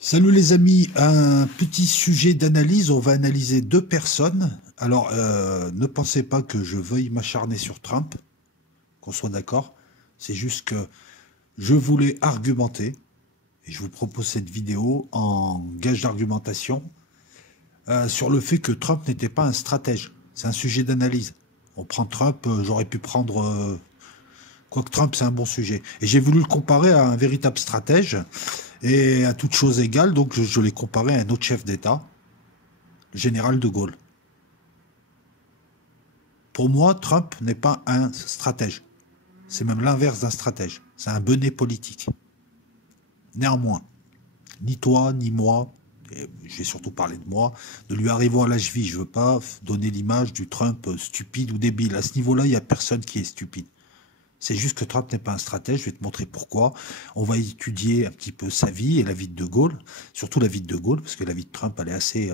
Salut les amis, un petit sujet d'analyse. On va analyser deux personnes. Alors, ne pensez pas que je veuille m'acharner sur Trump, qu'on soit d'accord. C'est juste que je voulais argumenter, et je vous propose cette vidéo en gage d'argumentation, sur le fait que Trump n'était pas un stratège. C'est un sujet d'analyse. On prend Trump, j'aurais pu prendre... quoique Trump, c'est un bon sujet. Et j'ai voulu le comparer à un véritable stratège. Et à toute chose égale, donc je l'ai comparé à un autre chef d'État, le général de Gaulle. Pour moi, Trump n'est pas un stratège. C'est même l'inverse d'un stratège. C'est un benet politique. Néanmoins, ni toi, ni moi, et je vais surtout parler de moi, ne lui arrivons à l'âge vie. Je ne veux pas donner l'image du Trump stupide ou débile. À ce niveau-là, il n'y a personne qui est stupide. C'est juste que Trump n'est pas un stratège, je vais te montrer pourquoi. On va étudier un petit peu sa vie et la vie de Gaulle, surtout la vie de Gaulle, parce que la vie de Trump, elle est assez,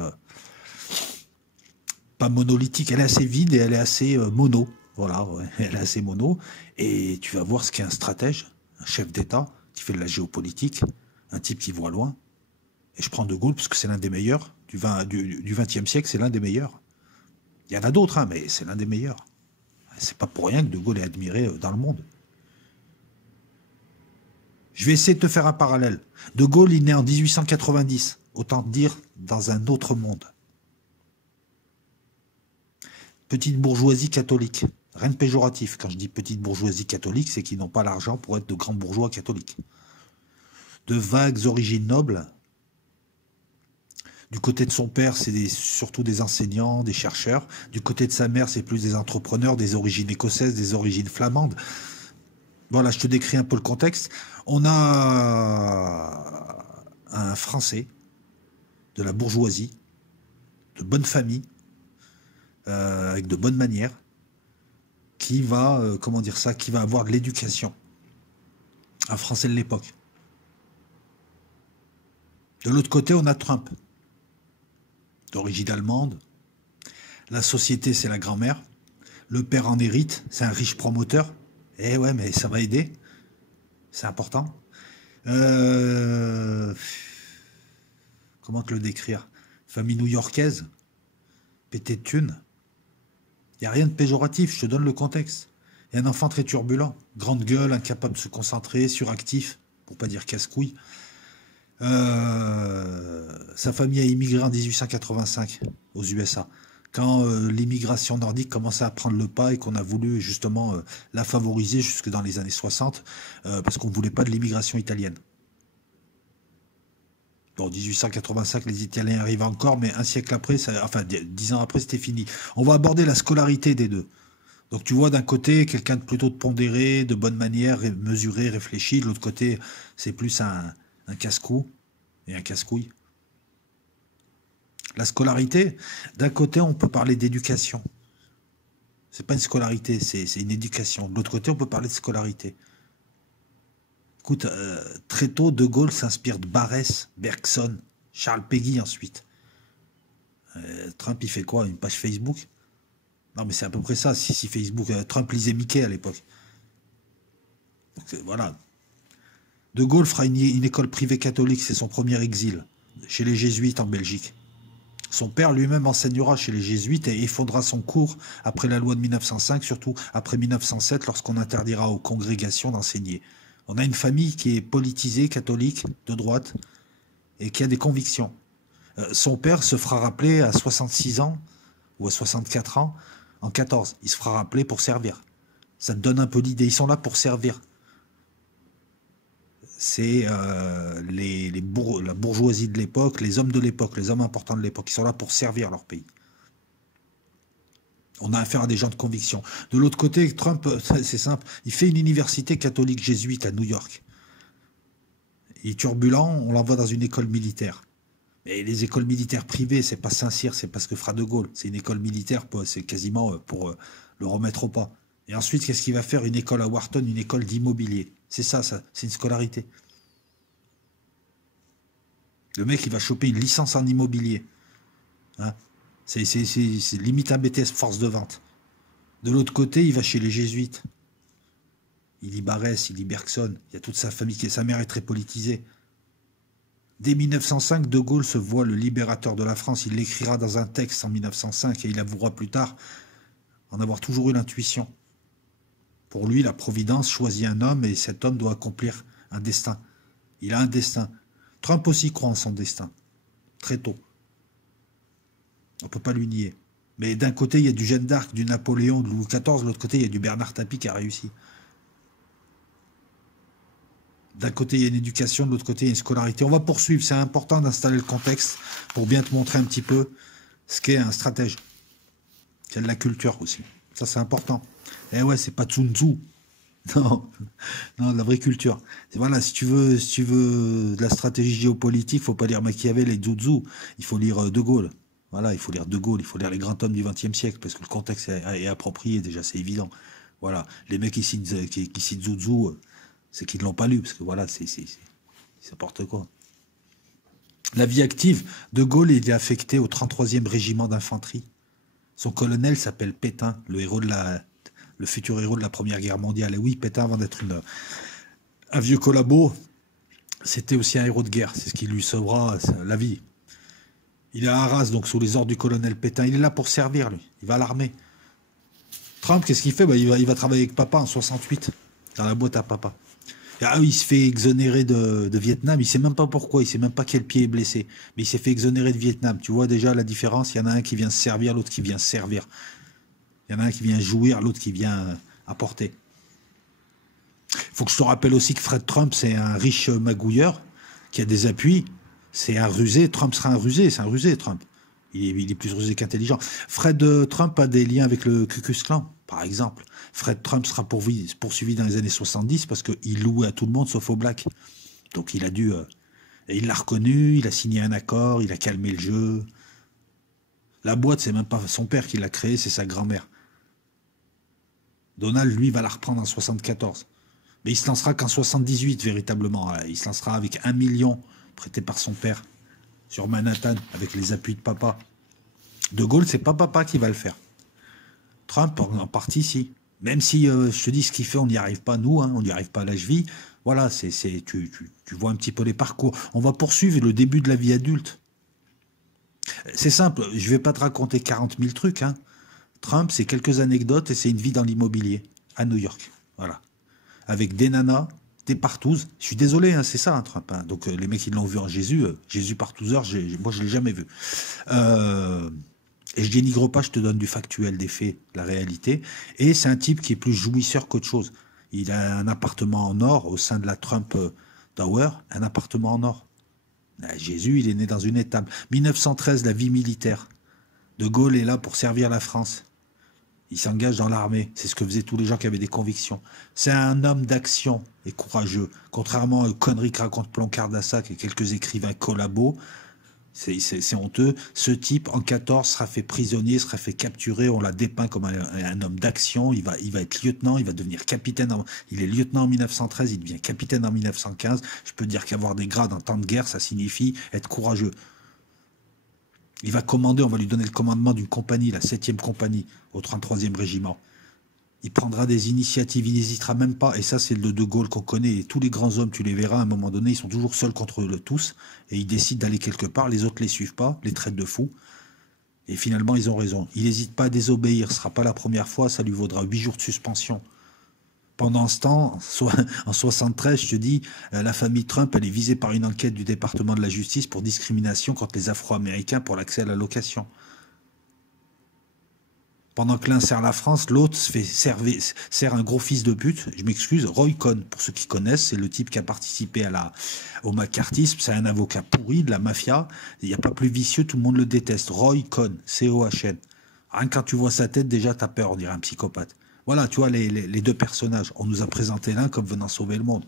pas monolithique, elle est assez vide et elle est assez mono. Voilà, ouais, elle est assez mono. Et tu vas voir ce qu'est un stratège, un chef d'État qui fait de la géopolitique, un type qui voit loin. Et je prends de Gaulle parce que c'est l'un des meilleurs du XXe siècle, c'est l'un des meilleurs. Il y en a d'autres, hein, mais c'est l'un des meilleurs. C'est pas pour rien que de Gaulle est admiré dans le monde. Je vais essayer de te faire un parallèle. De Gaulle, il naît en 1890. Autant dire dans un autre monde. Petite bourgeoisie catholique. Rien de péjoratif. Quand je dis petite bourgeoisie catholique, c'est qu'ils n'ont pas l'argent pour être de grands bourgeois catholiques. De vagues origines nobles. Du côté de son père, c'est surtout des enseignants, des chercheurs. Du côté de sa mère, c'est plus des entrepreneurs, des origines écossaises, des origines flamandes. Voilà, je te décris un peu le contexte. On a un Français de la bourgeoisie, de bonne famille, avec de bonnes manières, qui va, comment dire ça, qui va avoir de l'éducation. Un Français de l'époque. De l'autre côté, on a Trump, d'origine allemande. La société, c'est la grand-mère. Le père en hérite, c'est un riche promoteur. Eh ouais, mais ça va aider. C'est important. Comment te le décrire? Famille new-yorkaise, pété de thunes. Il n'y a rien de péjoratif, je te donne le contexte. Il y a un enfant très turbulent, grande gueule, incapable de se concentrer, suractif, pour pas dire casse-couille. Sa famille a immigré en 1885 aux USA, quand l'immigration nordique commençait à prendre le pas et qu'on a voulu justement la favoriser jusque dans les années 60, parce qu'on ne voulait pas de l'immigration italienne. Bon, 1885, les Italiens arrivent encore, mais un siècle après, enfin 10 ans après, c'était fini. On va aborder la scolarité des deux. Donc tu vois d'un côté quelqu'un de plutôt de pondéré, de bonne manière, mesuré, réfléchi. De l'autre côté, c'est plus un casse-cou et un casse-couille. La scolarité, d'un côté, on peut parler d'éducation. C'est pas une scolarité, c'est une éducation. De l'autre côté, on peut parler de scolarité. Écoute, très tôt, De Gaulle s'inspire de Barès, Bergson, Charles Péguy ensuite. Trump, il fait quoi? Une page Facebook? Non, mais c'est à peu près ça. Si Facebook, Trump lisait Mickey à l'époque. Donc voilà. De Gaulle fera une école privée catholique, c'est son premier exil, chez les jésuites en Belgique. Son père lui-même enseignera chez les jésuites et effondra son cours après la loi de 1905, surtout après 1907, lorsqu'on interdira aux congrégations d'enseigner. On a une famille qui est politisée, catholique, de droite, et qui a des convictions. Son père se fera rappeler à 66 ans, ou à 64 ans, en 14. Il se fera rappeler pour servir. Ça te donne un peu l'idée. Ils sont là pour servir. C'est la bourgeoisie de l'époque, les hommes de l'époque, les hommes importants de l'époque, qui sont là pour servir leur pays. On a affaire à des gens de conviction. De l'autre côté, Trump, c'est simple, il fait une université catholique jésuite à New York. Il est turbulent, on l'envoie dans une école militaire. Mais les écoles militaires privées, c'est pas Saint-Cyr, c'est pas ce que fera De Gaulle. C'est une école militaire, c'est quasiment pour le remettre au pas. Et ensuite, qu'est-ce qu'il va faire? Une école à Wharton, une école d'immobilier. C'est ça, c'est une scolarité. Le mec, il va choper une licence en immobilier. Hein, c'est limite un BTS force de vente. De l'autre côté, il va chez les jésuites. Il lit Barès, il lit Bergson. Il y a toute sa famille, sa mère est très politisée. Dès 1905, De Gaulle se voit le libérateur de la France. Il l'écrira dans un texte en 1905 et il avouera plus tard en avoir toujours eu l'intuition. Pour lui, la Providence choisit un homme et cet homme doit accomplir un destin. Il a un destin. Trump aussi croit en son destin, très tôt. On ne peut pas lui nier. Mais d'un côté, il y a du Jeanne d'Arc, du Napoléon, de Louis XIV, de l'autre côté, il y a du Bernard Tapie qui a réussi. D'un côté, il y a une éducation, de l'autre côté, il y a une scolarité. On va poursuivre, c'est important d'installer le contexte pour bien te montrer un petit peu ce qu'est un stratège. Il y a de la culture aussi. Ça, c'est important. Eh ouais, c'est pas Sun Tzu. Non, non, de la vraie culture. Voilà, si tu veux de la stratégie géopolitique, il faut pas lire Machiavel et Zhu. Il faut lire De Gaulle. Voilà, il faut lire De Gaulle, il faut lire les grands hommes du XXe siècle, parce que le contexte est approprié, déjà, c'est évident. Voilà, les mecs qui citent Zhu, c'est qu'ils ne l'ont pas lu, parce que voilà, c'est n'importe quoi. La vie active, De Gaulle, il est affecté au 33e régiment d'infanterie. Son colonel s'appelle Pétain, le futur héros de la Première Guerre mondiale. Et oui, Pétain, avant d'être un vieux collabo, c'était aussi un héros de guerre. C'est ce qui lui sauvera la vie. Il est à Arras, donc sous les ordres du colonel Pétain. Il est là pour servir, lui. Il va à l'armée. Trump, qu'est-ce qu'il fait? Il va travailler avec papa en 68, dans la boîte à papa. Ah oui, il se fait exonérer de Vietnam. Il ne sait même pas pourquoi. Il ne sait même pas quel pied est blessé. Mais il s'est fait exonérer de Vietnam. Tu vois déjà la différence? Il y en a un qui vient se servir, l'autre qui vient servir. Il y en a un qui vient jouir, l'autre qui vient apporter. Il faut que je te rappelle aussi que Fred Trump, c'est un riche magouilleur qui a des appuis. C'est un rusé. Trump sera un rusé. C'est un rusé, Trump. Il est plus rusé qu'intelligent. Fred Trump a des liens avec le Ku Klux Klan, par exemple. Fred Trump sera poursuivi dans les années 70 parce qu'il louait à tout le monde sauf aux blacks. Donc il a dû... et il l'a reconnu, il a signé un accord, il a calmé le jeu. La boîte, c'est même pas son père qui l'a créée, c'est sa grand-mère. Donald, lui, va la reprendre en 74. Mais il se lancera qu'en 78, véritablement. Il se lancera avec 1 million prêté par son père sur Manhattan, avec les appuis de papa. De Gaulle, c'est pas papa qui va le faire. Trump, en partie, si. Même si, je te dis, ce qu'il fait, on n'y arrive pas, nous, hein, on n'y arrive pas à l'âge vie. Voilà, tu vois un petit peu les parcours. On va poursuivre le début de la vie adulte. C'est simple, je vais pas te raconter 40 000 trucs. Hein. Trump, c'est quelques anecdotes et c'est une vie dans l'immobilier, à New York. Voilà. Avec des nanas, des partouzes. Je suis désolé, hein, c'est ça, hein, Trump. Hein. Donc, les mecs, ils l'ont vu en Jésus. Jésus partouzeur, moi, je l'ai jamais vu. Et je dénigre pas, je te donne du factuel, des faits, la réalité. Et c'est un type qui est plus jouisseur qu'autre chose. Il a un appartement en or au sein de la Trump Tower, un appartement en or. Jésus, il est né dans une étable. 1913, la vie militaire. De Gaulle est là pour servir la France. Il s'engage dans l'armée. C'est ce que faisaient tous les gens qui avaient des convictions. C'est un homme d'action et courageux. Contrairement aux conneries que raconte Plancard d'Assac et quelques écrivains collabos, c'est honteux. Ce type, en 14, sera fait prisonnier, sera fait capturer. On l'a dépeint comme un homme d'action. Il va être lieutenant, il va devenir capitaine. Il est lieutenant en 1913, il devient capitaine en 1915. Je peux dire qu'avoir des grades en temps de guerre, ça signifie être courageux. Il va commander, on va lui donner le commandement d'une compagnie, la 7e compagnie, au 33e régiment. Il prendra des initiatives, il n'hésitera même pas. Et ça, c'est le De Gaulle qu'on connaît. Et tous les grands hommes, tu les verras, à un moment donné, ils sont toujours seuls contre tous. Et ils décident d'aller quelque part. Les autres ne les suivent pas, les traitent de fous. Et finalement, ils ont raison. Il n'hésite pas à désobéir. Ce ne sera pas la première fois. Ça lui vaudra 8 jours de suspension. Pendant ce temps, en 73, je te dis, la famille Trump, elle est visée par une enquête du département de la justice pour discrimination contre les Afro-Américains pour l'accès à la location. Pendant que l'un sert la France, l'autre sert un gros fils de pute. Je m'excuse, Roy Cohn, pour ceux qui connaissent, c'est le type qui a participé au macartisme. C'est un avocat pourri de la mafia. Il n'y a pas plus vicieux, tout le monde le déteste. Roy Cohn, C-O-H-N. Rien que quand tu vois sa tête, déjà, t'as peur, on dirait un psychopathe. Voilà, tu vois, les deux personnages. On nous a présenté l'un comme venant sauver le monde.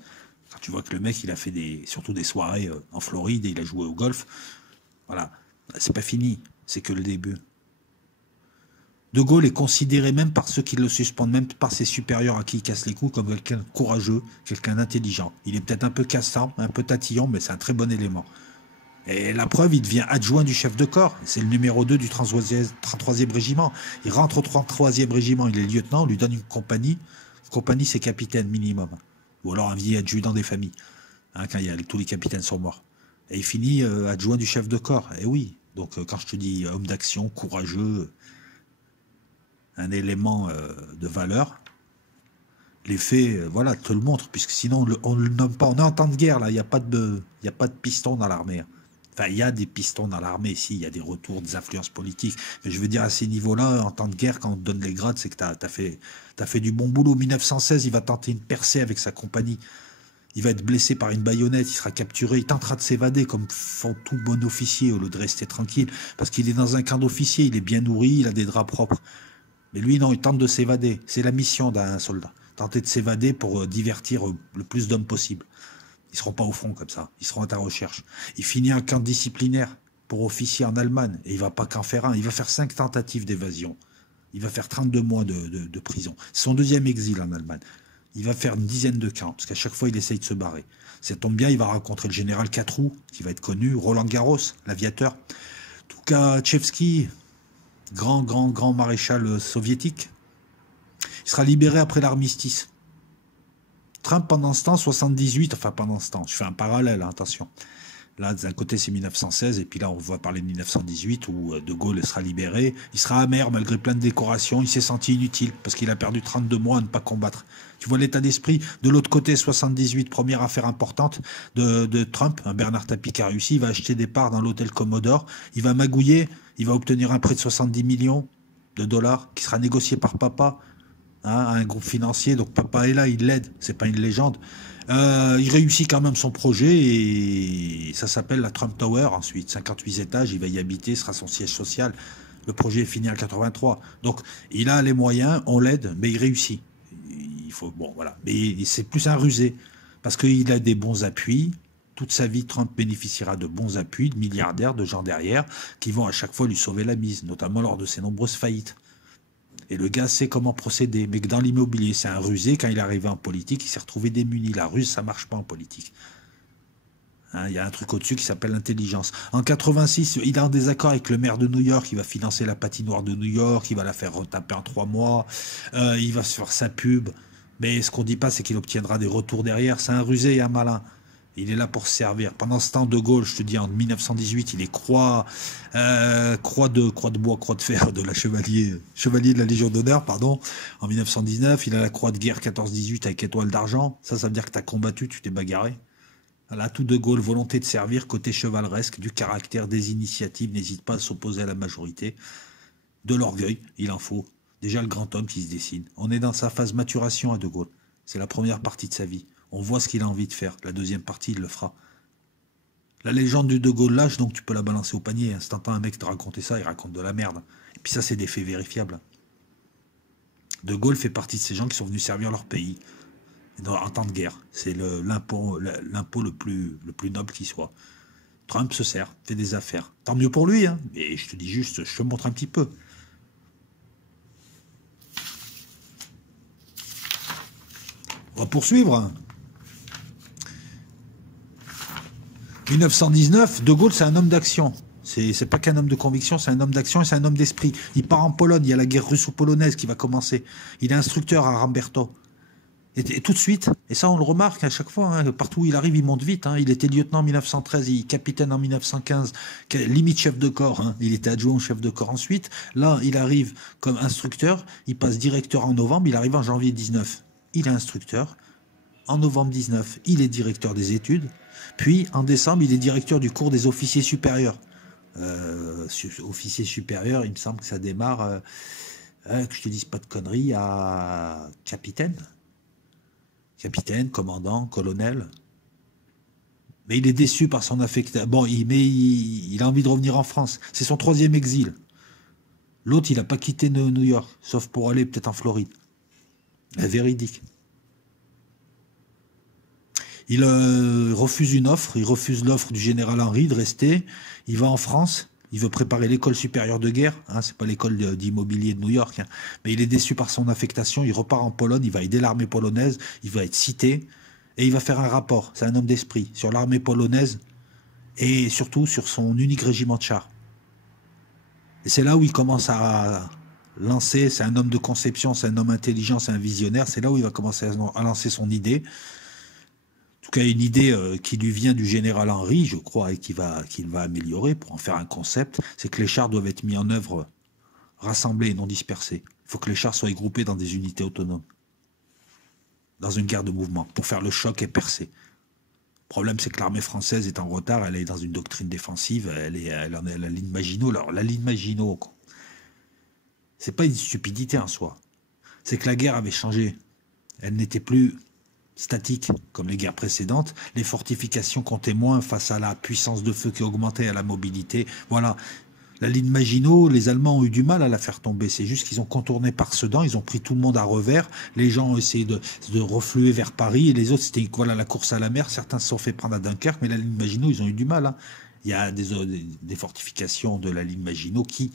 Quand tu vois que le mec, il a fait surtout des soirées en Floride et il a joué au golf. Voilà, c'est pas fini, c'est que le début. De Gaulle est considéré même par ceux qui le suspendent, même par ses supérieurs à qui il casse les couilles, comme quelqu'un de courageux, quelqu'un d'intelligent. Il est peut-être un peu cassant, un peu tatillon, mais c'est un très bon élément. Et la preuve, il devient adjoint du chef de corps. C'est le numéro 2 du 33e régiment. Il rentre au 33e régiment, il est lieutenant, on lui donne une compagnie. Une compagnie, c'est capitaine minimum. Ou alors un vieil adjudant des familles, hein, quand tous les capitaines sont morts. Et il finit adjoint du chef de corps. Et oui, donc quand je te dis homme d'action, courageux, un élément de valeur, les faits, voilà, te le montrent, puisque sinon on ne le nomme pas. On est en temps de guerre, là, il n'y a pas de piston dans l'armée. Enfin, il y a des pistons dans l'armée, si, il y a des retours, des influences politiques. Mais je veux dire, à ces niveaux-là, en temps de guerre, quand on te donne les grades, c'est que t'as fait du bon boulot. 1916, il va tenter une percée avec sa compagnie. Il va être blessé par une baïonnette, il sera capturé, il tentera de s'évader comme font tout bon officier au lieu de rester tranquille. Parce qu'il est dans un camp d'officier, il est bien nourri, il a des draps propres. Mais lui, non, il tente de s'évader. C'est la mission d'un soldat. Tenter de s'évader pour divertir le plus d'hommes possible. Ils seront pas au front comme ça. Ils seront à ta recherche. Il finit un camp disciplinaire pour officier en Allemagne. Et il va pas qu'en faire un. Il va faire 5 tentatives d'évasion. Il va faire 32 mois de prison. C'est son deuxième exil en Allemagne. Il va faire une dizaine de camps. Parce qu'à chaque fois, il essaye de se barrer. Ça tombe bien, il va rencontrer le général Catroux, qui va être connu. Roland Garros, l'aviateur. Tukhachevski, grand maréchal soviétique. Il sera libéré après l'armistice. Trump, pendant ce temps, 78, enfin pendant ce temps, je fais un parallèle, hein, attention. Là, d'un côté, c'est 1916, et puis là, on va parler de 1918, où De Gaulle sera libéré. Il sera amer, malgré plein de décorations. Il s'est senti inutile, parce qu'il a perdu 32 mois à ne pas combattre. Tu vois l'état d'esprit. De l'autre côté, 78, première affaire importante de Trump. Bernard Tapie qui a réussi. Il va acheter des parts dans l'hôtel Commodore. Il va magouiller. Il va obtenir un prêt de 70 millions de dollars, qui sera négocié par papa. Un groupe financier, donc papa est là, il l'aide, c'est pas une légende. Il réussit quand même son projet et ça s'appelle la Trump Tower ensuite, 58 étages, il va y habiter, ce sera son siège social. Le projet est fini en 83. Donc il a les moyens, on l'aide, mais il réussit. Il faut, bon voilà, mais c'est plus un rusé parce qu'il a des bons appuis. Toute sa vie, Trump bénéficiera de bons appuis, de milliardaires, de gens derrière qui vont à chaque fois lui sauver la mise, notamment lors de ses nombreuses faillites. Et le gars sait comment procéder. Mais que dans l'immobilier, c'est un rusé. Quand il est arrivé en politique, il s'est retrouvé démuni. La ruse, ça marche pas en politique. Hein, il y a un truc au-dessus qui s'appelle l'intelligence. En 86, il est en désaccord avec le maire de New York. Il va financer la patinoire de New York. Il va la faire retaper en 3 mois. Il va se faire sa pub. Mais ce qu'on dit pas, c'est qu'il obtiendra des retours derrière. C'est un rusé et un malin. Il est là pour se servir. Pendant ce temps, De Gaulle, je te dis, en 1918, il est croix de bois, croix de fer de la chevalier de la Légion d'honneur, pardon. En 1919, il a la croix de guerre 14-18 avec étoile d'argent. Ça veut dire que tu as combattu, tu t'es bagarré. Voilà, tout De Gaulle, volonté de servir, côté chevaleresque, du caractère, des initiatives, n'hésite pas à s'opposer à la majorité. De l'orgueil, il en faut. Déjà le grand homme qui se dessine. On est dans sa phase maturation à De Gaulle. C'est la première partie de sa vie. On voit ce qu'il a envie de faire. La deuxième partie, il le fera. La légende du De Gaulle lâche, donc tu peux la balancer au panier. Si t'entends un mec te raconter ça, il raconte de la merde. Et puis ça, c'est des faits vérifiables. De Gaulle fait partie de ces gens qui sont venus servir leur pays en temps de guerre. C'est l'impôt le plus noble qui soit. Trump se sert, fait des affaires. Tant mieux pour lui, hein. Mais je te dis juste, je te montre un petit peu. On va poursuivre. 1919, De Gaulle, c'est un homme d'action. C'est pas qu'un homme de conviction, c'est un homme d'action et c'est un homme d'esprit. Il part en Pologne, il y a la guerre russo-polonaise qui va commencer. Il est instructeur à Ramberto. Et tout de suite, et ça on le remarque à chaque fois, hein, partout où il arrive, il monte vite. Hein. Il était lieutenant en 1913, il capitaine en 1915, limite chef de corps. Hein. Il était adjoint au chef de corps ensuite. Là, il arrive comme instructeur, il passe directeur en novembre, il arrive en janvier 19. Il est instructeur. En novembre 19, il est directeur des études. Puis, en décembre, il est directeur du cours des officiers supérieurs. Officier supérieur, il me semble que ça démarre, que je te dise pas de conneries, à capitaine. Capitaine, commandant, colonel. Mais il est déçu par son affectation. Bon, il a envie de revenir en France. C'est son 3e exil. L'autre, il n'a pas quitté New York, sauf pour aller peut-être en Floride. La véridique. Il refuse une offre, il refuse l'offre du général Henry de rester. Il va en France, il veut préparer l'école supérieure de guerre, hein, c'est pas l'école d'immobilier de New York, hein, mais il est déçu par son affectation, il repart en Pologne, il va aider l'armée polonaise, il va être cité, et il va faire un rapport, c'est un homme d'esprit, sur l'armée polonaise, et surtout sur son unique régiment de chars. Et c'est là où il commence à lancer, c'est un homme de conception, c'est un homme intelligent, c'est un visionnaire, c'est là où il va commencer à lancer son idée. tout cas, une idée qui lui vient du général Henry, je crois, et qu'il va améliorer pour en faire un concept, c'est que les chars doivent être mis en œuvre rassemblés et non dispersés. Il faut que les chars soient groupés dans des unités autonomes, dans une guerre de mouvement, pour faire le choc et percer. Le problème, c'est que l'armée française est en retard, elle est dans une doctrine défensive, elle en est à la ligne Maginot. Alors, la ligne Maginot, c'est pas une stupidité en soi. C'est que la guerre avait changé. Elle n'était plus statique comme les guerres précédentes. Les fortifications comptaient moins face à la puissance de feu qui augmentait, à la mobilité. Voilà. La ligne Maginot, les Allemands ont eu du mal à la faire tomber. C'est juste qu'ils ont contourné par Sedan, ils ont pris tout le monde à revers. Les gens ont essayé de refluer vers Paris. Et les autres, c'était voilà, la course à la mer. Certains se sont fait prendre à Dunkerque, mais la ligne Maginot, ils ont eu du mal. Hein. Il y a des fortifications de la ligne Maginot qui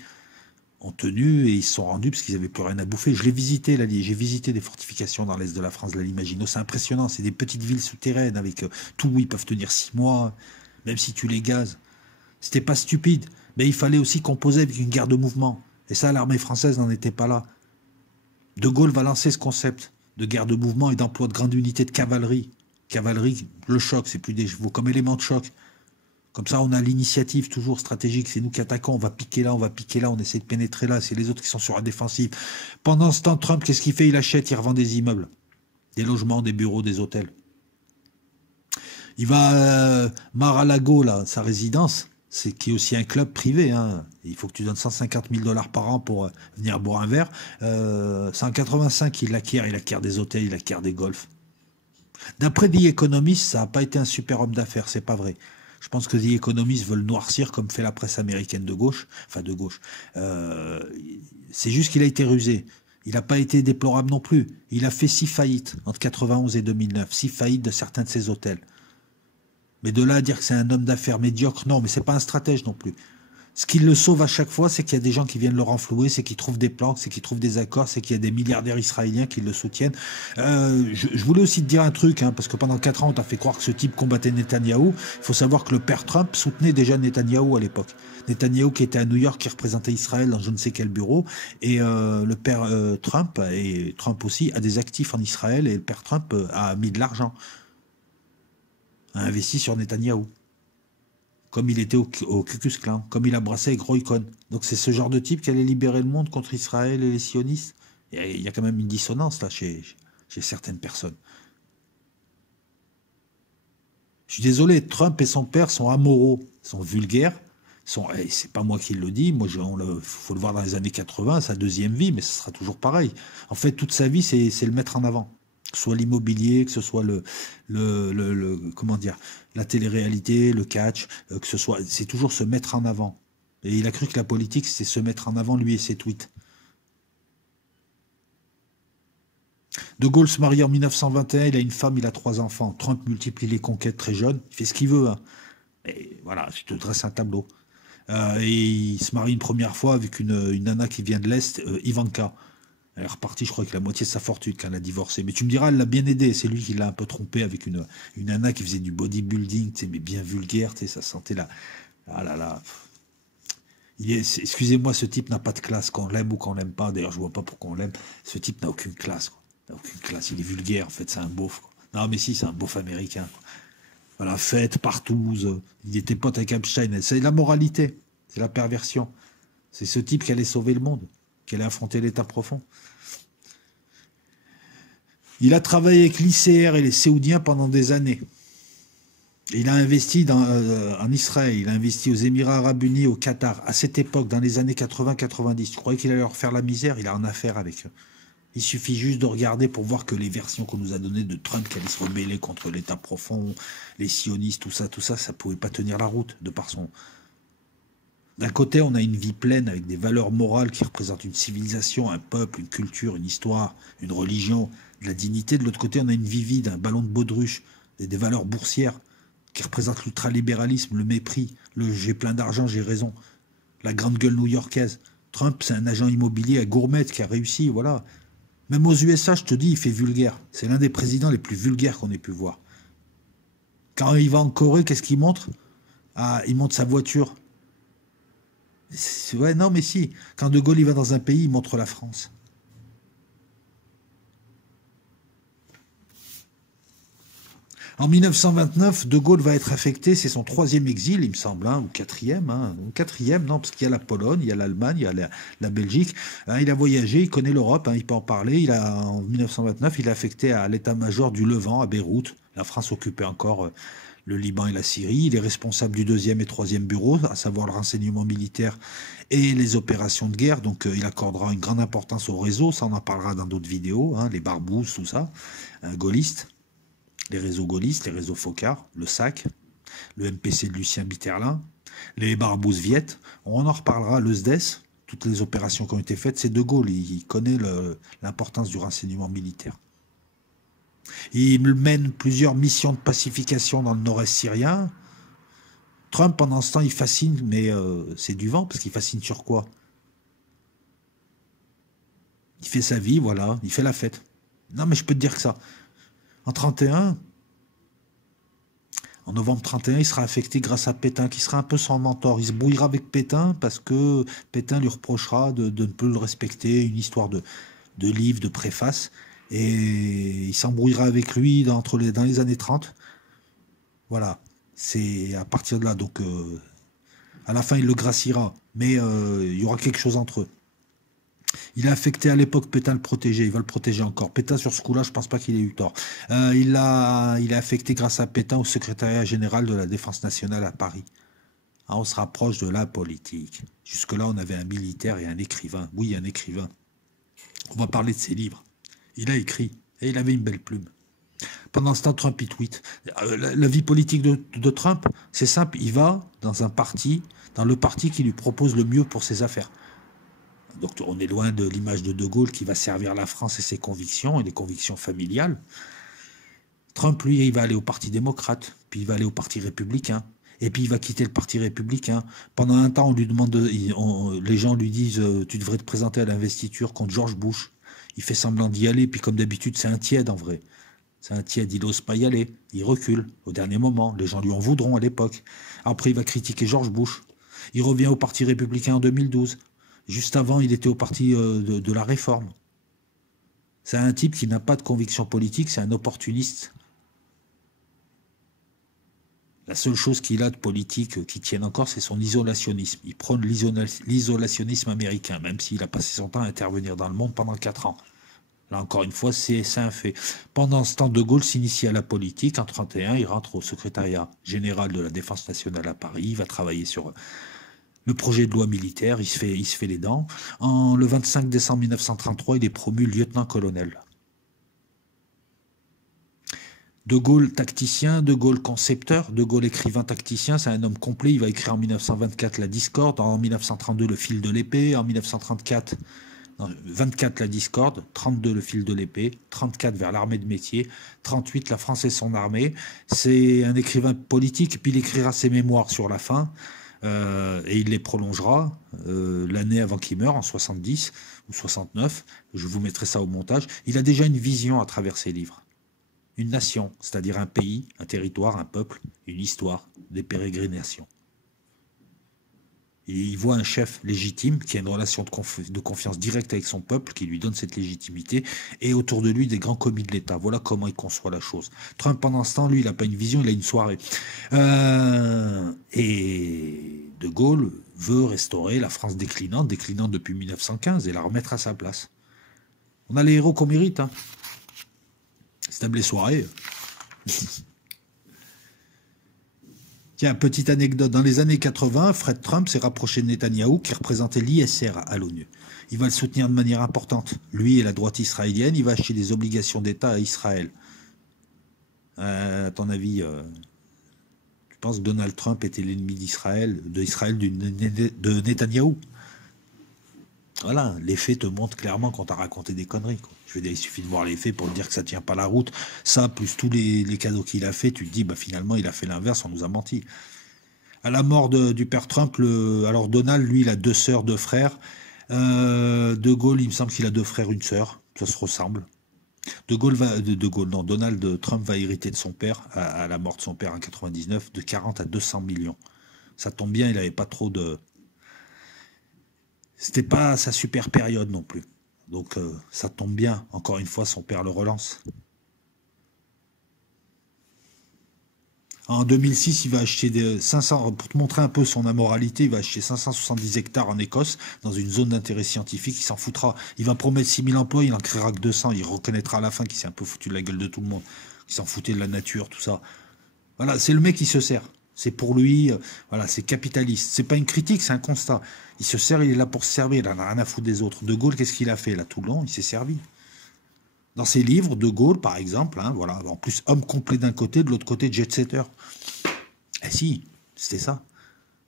ont tenu et ils se sont rendus parce qu'ils n'avaient plus rien à bouffer. Je l'ai visité, j'ai visité des fortifications dans l'est de la France, de la ligne Maginot. C'est impressionnant. C'est des petites villes souterraines avec tout. Ils peuvent tenir 6 mois, même si tu les gazes. C'était pas stupide. Mais il fallait aussi composer avec une guerre de mouvement. Et ça, l'armée française n'en était pas là. De Gaulle va lancer ce concept de guerre de mouvement et d'emploi de grandes unités de cavalerie. Cavalerie, le choc, c'est plus des chevaux, comme élément de choc. Comme ça, on a l'initiative toujours stratégique. C'est nous qui attaquons, on va piquer là, on essaie de pénétrer là. C'est les autres qui sont sur la défensive. Pendant ce temps, Trump, qu'est-ce qu'il fait? Il achète, il revend des immeubles. Des logements, des bureaux, des hôtels. Il va Mar-a-Lago, là, sa résidence. C'est qui est aussi un club privé. Hein. Il faut que tu donnes 150 000 $ par an pour venir boire un verre. C'est en 85 il acquiert des hôtels, il acquiert des golfs. D'après The Economist, ça n'a pas été un super homme d'affaires, c'est pas vrai. Je pense que The Economist veut le noircir comme fait la presse américaine de gauche. Enfin, de gauche. C'est juste qu'il a été rusé. Il n'a pas été déplorable non plus. Il a fait 6 faillites entre 91 et 2009. 6 faillites de certains de ses hôtels. Mais de là à dire que c'est un homme d'affaires médiocre, non, mais c'est pas un stratège non plus. Ce qui le sauve à chaque fois, c'est qu'il y a des gens qui viennent le renflouer, c'est qu'il trouve des plans, c'est qu'il trouve des accords, c'est qu'il y a des milliardaires israéliens qui le soutiennent. Je voulais aussi te dire un truc, hein, parce que pendant 4 ans, on t'a fait croire que ce type combattait Netanyahou. Il faut savoir que le père Trump soutenait déjà Netanyahou à l'époque. Netanyahou qui était à New York, qui représentait Israël dans je ne sais quel bureau, et le père Trump, et Trump aussi, a des actifs en Israël, et le père Trump a mis de l'argent, a investi sur Netanyahou. Comme il était au Ku Klux Klan, comme il a brassé avec Roy Cohn. Donc c'est ce genre de type qui allait libérer le monde contre Israël et les sionistes. Il y a quand même une dissonance là chez certaines personnes. Je suis désolé, Trump et son père sont amoraux, sont vulgaires. C'est pas moi qui le dis, faut le voir dans les années 80, sa deuxième vie, mais ce sera toujours pareil. En fait, toute sa vie, c'est le mettre en avant. Que ce soit l'immobilier, que ce soit comment dire, la télé-réalité, le catch, que ce soit, c'est toujours se mettre en avant. Et il a cru que la politique, c'est se mettre en avant, lui et ses tweets. De Gaulle se marie en 1921, il a une femme, il a 3 enfants. Trump multiplie les conquêtes très jeune, il fait ce qu'il veut. Hein. Et voilà, je te dresse un tableau. Et il se marie une première fois avec une nana qui vient de l'Est, Ivanka. Elle est repartie, je crois, avec la moitié de sa fortune quand elle a divorcé. Mais tu me diras, elle l'a bien aidé. C'est lui qui l'a un peu trompé avec une nana qui faisait du bodybuilding, mais bien vulgaire, ça sentait là. Ah là là. Excusez-moi, ce type n'a pas de classe, qu'on l'aime ou qu'on l'aime pas. D'ailleurs, je vois pas pourquoi on l'aime. Ce type n'a aucune classe. Quoi. Il n'a aucune classe. Il est vulgaire, en fait, c'est un beauf. Quoi. Non, mais si, c'est un beauf américain. Quoi. Voilà, fête, partouze. Il était pote avec Epstein. C'est la moralité. C'est la perversion. C'est ce type qui allait sauver le monde, qui allait affronter l'état profond. Il a travaillé avec l'ICR et les Séoudiens pendant des années. Il a investi en Israël, il a investi aux Émirats Arabes Unis, au Qatar. À cette époque, dans les années 80-90, tu croyais qu'il allait leur faire la misère? Il a en affaire avec eux. Il suffit juste de regarder pour voir que les versions qu'on nous a données de Trump, qui allait se rebeller contre l'État profond, les sionistes, tout ça, ça pouvait pas tenir la route, de par son... D'un côté, on a une vie pleine avec des valeurs morales qui représentent une civilisation, un peuple, une culture, une histoire, une religion, de la dignité. De l'autre côté, on a une vie vide, un ballon de baudruche, des valeurs boursières qui représentent l'ultralibéralisme, le mépris, le j'ai plein d'argent, j'ai raison, la grande gueule new-yorkaise. Trump, c'est un agent immobilier à Gourmette qui a réussi, voilà. Même aux USA, je te dis, il fait vulgaire. C'est l'un des présidents les plus vulgaires qu'on ait pu voir. Quand il va en Corée, qu'est-ce qu'il montre? Ah, il montre sa voiture. Ouais, non, mais si. Quand De Gaulle il va dans un pays, il montre la France. En 1929, De Gaulle va être affecté, c'est son 3e exil, il me semble, hein, ou 4e, ou 4e, non, parce qu'il y a la Pologne, il y a l'Allemagne, il y a la Belgique. Hein, il a voyagé, il connaît l'Europe, hein, il peut en parler. En 1929, il est affecté à l'état-major du Levant, à Beyrouth. La France occupait encore le Liban et la Syrie. Il est responsable du 2e et 3e bureau, à savoir le renseignement militaire et les opérations de guerre. Donc il accordera une grande importance au réseau, ça on en parlera dans d'autres vidéos, hein, les barbouzes, tout ça, gaullistes. Les réseaux gaullistes, les réseaux Focard, le SAC, le MPC de Lucien Bitterlin, les barbouzes Viettes. On en reparlera, le SDES, toutes les opérations qui ont été faites. C'est De Gaulle, il connaît l'importance du renseignement militaire. Il mène plusieurs missions de pacification dans le nord-est syrien. Trump, pendant ce temps, il fascine, mais c'est du vent, parce qu'il fascine sur quoi? Il fait sa vie, voilà, il fait la fête. Non, mais je peux te dire que ça. En 31, en novembre 31, il sera affecté grâce à Pétain, qui sera un peu son mentor. Il se brouillera avec Pétain parce que Pétain lui reprochera de ne plus le respecter, une histoire de livre, de préface. Et il s'embrouillera avec lui dans les années 30. Voilà, c'est à partir de là. Donc, à la fin, il le graciera. Mais il y aura quelque chose entre eux. Il a affecté à l'époque Pétain le protéger, il va le protéger encore. Pétain sur ce coup-là, je pense pas qu'il ait eu tort. Il a affecté grâce à Pétain au secrétariat général de la Défense nationale à Paris. Ah, on se rapproche de la politique. Jusque-là, on avait un militaire et un écrivain. Oui, un écrivain. On va parler de ses livres. Il a écrit et il avait une belle plume. Pendant ce temps, Trump, il tweet. La vie politique de Trump, c'est simple. Il va dans le parti qui lui propose le mieux pour ses affaires. Donc on est loin de l'image de Gaulle qui va servir la France et ses convictions, et les convictions familiales. Trump, lui, il va aller au Parti démocrate, puis il va aller au Parti républicain, et puis il va quitter le Parti républicain. Pendant un temps, on lui demande, les gens lui disent tu devrais te présenter à l'investiture contre George Bush. Il fait semblant d'y aller, puis comme d'habitude, c'est un tiède en vrai. C'est un tiède, il n'ose pas y aller, il recule au dernier moment. Les gens lui en voudront à l'époque. Après, il va critiquer George Bush. Il revient au Parti républicain en 2012. Juste avant, il était au parti de la réforme. C'est un type qui n'a pas de conviction politique, c'est un opportuniste. La seule chose qu'il a de politique qui tienne encore, c'est son isolationnisme. Il prône l'isolationnisme américain, même s'il a passé son temps à intervenir dans le monde pendant 4 ans. Là, encore une fois, c'est un fait. Pendant ce temps, De Gaulle s'initie à la politique. En 1931, il rentre au secrétariat général de la Défense nationale à Paris. Il va travailler sur le projet de loi militaire, il se fait les dents. Le 25 décembre 1933, il est promu lieutenant-colonel. De Gaulle tacticien, De Gaulle concepteur, De Gaulle écrivain tacticien, c'est un homme complet. Il va écrire en 1924 La Discorde, en 1932 Le fil de l'épée, en 1934 24 La Discorde, 32 Le fil de l'épée, 34 Vers l'armée de métier, 38 La France et son armée. C'est un écrivain politique, puis il écrira ses mémoires sur la fin. Et il les prolongera l'année avant qu'il meure, en 70 ou 69. Je vous mettrai ça au montage. Il a déjà une vision à travers ses livres. Une nation, c'est-à-dire un pays, un territoire, un peuple, une histoire, des pérégrinations. Et il voit un chef légitime qui a une relation de confiance directe avec son peuple, qui lui donne cette légitimité, et autour de lui des grands commis de l'État. Voilà comment il conçoit la chose. Trump, pendant ce temps, lui, il n'a pas une vision, il a une soirée. Et De Gaulle veut restaurer la France déclinante depuis 1915, et la remettre à sa place. On a les héros qu'on mérite. Hein. C'est les soirées. Tiens, petite anecdote. Dans les années 80, Fred Trump s'est rapproché de Netanyahou, qui représentait l'ISR à l'ONU. Il va le soutenir de manière importante. Lui et la droite israélienne, il va acheter des obligations d'État à Israël. À ton avis, tu penses que Donald Trump était l'ennemi d'Israël, de Netanyahou? Voilà, les faits te montrent clairement qu'on t'a raconté des conneries. Quoi. Je veux dire, il suffit de voir les faits pour te dire que ça tient pas la route. Ça, plus tous les cadeaux qu'il a fait, tu te dis, bah finalement, il a fait l'inverse, on nous a menti. À la mort du père Trump, alors Donald, lui, il a 2 sœurs, 2 frères. De Gaulle, il me semble qu'il a 2 frères, 1 sœur. Ça se ressemble. Donald Trump va hériter de son père, à la mort de son père en 99, de 40 à 200 millions. Ça tombe bien, il n'avait pas trop de... C'était pas sa super période non plus. Donc ça tombe bien. Encore une fois, son père le relance. En 2006, il va acheter 500, pour te montrer un peu son amoralité, il va acheter 570 hectares en Écosse, dans une zone d'intérêt scientifique, il s'en foutra. Il va promettre 6000 emplois, il en créera que 200, il reconnaîtra à la fin qu'il s'est un peu foutu de la gueule de tout le monde, qu'il s'en foutait de la nature, tout ça. Voilà, c'est le mec qui se sert. C'est pour lui, voilà, c'est capitaliste. C'est pas une critique, c'est un constat. Il se sert, il est là pour se servir, il en a rien à foutre des autres. De Gaulle, qu'est-ce qu'il a fait là tout le long? Il s'est servi. Dans ses livres, De Gaulle, par exemple, hein, voilà, en plus homme complet d'un côté, de l'autre côté jet-setter. Eh si, c'était ça.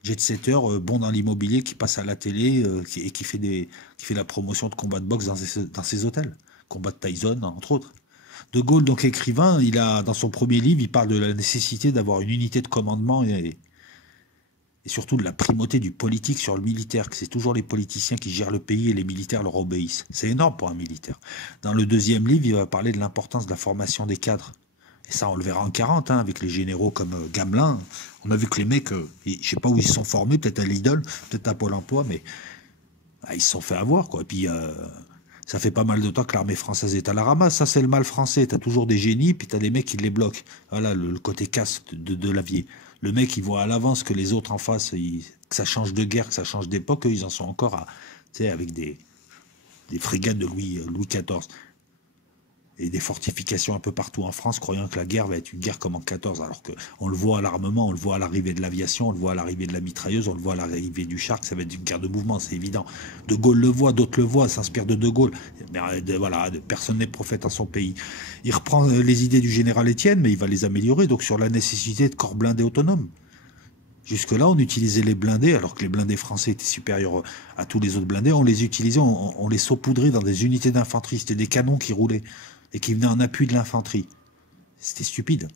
Jet-setter, bon dans l'immobilier, qui passe à la télé et qui fait la promotion de combats de boxe dans ses hôtels. Combat de Tyson, entre autres. De Gaulle, donc écrivain, il a, dans son premier livre, il parle de la nécessité d'avoir une unité de commandement et surtout de la primauté du politique sur le militaire, que c'est toujours les politiciens qui gèrent le pays et les militaires leur obéissent. C'est énorme pour un militaire. Dans le deuxième livre, il va parler de l'importance de la formation des cadres. Et ça, on le verra en 40, hein, avec les généraux comme Gamelin. On a vu que les mecs, je sais pas où ils se sont formés, peut-être à Lidl, peut-être à Pôle emploi, mais ils se sont fait avoir, quoi. Et puis, ça fait pas mal de temps que l'armée française est à la ramasse. Ça, c'est le mal français. T'as toujours des génies, puis t'as des mecs qui les bloquent. Voilà, le côté casse de l'avier. Le mec, il voit à l'avance que les autres en face, que ça change de guerre, que ça change d'époque, ils en sont encore à, tu sais, avec des frégates de Louis XIV. Et des fortifications un peu partout en France, croyant que la guerre va être une guerre comme en 14, alors qu'on le voit à l'armement, on le voit à l'arrivée de l'aviation, on le voit à l'arrivée de la mitrailleuse, on le voit à l'arrivée du char, que ça va être une guerre de mouvement, c'est évident. De Gaulle le voit, d'autres le voient, s'inspire de Gaulle. Mais voilà, personne n'est prophète en son pays. Il reprend les idées du général Étienne, mais il va les améliorer, donc sur la nécessité de corps blindés autonomes. Jusque-là, on utilisait les blindés, alors que les blindés français étaient supérieurs à tous les autres blindés, on les utilisait, on les saupoudrait dans des unités d'infanterie, c'était des canons qui roulaient et qui venaient en appui de l'infanterie. C'était stupide.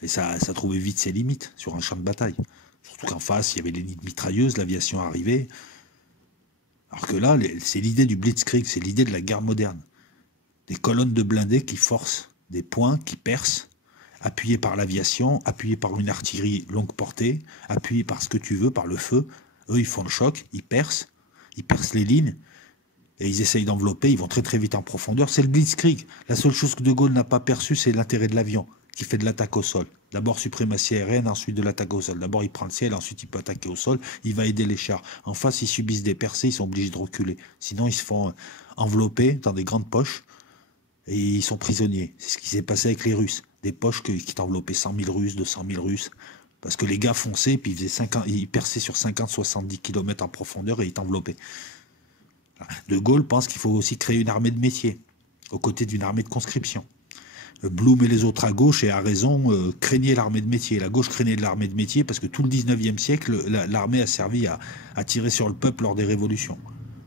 Et ça trouvait vite ses limites sur un champ de bataille. Surtout qu'en face, il y avait les nids de mitrailleuses, l'aviation arrivait. Alors que là, c'est l'idée du blitzkrieg, c'est l'idée de la guerre moderne. Des colonnes de blindés qui forcent, des points qui percent, appuyés par l'aviation, appuyés par une artillerie longue portée, appuyés par ce que tu veux, par le feu. Eux, ils font le choc, ils percent les lignes, et ils essayent d'envelopper, ils vont très très vite en profondeur. C'est le blitzkrieg. La seule chose que De Gaulle n'a pas perçue, c'est l'intérêt de l'avion, qui fait de l'attaque au sol. D'abord suprématie aérienne, ensuite de l'attaque au sol. D'abord il prend le ciel, ensuite il peut attaquer au sol, il va aider les chars. En face, ils subissent des percées, ils sont obligés de reculer. Sinon, ils se font envelopper dans des grandes poches, et ils sont prisonniers. C'est ce qui s'est passé avec les Russes. Des poches qui t'enveloppaient 100 000 Russes, 200 000 Russes. Parce que les gars fonçaient, puis ils perçaient sur 50-70 km en profondeur et ils t'enveloppaient. De Gaulle pense qu'il faut aussi créer une armée de métier, aux côtés d'une armée de conscription. Blum et les autres à gauche, et à raison, craignaient l'armée de métier. La gauche craignait de l'armée de métier parce que tout le 19e siècle, l'armée a servi à tirer sur le peuple lors des révolutions.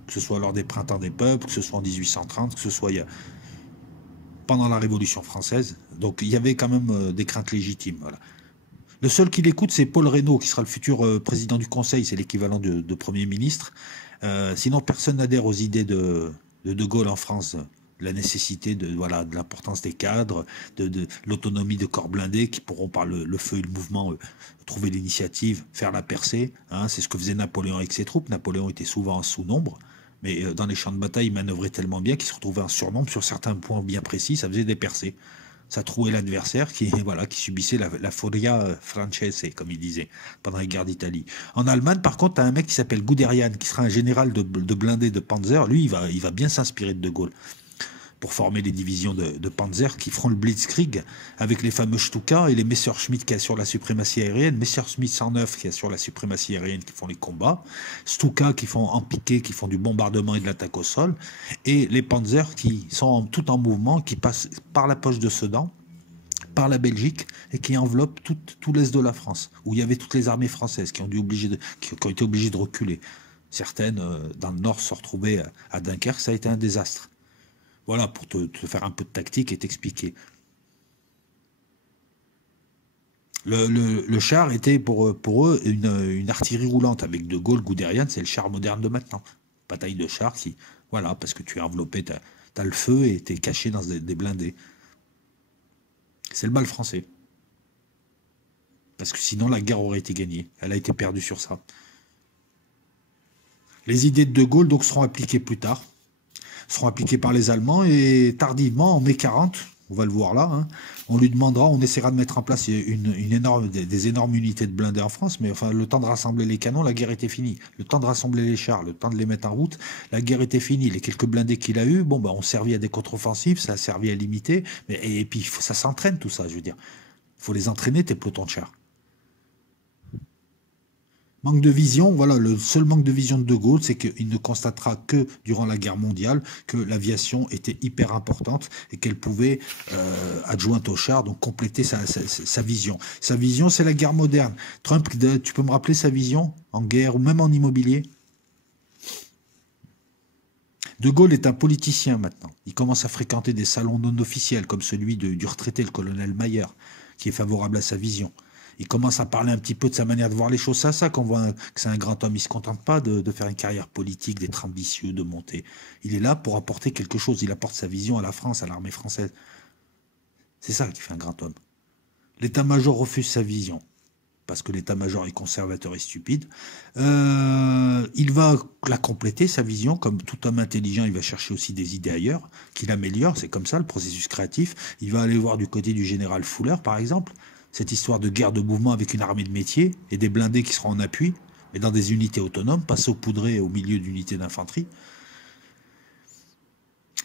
Que ce soit lors des printemps des peuples, que ce soit en 1830, que ce soit pendant la Révolution française. Donc il y avait quand même des craintes légitimes. Voilà. Le seul qui l'écoute, c'est Paul Reynaud, qui sera le futur président du Conseil, c'est l'équivalent de Premier ministre. Sinon, personne n'adhère aux idées de Gaulle en France. La nécessité de l'importance des cadres, de l'autonomie de corps blindés qui pourront par le feu et le mouvement trouver l'initiative, faire la percée. Hein, c'est ce que faisait Napoléon avec ses troupes. Napoléon était souvent en sous-nombre, mais dans les champs de bataille, il manœuvrait tellement bien qu'il se retrouvait en surnombre sur certains points bien précis, ça faisait des percées. Ça trouait l'adversaire qui subissait la folia francese, comme il disait, pendant les guerres d'Italie. En Allemagne, par contre, tu as un mec qui s'appelle Guderian, qui sera un général de blindés de Panzer. Lui, il va bien s'inspirer de Gaulle pour former les divisions de Panzer qui feront le Blitzkrieg avec les fameux Stuka et les Messerschmitt qui assurent la suprématie aérienne, Messerschmitt 109 qui assurent la suprématie aérienne qui font les combats, Stuka qui font en piqué, qui font du bombardement et de l'attaque au sol, et les Panzer qui sont tout en mouvement, qui passent par la poche de Sedan, par la Belgique, et qui enveloppent tout l'est de la France, où il y avait toutes les armées françaises qui ont été obligées de reculer. Certaines, dans le nord, se retrouvaient à Dunkerque, ça a été un désastre. Voilà, pour te faire un peu de tactique et t'expliquer. Le char était pour eux une artillerie roulante. Avec De Gaulle, Guderian, c'est le char moderne de maintenant. Bataille de chars qui... Voilà, parce que tu es enveloppé, t'as le feu et t'es caché dans des blindés. C'est le mal français. Parce que sinon, la guerre aurait été gagnée. Elle a été perdue sur ça. Les idées de Gaulle donc seront appliquées plus tard. Seront appliquées par les Allemands et tardivement, en mai 40, on va le voir là, hein. On lui demandera, on essaiera de mettre en place des énormes unités de blindés en France, mais enfin, le temps de rassembler les canons, la guerre était finie. Le temps de rassembler les chars, le temps de les mettre en route, la guerre était finie. Les quelques blindés qu'il a eu, bon, bah, ont servi à des contre-offensives, ça a servi à limiter, et puis ça s'entraîne tout ça, je veux dire. Il faut les entraîner, tes pelotons de chars. Manque de vision, voilà, le seul manque de vision de Gaulle, c'est qu'il ne constatera que durant la guerre mondiale que l'aviation était hyper importante et qu'elle pouvait, adjointe au char, donc compléter sa vision. Sa vision, c'est la guerre moderne. Trump, tu peux me rappeler sa vision en guerre ou même en immobilier? De Gaulle est un politicien maintenant. Il commence à fréquenter des salons non officiels comme celui du retraité, le colonel Mayer, qui est favorable à sa vision. Il commence à parler un petit peu de sa manière de voir les choses. C'est ça qu'on voit que c'est un grand homme. Il ne se contente pas de faire une carrière politique, d'être ambitieux, de monter. Il est là pour apporter quelque chose. Il apporte sa vision à la France, à l'armée française. C'est ça qui fait un grand homme. L'état-major refuse sa vision, parce que l'état-major est conservateur et stupide. Il va la compléter, sa vision. Comme tout homme intelligent, il va chercher aussi des idées ailleurs, qu'il améliore. C'est comme ça, le processus créatif. Il va aller voir du côté du général Fuller, par exemple, cette histoire de guerre de mouvement avec une armée de métier et des blindés qui seront en appui, mais dans des unités autonomes, pas saupoudrées au milieu d'unités d'infanterie.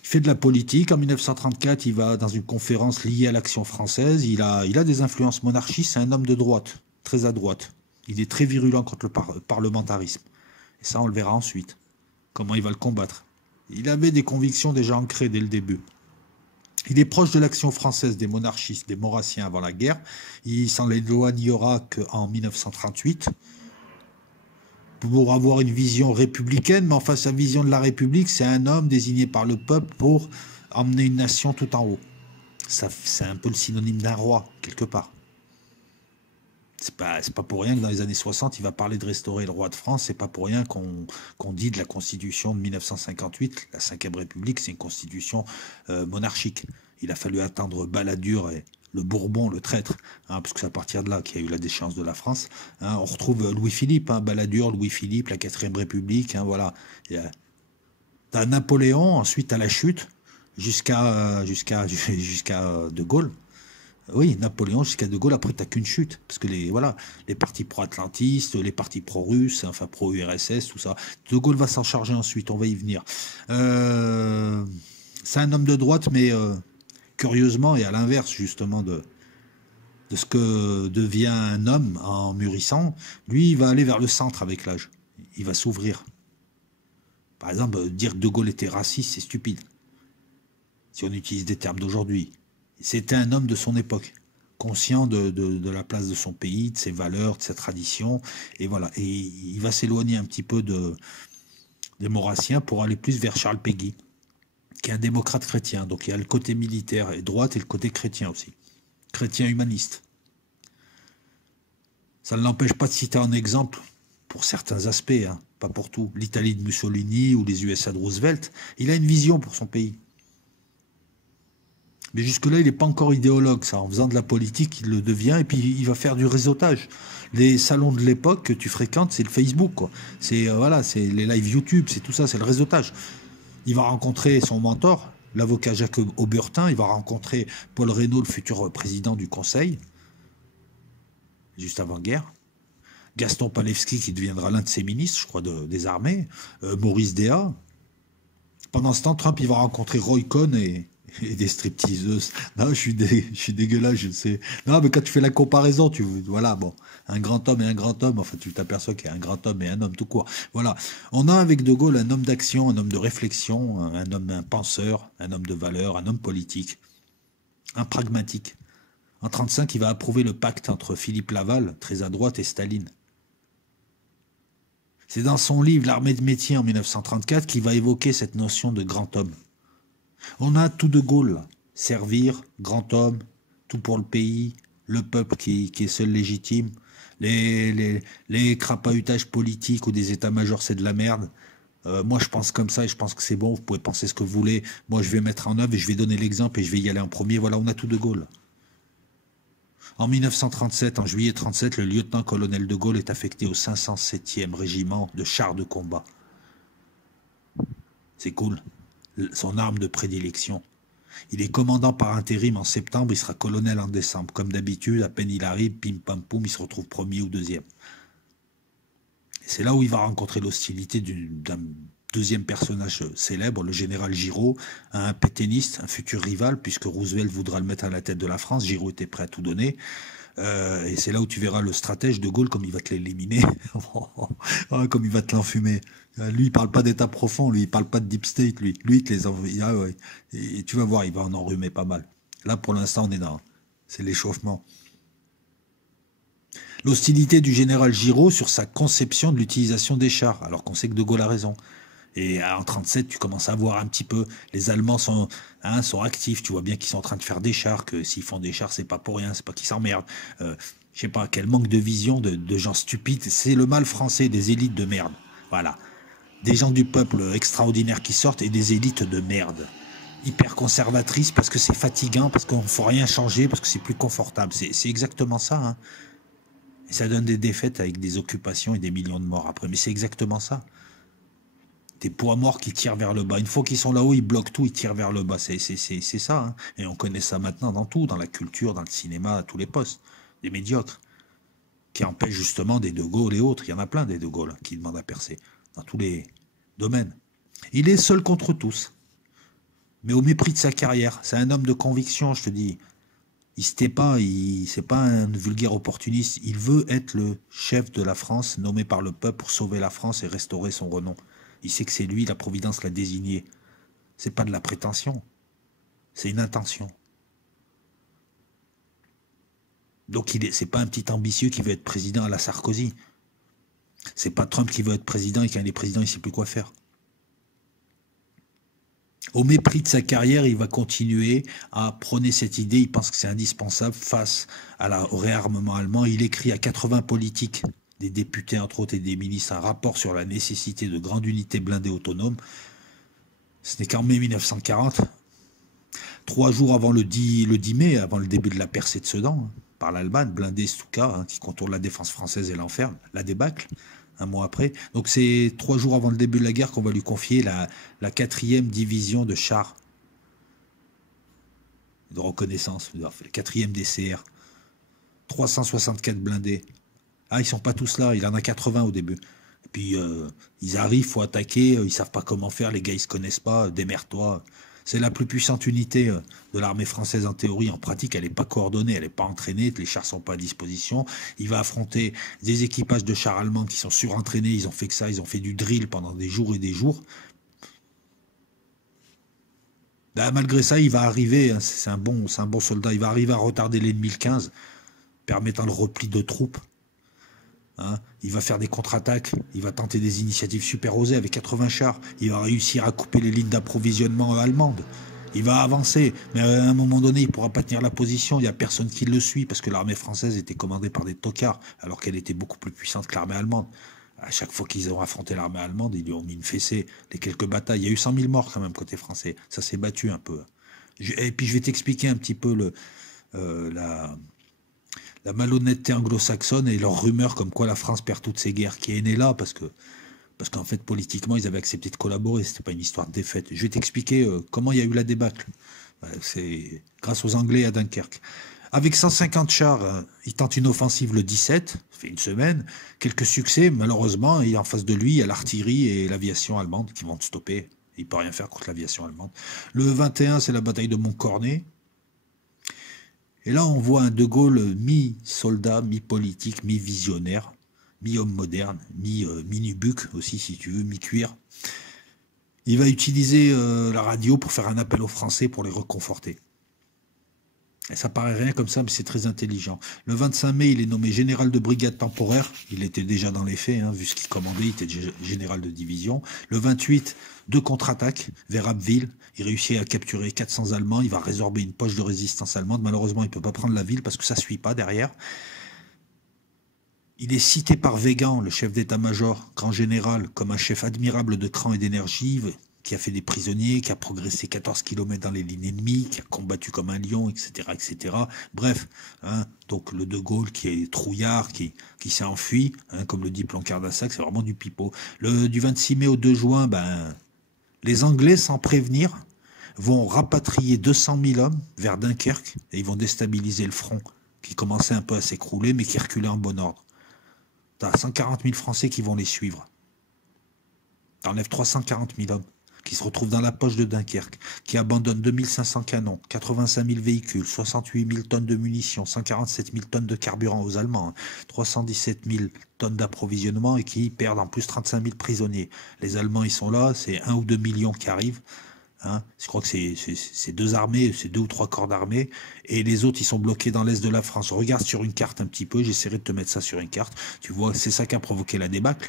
Il fait de la politique. En 1934, il va dans une conférence liée à l'Action française. Il a des influences monarchistes. C'est un homme de droite, très à droite. Il est très virulent contre le parlementarisme. Et ça, on le verra ensuite. Comment il va le combattre. Il avait des convictions déjà ancrées dès le début. Il est proche de l'Action française, des monarchistes, des maurassiens avant la guerre. Il s'en éloignera qu'en 1938 pour avoir une vision républicaine, mais enfin sa vision de la République, c'est un homme désigné par le peuple pour emmener une nation tout en haut. C'est un peu le synonyme d'un roi, quelque part. C'est pas pour rien que dans les années 60, il va parler de restaurer le roi de France. C'est pas pour rien qu'on dit de la Constitution de 1958, la Ve République, c'est une constitution monarchique. Il a fallu attendre Balladur et le Bourbon, le traître, hein, parce que c'est à partir de là qu'il y a eu la déchéance de la France. Hein, on retrouve Louis-Philippe, hein, Balladur, Louis-Philippe, la 4e République, hein, voilà. T'as Napoléon, ensuite à la chute, jusqu'à De Gaulle. Oui, Napoléon jusqu'à De Gaulle, après, t'as qu'une chute. Parce que les partis pro-atlantistes, les partis pro-russes, enfin pro-URSS, tout ça. De Gaulle va s'en charger ensuite, on va y venir. C'est un homme de droite, mais curieusement, et à l'inverse justement de ce que devient un homme en mûrissant, lui, il va aller vers le centre avec l'âge. Il va s'ouvrir. Par exemple, dire que De Gaulle était raciste, c'est stupide. Si on utilise des termes d'aujourd'hui. C'était un homme de son époque, conscient de la place de son pays, de ses valeurs, de sa tradition, et voilà. Et il va s'éloigner un petit peu des Maurassiens pour aller plus vers Charles Péguy, qui est un démocrate chrétien. Donc il y a le côté militaire et droite et le côté chrétien aussi. Chrétien humaniste. Ça ne l'empêche pas de citer un exemple pour certains aspects, hein, pas pour tout. L'Italie de Mussolini ou les USA de Roosevelt. Il a une vision pour son pays. Mais jusque-là, il n'est pas encore idéologue, ça. En faisant de la politique, il le devient, et puis il va faire du réseautage. Les salons de l'époque que tu fréquentes, c'est le Facebook, quoi. C'est voilà, c'est les lives YouTube, c'est tout ça, c'est le réseautage. Il va rencontrer son mentor, l'avocat Jacques Aubertin, il va rencontrer Paul Reynaud, le futur président du Conseil, juste avant-guerre. Gaston Palevski, qui deviendra l'un de ses ministres, je crois, des armées. Maurice Déa. Pendant ce temps, Trump, il va rencontrer Roy Cohn et des stripteaseuses. Non, je suis dégueulasse, je sais. Non, mais quand tu fais la comparaison, voilà, bon, un grand homme et un grand homme, enfin, tu t'aperçois qu'il y a un grand homme et un homme tout court. Voilà. On a avec De Gaulle un homme d'action, un homme de réflexion, un penseur, un homme de valeur, un homme politique, un pragmatique. En 1935, il va approuver le pacte entre Philippe Laval, très à droite, et Staline. C'est dans son livre L'armée de métier en 1934 qu'il va évoquer cette notion de grand homme. On a tout De Gaulle, là. Servir, grand homme, tout pour le pays, le peuple qui est seul légitime, les crapahutages politiques ou des états-majors, c'est de la merde. Moi, je pense comme ça et je pense que c'est bon, vous pouvez penser ce que vous voulez. Moi, je vais mettre en œuvre et je vais donner l'exemple et je vais y aller en premier. Voilà, on a tout De Gaulle. En 1937, en juillet 1937, le lieutenant-colonel De Gaulle est affecté au 507e régiment de chars de combat. C'est cool. Son arme de prédilection. Il est commandant par intérim en septembre, il sera colonel en décembre. Comme d'habitude, à peine il arrive, pim pam poum, il se retrouve premier ou deuxième. Et c'est là où il va rencontrer l'hostilité d'un deuxième personnage célèbre, le général Giraud, un pétainiste, un futur rival, puisque Roosevelt voudra le mettre à la tête de la France. Giraud était prêt à tout donner. Et c'est là où tu verras le stratège de Gaulle, comme il va te l'éliminer, comme il va te l'enfumer. Lui, il parle pas d'état profond, lui, il parle pas de deep state, lui. Lui, il te les envoie. Ah ouais. Et tu vas voir, il va en enrhumer pas mal. Là, pour l'instant, on est dans. C'est l'échauffement. L'hostilité du général Giraud sur sa conception de l'utilisation des chars, alors qu'on sait que De Gaulle a raison. Et en 37, tu commences à voir un petit peu, les Allemands sont actifs, tu vois bien qu'ils sont en train de faire des chars, que s'ils font des chars, c'est pas pour rien, c'est pas qu'ils s'emmerdent. Je sais pas, quel manque de vision de gens stupides, c'est le mal français, des élites de merde. Voilà. Des gens du peuple extraordinaires qui sortent et des élites de merde. Hyper conservatrices parce que c'est fatigant, parce qu'on ne faut rien changer, parce que c'est plus confortable. C'est exactement ça, hein. Et ça donne des défaites avec des occupations et des millions de morts après. Mais c'est exactement ça. Des poids morts qui tirent vers le bas. Une fois qu'ils sont là-haut, ils bloquent tout, ils tirent vers le bas. C'est ça. Hein. Et on connaît ça maintenant dans tout, dans la culture, dans le cinéma, à tous les postes. Des médiocres. Qui empêchent justement des De Gaulle et autres. Il y en a plein des De Gaulle qui demandent à percer. Dans tous les domaines. Il est seul contre tous. Mais au mépris de sa carrière. C'est un homme de conviction, je te dis. Il se tait pas, c'est pas un vulgaire opportuniste. Il veut être le chef de la France, nommé par le peuple pour sauver la France et restaurer son renom. Il sait que c'est lui, la Providence l'a désigné. C'est pas de la prétention, c'est une intention. Donc c'est pas un petit ambitieux qui veut être président à la Sarkozy. C'est pas Trump qui veut être président et quand il est président, il sait plus quoi faire. Au mépris de sa carrière, il va continuer à prôner cette idée. Il pense que c'est indispensable face au réarmement allemand. Il écrit à 80 politiques, des députés entre autres et des ministres, un rapport sur la nécessité de grande unité blindée autonome. Ce n'est qu'en mai 1940, 3 jours avant le 10 mai, avant le début de la percée de Sedan, par l'Allemagne, blindé Stuka, qui contourne la défense française et l'enferme, la débâcle. Un mois après. Donc c'est 3 jours avant le début de la guerre qu'on va lui confier la 4e division de chars de reconnaissance, la 4e DCR. 364 blindés. Ah, ils sont pas tous là, il en a 80 au début. Et puis ils arrivent, faut attaquer, ils savent pas comment faire, les gars ils se connaissent pas, démerde-toi. C'est la plus puissante unité de l'armée française en théorie. En pratique, elle n'est pas coordonnée, elle n'est pas entraînée, les chars sont pas à disposition. Il va affronter des équipages de chars allemands qui sont surentraînés, ils ont fait que ça, ils ont fait du drill pendant des jours et des jours. Ben, malgré ça, il va arriver, hein, c'est un bon soldat, il va arriver à retarder l'ennemi le 15, permettant le repli de troupes. Hein, il va faire des contre-attaques, il va tenter des initiatives super osées avec 80 chars, il va réussir à couper les lignes d'approvisionnement allemandes, il va avancer, mais à un moment donné il ne pourra pas tenir la position, il n'y a personne qui le suit parce que l'armée française était commandée par des tocards alors qu'elle était beaucoup plus puissante que l'armée allemande. À chaque fois qu'ils ont affronté l'armée allemande, ils lui ont mis une fessée, les quelques batailles, il y a eu 100 000 morts quand même côté français, ça s'est battu un peu. Et puis je vais t'expliquer un petit peu la malhonnêteté anglo-saxonne et leurs rumeurs comme quoi la France perd toutes ses guerres, qui est née là parce qu'en fait politiquement ils avaient accepté de collaborer, c'était pas une histoire de défaite. Je vais t'expliquer comment il y a eu la débâcle. C'est grâce aux Anglais à Dunkerque. Avec 150 chars, il tente une offensive le 17, ça fait une semaine, quelques succès malheureusement, et en face de lui il y a l'artillerie et l'aviation allemande qui vont te stopper. Il peut rien faire contre l'aviation allemande. Le 21 c'est la bataille de Montcornet. Et là, on voit un De Gaulle mi-soldat, mi-politique, mi-visionnaire, mi-homme moderne, mi-nubuck aussi, si tu veux, mi-cuir. Il va utiliser la radio pour faire un appel aux Français pour les réconforter. Et ça paraît rien comme ça, mais c'est très intelligent. Le 25 mai, il est nommé général de brigade temporaire. Il était déjà dans les faits, hein, vu ce qu'il commandait, il était général de division. Le 28, 2 contre-attaques vers Abbeville. Il réussit à capturer 400 Allemands. Il va résorber une poche de résistance allemande. Malheureusement, il ne peut pas prendre la ville parce que ça ne suit pas derrière. Il est cité par Weygand, le chef d'état-major, grand général, comme un chef admirable de cran et d'énergie, qui a fait des prisonniers, qui a progressé 14 km dans les lignes ennemies, qui a combattu comme un lion, etc. etc. Bref, hein, donc le De Gaulle qui est trouillard, qui s'est enfui, hein, comme le dit Plancard d'Assac, c'est vraiment du pipeau. Du 26 mai au 2 juin, les Anglais, sans prévenir, vont rapatrier 200 000 hommes vers Dunkerque et ils vont déstabiliser le front qui commençait un peu à s'écrouler mais qui reculait en bon ordre. Tu as 140 000 Français qui vont les suivre. Tu enlèves 340 000 hommes qui se retrouvent dans la poche de Dunkerque, qui abandonnent 2500 canons, 85 000 véhicules, 68 000 tonnes de munitions, 147 000 tonnes de carburant aux Allemands, 317 000 tonnes d'approvisionnement et qui perdent en plus 35 000 prisonniers. Les Allemands, ils sont là, c'est 1 ou 2 millions qui arrivent. Hein. Je crois que c'est deux armées, c'est 2 ou 3 corps d'armée, et les autres, ils sont bloqués dans l'est de la France. Regarde sur une carte un petit peu, j'essaierai de te mettre ça sur une carte. Tu vois, c'est ça qui a provoqué la débâcle.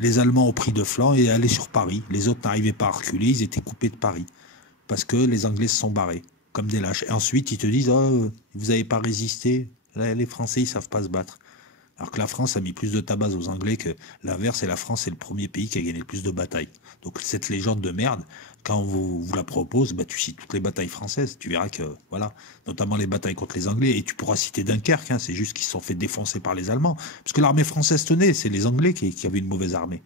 Les Allemands ont pris de flanc et allaient sur Paris. Les autres n'arrivaient pas à reculer, ils étaient coupés de Paris. Parce que les Anglais se sont barrés, comme des lâches. Et ensuite, ils te disent, oh, vous n'avez pas résisté. Les Français, ils ne savent pas se battre. Alors que la France a mis plus de tabac aux Anglais que l'inverse, et la France est le premier pays qui a gagné le plus de batailles. Donc cette légende de merde, quand vous la propose, bah, tu cites toutes les batailles françaises, tu verras que, voilà, notamment les batailles contre les Anglais, et tu pourras citer Dunkerque, hein, c'est juste qu'ils se sont fait défoncer par les Allemands. Parce que l'armée française tenait, c'est les Anglais qui avaient une mauvaise armée.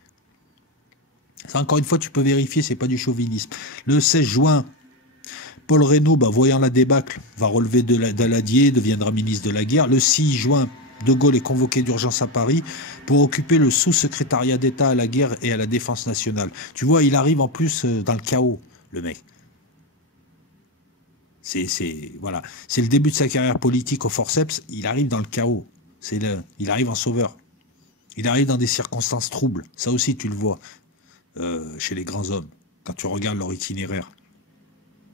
Ça, encore une fois, tu peux vérifier, c'est pas du chauvinisme. Le 16 juin, Paul Reynaud, bah, voyant la débâcle, va relever Daladier, deviendra ministre de la guerre. Le 6 juin, De Gaulle est convoqué d'urgence à Paris pour occuper le sous-secrétariat d'État à la guerre et à la défense nationale. Tu vois, il arrive en plus dans le chaos, le mec. Voilà. C'est le début de sa carrière politique au forceps, il arrive dans le chaos. Il arrive en sauveur. Il arrive dans des circonstances troubles. Ça aussi, tu le vois chez les grands hommes, quand tu regardes leur itinéraire.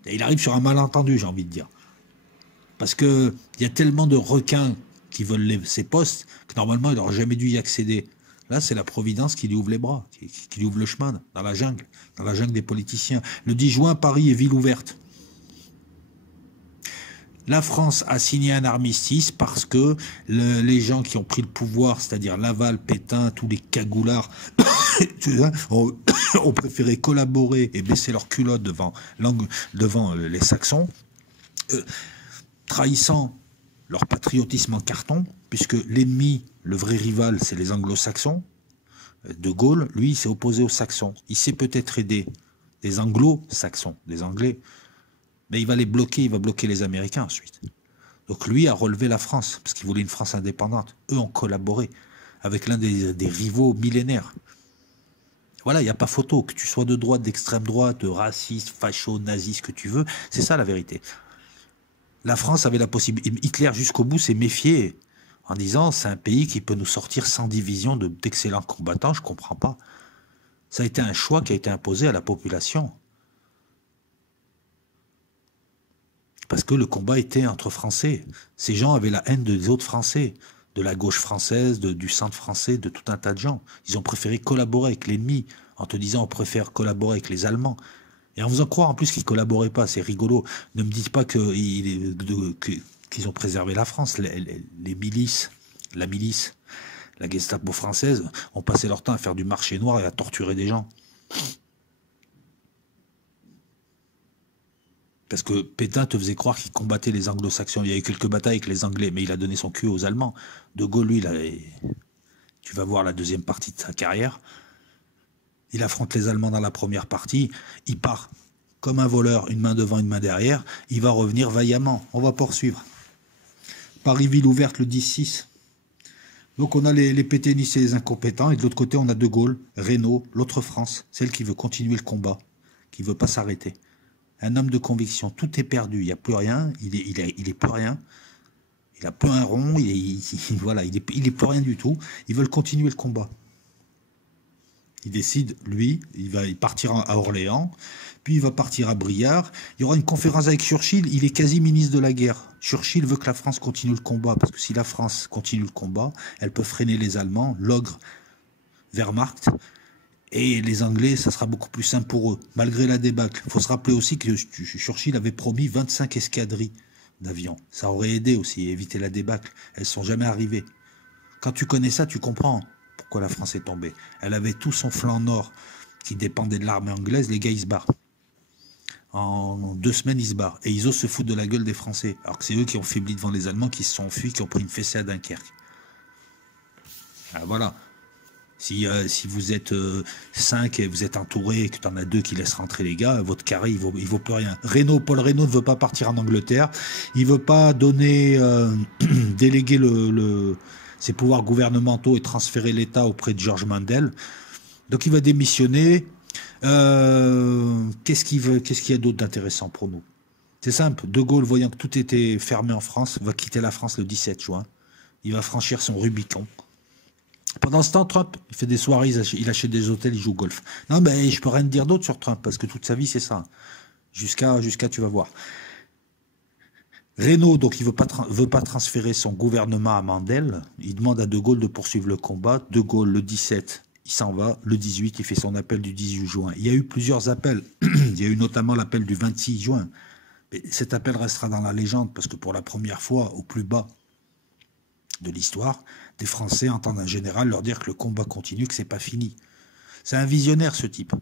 Et il arrive sur un malentendu, j'ai envie de dire. Parce qu'il y a tellement de requins qui veulent ces postes que normalement, il n'aurait jamais dû y accéder. Là, c'est la Providence qui lui ouvre les bras, qui lui ouvre le chemin dans la jungle des politiciens. Le 10 juin, Paris est ville ouverte. La France a signé un armistice parce que les gens qui ont pris le pouvoir, c'est-à-dire Laval, Pétain, tous les cagoulards, ont préféré collaborer et baisser leur culotte devant les Saxons, trahissant leur patriotisme en carton, puisque l'ennemi, le vrai rival, c'est les anglo-saxons. De Gaulle, lui, il s'est opposé aux Saxons. Il s'est peut-être aidé des anglo-saxons, des Anglais, mais il va les bloquer, il va bloquer les Américains ensuite. Donc lui a relevé la France, parce qu'il voulait une France indépendante. Eux ont collaboré avec l'un des rivaux millénaires. Voilà, il n'y a pas photo, que tu sois de droite, d'extrême droite, raciste, facho, nazi, ce que tu veux, c'est ça la vérité. La France avait la possibilité, Hitler jusqu'au bout s'est méfié en disant c'est un pays qui peut nous sortir sans division d'excellents combattants, je ne comprends pas. Ça a été un choix qui a été imposé à la population. Parce que le combat était entre Français. Ces gens avaient la haine des autres Français, de la gauche française, du centre français, de tout un tas de gens. Ils ont préféré collaborer avec l'ennemi en te disant on préfère collaborer avec les Allemands. Et en faisant croire en plus qu'ils ne collaboraient pas, c'est rigolo. Ne me dites pas qu'ils ont préservé la France. Les milices, la milice, la Gestapo française ont passé leur temps à faire du marché noir et à torturer des gens. Parce que Pétain te faisait croire qu'il combattait les anglo-saxons. Il y a eu quelques batailles avec les Anglais, mais il a donné son cul aux Allemands. De Gaulle, lui, tu vas voir la deuxième partie de sa carrière. Il affronte les Allemands dans la première partie. Il part comme un voleur, une main devant, une main derrière. Il va revenir vaillamment. On va poursuivre. Paris, ville ouverte le 10-6. Donc on a les pétainistes et les incompétents. Et de l'autre côté, on a De Gaulle, Reynaud, l'autre France. Celle qui veut continuer le combat, qui ne veut pas s'arrêter. Un homme de conviction. Tout est perdu. Il n'y a plus rien. Il est plus rien. Il a plus un rond. Voilà, il est plus rien du tout. Ils veulent continuer le combat. Il décide, lui, il partira à Orléans, puis il va partir à Briare. Il y aura une conférence avec Churchill, il est quasi ministre de la guerre. Churchill veut que la France continue le combat, parce que si la France continue le combat, elle peut freiner les Allemands, l'ogre, Wehrmacht, et les Anglais, ça sera beaucoup plus simple pour eux, malgré la débâcle. Il faut se rappeler aussi que Churchill avait promis 25 escadrilles d'avions. Ça aurait aidé aussi à éviter la débâcle. Elles ne sont jamais arrivées. Quand tu connais ça, tu comprends pourquoi la France est tombée. Elle avait tout son flanc nord qui dépendait de l'armée anglaise, les gars ils se barrent. En 2 semaines ils se barrent. Et ils osent se foutre de la gueule des Français. Alors que c'est eux qui ont faibli devant les Allemands, qui se sont enfuis, qui ont pris une fessée à Dunkerque. Alors voilà. Si vous êtes 5 et vous êtes entouré et que tu en as 2 qui laissent rentrer les gars, votre carré, il vaut plus rien. Paul Reynaud ne veut pas partir en Angleterre. Il veut pas donner, déléguer ses pouvoirs gouvernementaux et transférer l'État auprès de George Mandel. Donc il va démissionner. Qu'est-ce qu'il y a d'autre d'intéressant pour nous? C'est simple. De Gaulle, voyant que tout était fermé en France, va quitter la France le 17 juin. Il va franchir son Rubicon. Pendant ce temps, Trump, il fait des soirées, il achète des hôtels, il joue au golf. Non, mais je peux rien te dire d'autre sur Trump, parce que toute sa vie, c'est ça. Jusqu'à, tu vas voir. Reynaud, donc, il veut pas transférer son gouvernement à Mandel. Il demande à De Gaulle de poursuivre le combat. De Gaulle, le 17, il s'en va. Le 18, il fait son appel du 18 juin. Il y a eu plusieurs appels. Il y a eu notamment l'appel du 26 juin. Mais cet appel restera dans la légende, parce que pour la première fois, au plus bas de l'histoire, des Français entendent un général leur dire que le combat continue, que c'est pas fini. C'est un visionnaire, ce type.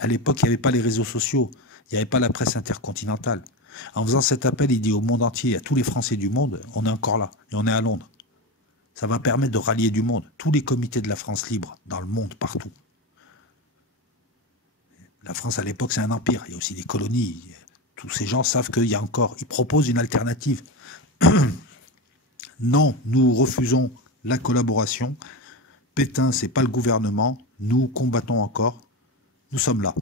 À l'époque, il n'y avait pas les réseaux sociaux, il n'y avait pas la presse intercontinentale. En faisant cet appel, il dit au monde entier, à tous les Français du monde, on est encore là, et on est à Londres. Ça va permettre de rallier du monde, tous les comités de la France libre, dans le monde, partout. La France, à l'époque, c'est un empire, il y a aussi des colonies. Tous ces gens savent qu'il y a encore, ils proposent une alternative. Non, nous refusons la collaboration. Pétain, c'est pas le gouvernement. Nous combattons encore. Nous sommes là.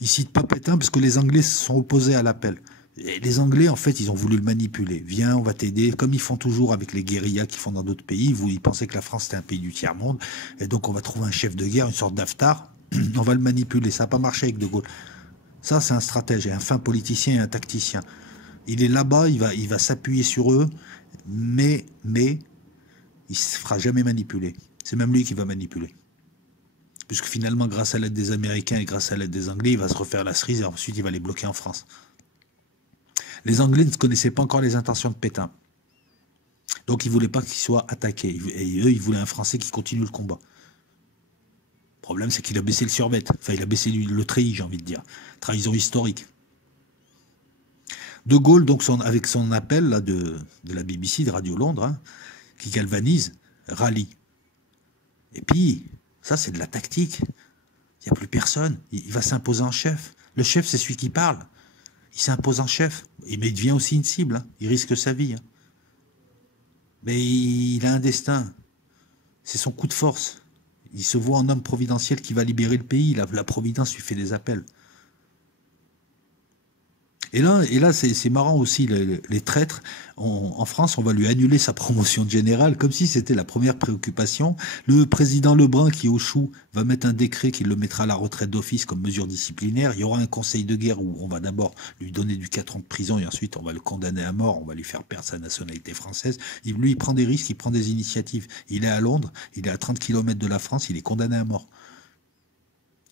Ils citent pas Pétain parce que les Anglais se sont opposés à l'appel. Et les Anglais, en fait, ils ont voulu le manipuler. Viens, on va t'aider. Comme ils font toujours avec les guérillas qu'ils font dans d'autres pays. Ils pensaient que la France, c'était un pays du tiers-monde. Et donc, on va trouver un chef de guerre, une sorte d'Haftar. On va le manipuler. Ça n'a pas marché avec De Gaulle. Ça, c'est un stratège, un fin politicien et un tacticien. Il est là-bas, il va s'appuyer sur eux, mais il ne se fera jamais manipuler. C'est même lui qui va manipuler. Puisque finalement, grâce à l'aide des Américains et grâce à l'aide des Anglais, il va se refaire la cerise et ensuite il va les bloquer en France. Les Anglais ne connaissaient pas encore les intentions de Pétain. Donc ils ne voulaient pas qu'il soit attaqué. Et eux, ils voulaient un Français qui continue le combat. Le problème, c'est qu'il a baissé le survêt. Enfin, il a baissé le treillis, j'ai envie de dire. Trahison historique. De Gaulle, donc, avec son appel là, de la BBC, de Radio Londres, hein, qui galvanise, rallie. Et puis, ça, c'est de la tactique. Il n'y a plus personne. Il va s'imposer en chef. Le chef, c'est celui qui parle. Il s'impose en chef. Mais il devient aussi une cible. Hein. Il risque sa vie. Hein. Mais il a un destin. C'est son coup de force. Il se voit en homme providentiel qui va libérer le pays. La providence lui fait des appels. Et là c'est marrant aussi, les traîtres. En France, on va lui annuler sa promotion de général, comme si c'était la première préoccupation. Le président Lebrun, qui est au chou, va mettre un décret qui le mettra à la retraite d'office comme mesure disciplinaire. Il y aura un conseil de guerre où on va d'abord lui donner du 4 ans de prison et ensuite on va le condamner à mort, on va lui faire perdre sa nationalité française. Lui, il prend des risques, il prend des initiatives. Il est à Londres, il est à 30 km de la France, il est condamné à mort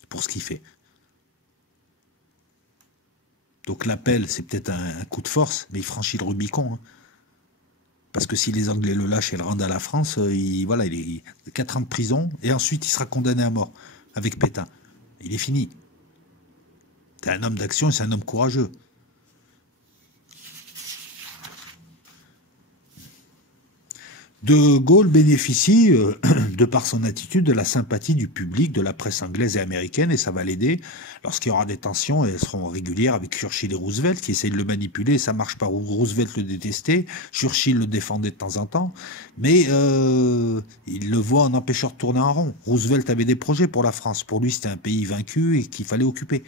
pour ce qu'il fait. Donc l'appel, c'est peut-être un coup de force, mais il franchit le Rubicon. Hein. Parce que si les Anglais le lâchent et le rendent à la France, il est 4 ans de prison, et ensuite il sera condamné à mort, avec Pétain. Il est fini. C'est un homme d'action et c'est un homme courageux. De Gaulle bénéficie, de par son attitude, de la sympathie du public, de la presse anglaise et américaine, et ça va l'aider lorsqu'il y aura des tensions, et elles seront régulières avec Churchill et Roosevelt, qui essayent de le manipuler, et ça marche pas. Roosevelt le détestait, Churchill le défendait de temps en temps, mais il le voit en empêchant de tourner en rond. Roosevelt avait des projets pour la France. Pour lui, c'était un pays vaincu et qu'il fallait occuper.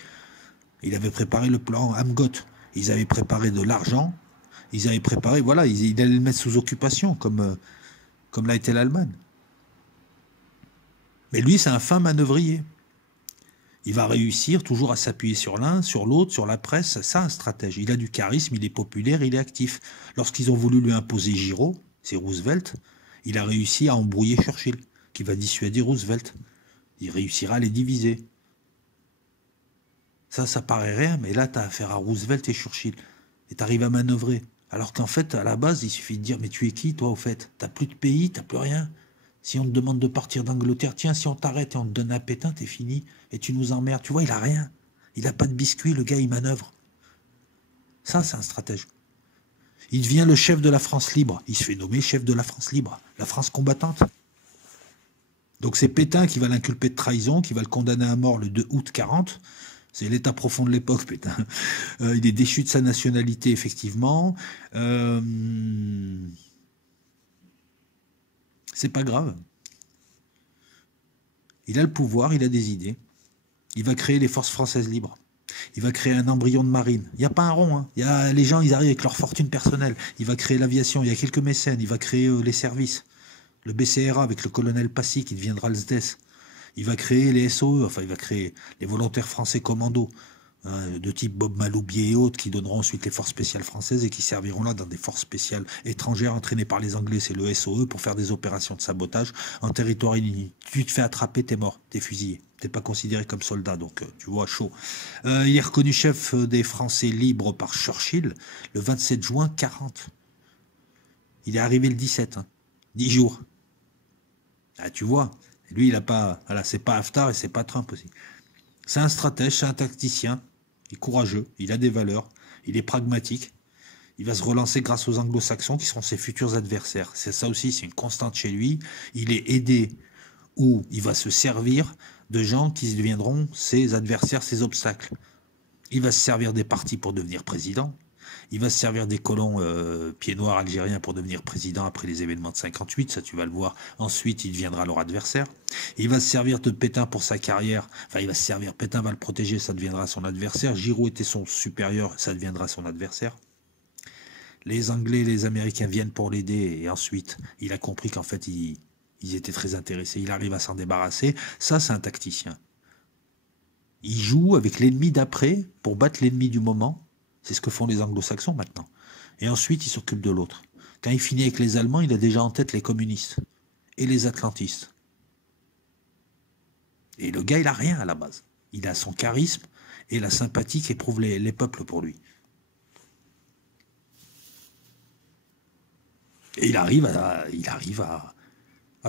Il avait préparé le plan Amgot. Ils avaient préparé de l'argent, ils avaient préparé, voilà, il allait le mettre sous occupation, comme l'a été l'Allemagne. Mais lui, c'est un fin manœuvrier. Il va réussir toujours à s'appuyer sur l'un, sur l'autre, sur la presse. Ça, un stratège. Il a du charisme, il est populaire, il est actif. Lorsqu'ils ont voulu lui imposer Giraud, c'est Roosevelt, il a réussi à embrouiller Churchill, qui va dissuader Roosevelt. Il réussira à les diviser. Ça paraît rien, mais là, tu as affaire à Roosevelt et Churchill. Et tu arrives à manœuvrer. Alors qu'en fait, à la base, il suffit de dire, mais tu es qui, toi, au fait? T'as plus de pays, t'as plus rien. Si on te demande de partir d'Angleterre, tiens, si on t'arrête et on te donne un Pétain, t'es fini. Et tu nous emmerdes. Tu vois, il a rien. Il n'a pas de biscuit, le gars, il manœuvre. Ça, c'est un stratège. Il devient le chef de la France libre. Il se fait nommer chef de la France libre. La France combattante. Donc c'est Pétain qui va l'inculper de trahison, qui va le condamner à mort le 2 août 40. C'est l'état profond de l'époque, Pétain. Il est déchu de sa nationalité, effectivement. C'est pas grave. Il a le pouvoir, il a des idées. Il va créer les forces françaises libres. Il va créer un embryon de marine. Il n'y a pas un rond. Hein. Il y a, les gens, ils arrivent avec leur fortune personnelle. Il va créer l'aviation. Il y a quelques mécènes. Il va créer les services. Le BCRA avec le colonel Passy qui deviendra le SDES. Il va créer les SOE. Enfin, il va créer les volontaires français commandos. De type Bob Maloubier et autres, qui donneront ensuite les forces spéciales françaises et qui serviront là dans des forces spéciales étrangères entraînées par les Anglais, c'est le SOE, pour faire des opérations de sabotage en territoire ennemi. Tu te fais attraper, t'es mort, t'es fusillé. T'es pas considéré comme soldat, donc tu vois, chaud. Il est reconnu chef des Français libres par Churchill le 27 juin 40. Il est arrivé le 17, 10 jours. Ah, tu vois, lui, il a pas, voilà, c'est pas Haftar et c'est pas Trump aussi. C'est un stratège, c'est un tacticien. Il est courageux, il a des valeurs, il est pragmatique. Il va se relancer grâce aux anglo-saxons qui seront ses futurs adversaires. C'est ça aussi, c'est une constante chez lui. Il est aidé ou il va se servir de gens qui deviendront ses adversaires, ses obstacles. Il va se servir des partis pour devenir président. Il va se servir des colons pieds noirs algériens pour devenir président après les événements de 58, ça tu vas le voir. Ensuite, il deviendra leur adversaire. Il va se servir de Pétain pour sa carrière. Enfin, il va se servir, Pétain va le protéger, ça deviendra son adversaire. Giroud était son supérieur, ça deviendra son adversaire. Les Anglais, les Américains viennent pour l'aider et ensuite, il a compris qu'en fait, ils étaient très intéressés. Il arrive à s'en débarrasser. Ça, c'est un tacticien. Il joue avec l'ennemi d'après pour battre l'ennemi du moment. C'est ce que font les anglo-saxons maintenant. Et ensuite, il s'occupe de l'autre. Quand il finit avec les Allemands, il a déjà en tête les communistes et les atlantistes. Et le gars, il n'a rien à la base. Il a son charisme et la sympathie qu'éprouvent les peuples pour lui. Et il arrive à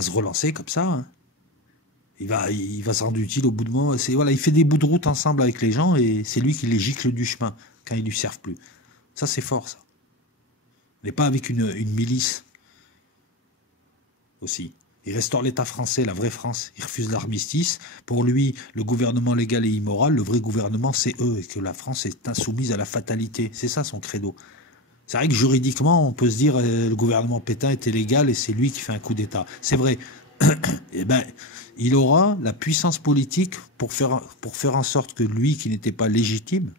se relancer comme ça. Hein. Il va se rendre utile au bout de moment. Voilà, il fait des bouts de route ensemble avec les gens et c'est lui qui les gicle du chemin quand ils ne lui servent plus. Ça, c'est fort, ça. Il n'est pas avec une milice aussi. Il restaure l'État français, la vraie France. Il refuse l'armistice. Pour lui, le gouvernement légal et immoral, le vrai gouvernement, c'est eux. Et que la France est insoumise à la fatalité. C'est ça son credo. C'est vrai que juridiquement, on peut se dire le gouvernement Pétain était légal et c'est lui qui fait un coup d'État. C'est vrai. Eh ben, il aura la puissance politique pour faire en sorte que lui, qui n'était pas légitime,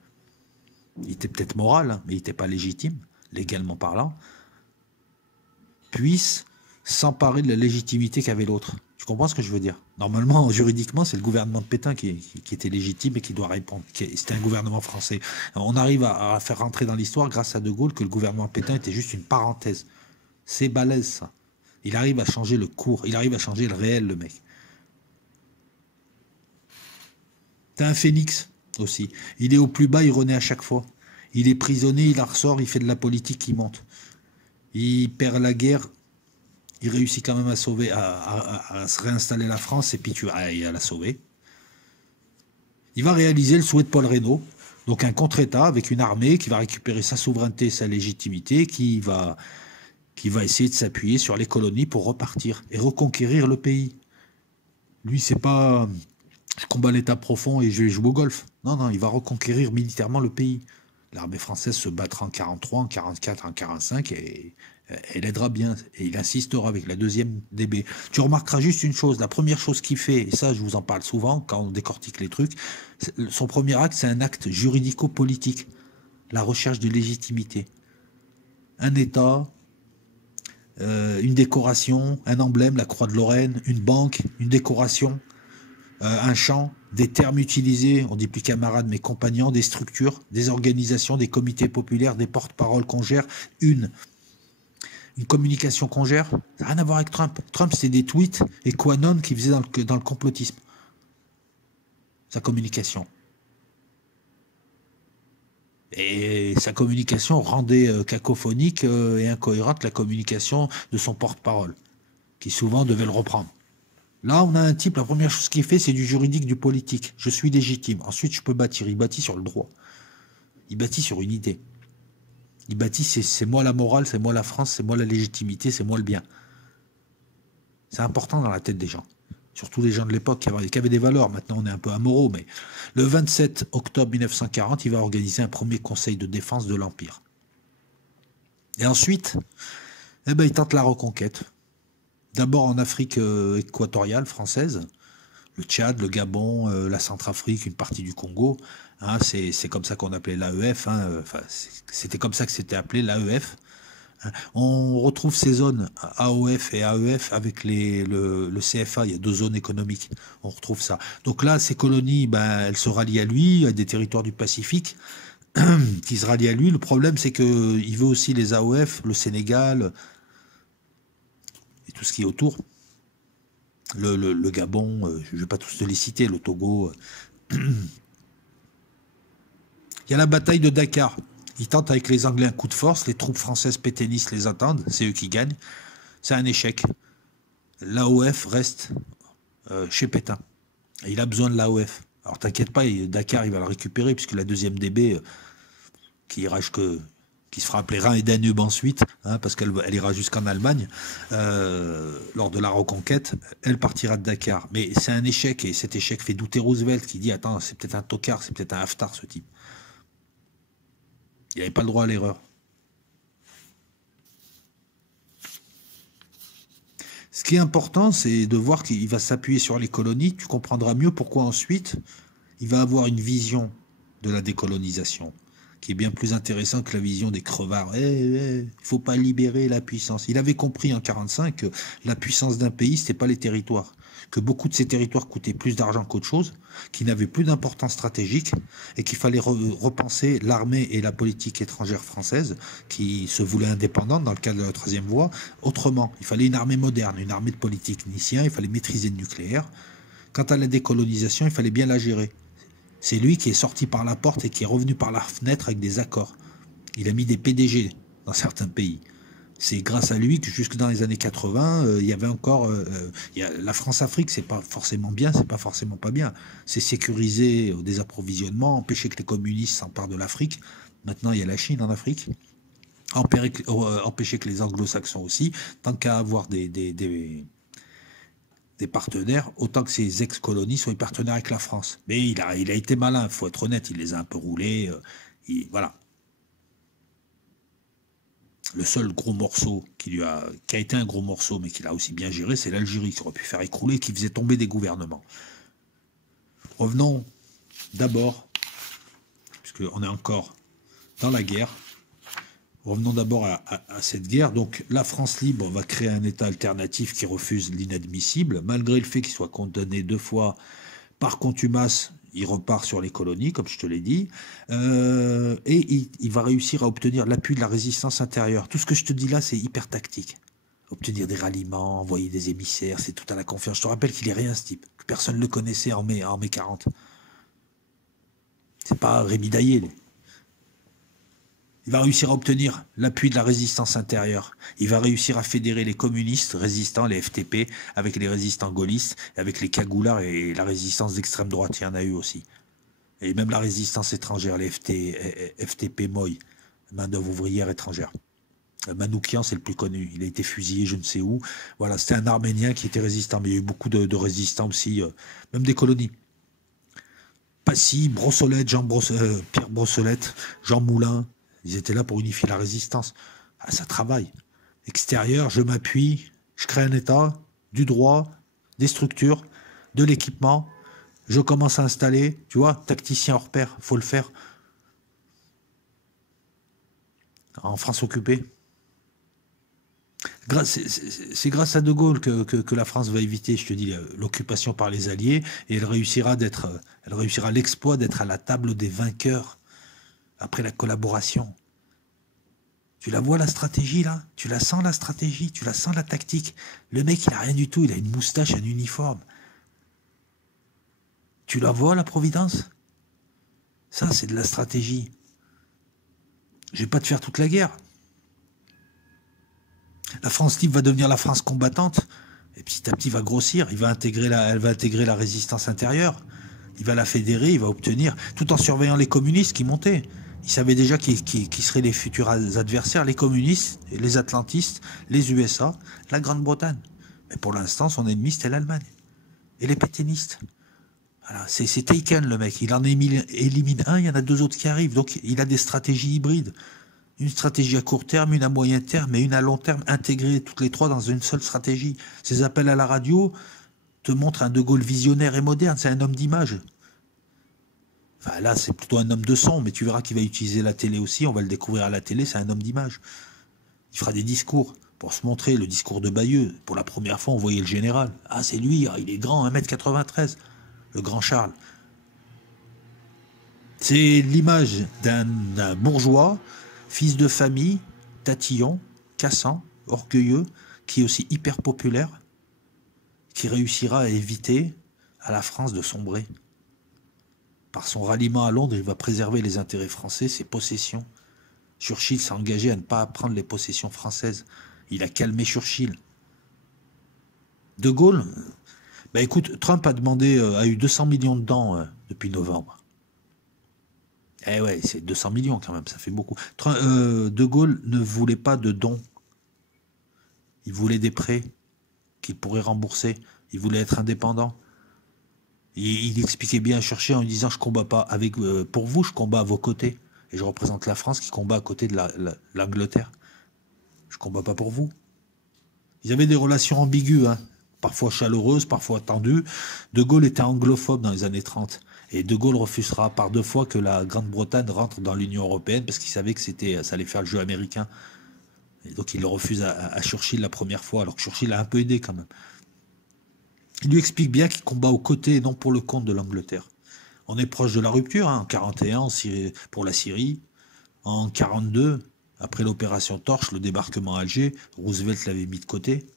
il était peut-être moral, hein, mais il n'était pas légitime, légalement parlant, puisse s'emparer de la légitimité qu'avait l'autre. Tu comprends ce que je veux dire? Normalement, juridiquement, c'est le gouvernement de Pétain qui était légitime et qui doit répondre. C'était un gouvernement français. On arrive à faire rentrer dans l'histoire, grâce à De Gaulle, que le gouvernement Pétain était juste une parenthèse. C'est balèze, ça. Il arrive à changer le cours, il arrive à changer le réel, le mec. T'as un phénix aussi. Il est au plus bas, il renaît à chaque fois. Il est prisonnier, il en ressort, il fait de la politique, il monte. Il perd la guerre, il réussit quand même à sauver, à se réinstaller la France, et puis à la sauver. Il va réaliser le souhait de Paul Reynaud, donc un contre-État avec une armée qui va récupérer sa souveraineté, sa légitimité, qui va essayer de s'appuyer sur les colonies pour repartir et reconquérir le pays. Lui, c'est pas je combats l'État profond et je vais jouer au golf. Non, non, il va reconquérir militairement le pays. L'armée française se battra en 43, en 44, en 45 et elle aidera bien. Et il insistera avec la deuxième DB. Tu remarqueras juste une chose. La première chose qu'il fait, et ça je vous en parle souvent quand on décortique les trucs, son premier acte, c'est un acte juridico-politique. La recherche de légitimité. Un État, une décoration, un emblème, la Croix de Lorraine, une banque, une décoration, un champ, des termes utilisés, on dit plus camarades mais compagnons, des structures, des organisations, des comités populaires, des porte-paroles qu'on gère, une communication qu'on gère, ça n'a rien à voir avec Trump. Trump, c'est des tweets et QAnon qui faisaient dans le complotisme. Sa communication. Et sa communication rendait cacophonique et incohérente la communication de son porte-parole, qui souvent devait le reprendre. Là, on a un type, la première chose qu'il fait, c'est du juridique, du politique. Je suis légitime. Ensuite, je peux bâtir. Il bâtit sur le droit. Il bâtit sur une idée. Il bâtit, c'est moi la morale, c'est moi la France, c'est moi la légitimité, c'est moi le bien. C'est important dans la tête des gens. Surtout les gens de l'époque qui avaient des valeurs. Maintenant, on est un peu amoureux, mais le 27 octobre 1940, il va organiser un premier conseil de défense de l'Empire. Et ensuite, eh ben, il tente la reconquête. D'abord en Afrique équatoriale française, le Tchad, le Gabon, la Centrafrique, une partie du Congo. Hein, c'est comme ça qu'on appelait l'AEF. Hein, c'était comme ça que c'était appelé l'AEF. On retrouve ces zones AOF et AEF avec le CFA, il y a 2 zones économiques, on retrouve ça. Donc là, ces colonies, ben, elles se rallient à lui, à des territoires du Pacifique, qui se rallient à lui. Le problème, c'est qu'il veut aussi les AOF, le Sénégal, et tout ce qui est autour. Le Gabon, je ne vais pas tous te les citer, le Togo. Il y a la bataille de Dakar. Ils tentent avec les Anglais un coup de force, les troupes françaises pétainistes les attendent, c'est eux qui gagnent. C'est un échec. L'AOF reste chez Pétain. Et il a besoin de l'AOF. Alors t'inquiète pas, Dakar il va le récupérer, puisque la 2e DB, qui se fera appeler Rhin et Danube ensuite, hein, parce qu'elle ira jusqu'en Allemagne, lors de la reconquête, elle partira de Dakar. Mais c'est un échec, et cet échec fait douter Roosevelt, qui dit, attends, c'est peut-être un tocard, c'est peut-être un Haftar, ce type. Il n'avait pas le droit à l'erreur. Ce qui est important, c'est de voir qu'il va s'appuyer sur les colonies. Tu comprendras mieux pourquoi ensuite, il va avoir une vision de la décolonisation, qui est bien plus intéressante que la vision des crevards. Il ne faut pas libérer la puissance. Il avait compris en 1945 que la puissance d'un pays, ce n'était pas les territoires. Que beaucoup de ces territoires coûtaient plus d'argent qu'autre chose, qui n'avaient plus d'importance stratégique, et qu'il fallait repenser l'armée et la politique étrangère française, qui se voulait indépendante dans le cadre de la 3e voie, autrement. Il fallait une armée moderne, une armée de polytechniciens, il fallait maîtriser le nucléaire. Quant à la décolonisation, il fallait bien la gérer. C'est lui qui est sorti par la porte et qui est revenu par la fenêtre avec des accords. Il a mis des PDG dans certains pays. C'est grâce à lui que jusque dans les années 80, il y avait encore... la France-Afrique, c'est pas forcément bien, c'est pas forcément pas bien. C'est sécuriser des approvisionnements, empêcher que les communistes s'emparent de l'Afrique. Maintenant, il y a la Chine en Afrique. Empêcher que les anglo-saxons aussi. Tant qu'à avoir des partenaires, autant que ces ex-colonies soient partenaires avec la France. Mais il a été malin, il faut être honnête, il les a un peu roulés. Voilà. Le seul gros morceau qui a été un gros morceau, mais qu'il a aussi bien géré, c'est l'Algérie, qui aurait pu faire écrouler, qui faisait tomber des gouvernements. Revenons d'abord, puisqu'on est encore dans la guerre, revenons d'abord à cette guerre. Donc la France libre va créer un État alternatif qui refuse l'inadmissible, malgré le fait qu'il soit condamné 2 fois par contumace. Il repart sur les colonies, comme je te l'ai dit, et il va réussir à obtenir l'appui de la résistance intérieure. Tout ce que je te dis là, c'est hyper tactique. Obtenir des ralliements, envoyer des émissaires, c'est tout à la confiance. Je te rappelle qu'il est rien, ce type, que personne ne le connaissait en mai 40. C'est pas Rémi Daillé. Il va réussir à obtenir l'appui de la résistance intérieure. Il va réussir à fédérer les communistes résistants, les FTP, avec les résistants gaullistes, avec les cagoulards et la résistance d'extrême droite. Il y en a eu aussi. Et même la résistance étrangère, les FTP Moy, main-d'œuvre ouvrière étrangère. Manoukian, c'est le plus connu. Il a été fusillé je ne sais où. Voilà, c'était un Arménien qui était résistant. Mais il y a eu beaucoup de résistants aussi, même des colonies. Passy, Brossolette, Pierre Brossolette, Jean Moulin. Ils étaient là pour unifier la résistance. Ah, ça travaille. Extérieur, je m'appuie, je crée un État, du droit, des structures, de l'équipement. Je commence à installer, tu vois, tacticien hors pair, faut le faire. En France occupée. C'est grâce à De Gaulle que la France va éviter, je te dis, l'occupation par les Alliés, et elle réussira l'exploit d'être à la table des vainqueurs. Après la collaboration. Tu la vois la stratégie là? Tu la sens la stratégie? Tu la sens la tactique? Le mec il a rien du tout, il a une moustache, un uniforme. Tu la vois la providence? Ça c'est de la stratégie. Je vais pas te faire toute la guerre. La France libre va devenir la France combattante, et petit à petit va grossir, elle va intégrer la résistance intérieure, il va la fédérer, il va obtenir, tout en surveillant les communistes qui montaient. Il savait déjà qui seraient les futurs adversaires, les communistes, les atlantistes, les USA, la Grande-Bretagne. Mais pour l'instant, son ennemi, c'était l'Allemagne. Et les pétainistes. Voilà, c'est taken le mec. Il en élimine un, il y en a deux autres qui arrivent. Donc il a des stratégies hybrides. Une stratégie à court terme, une à moyen terme et une à long terme, intégrées toutes les trois dans une seule stratégie. Ces appels à la radio te montrent un De Gaulle visionnaire et moderne. C'est un homme d'image. Enfin là, c'est plutôt un homme de son, mais tu verras qu'il va utiliser la télé aussi. On va le découvrir à la télé, c'est un homme d'image. Il fera des discours pour se montrer, le discours de Bayeux. Pour la première fois, on voyait le général. Ah, c'est lui, il est grand, 1m93. Le grand Charles. C'est l'image d'un bourgeois, fils de famille, tatillon, cassant, orgueilleux, qui est aussi hyper populaire, qui réussira à éviter à la France de sombrer. Par son ralliement à Londres, il va préserver les intérêts français, ses possessions. Churchill s'est engagé à ne pas prendre les possessions françaises. Il a calmé Churchill. De Gaulle... Bah écoute, Trump a eu 200 millions de dents depuis novembre. Eh ouais, c'est 200 millions quand même, ça fait beaucoup. De Gaulle ne voulait pas de dons. Il voulait des prêts qu'il pourrait rembourser. Il voulait être indépendant. Il expliquait bien à Churchill en lui disant « Je combats pas avec pour vous, je combats à vos côtés. Et je représente la France qui combat à côté de l'Angleterre. Je combats pas pour vous. » Ils avaient des relations ambiguës, hein. Parfois chaleureuses, parfois tendues. De Gaulle était anglophobe dans les années 30. Et De Gaulle refusera par 2 fois que la Grande-Bretagne rentre dans l'Union européenne parce qu'il savait que ça allait faire le jeu américain. Et donc il le refuse à Churchill la première fois, alors que Churchill a un peu aidé quand même. Il lui explique bien qu'il combat aux côtés et non pour le compte de l'Angleterre. On est proche de la rupture, hein, en 41 pour la Syrie, en 42, après l'opération Torche, le débarquement à Alger, Roosevelt l'avait mis de côté.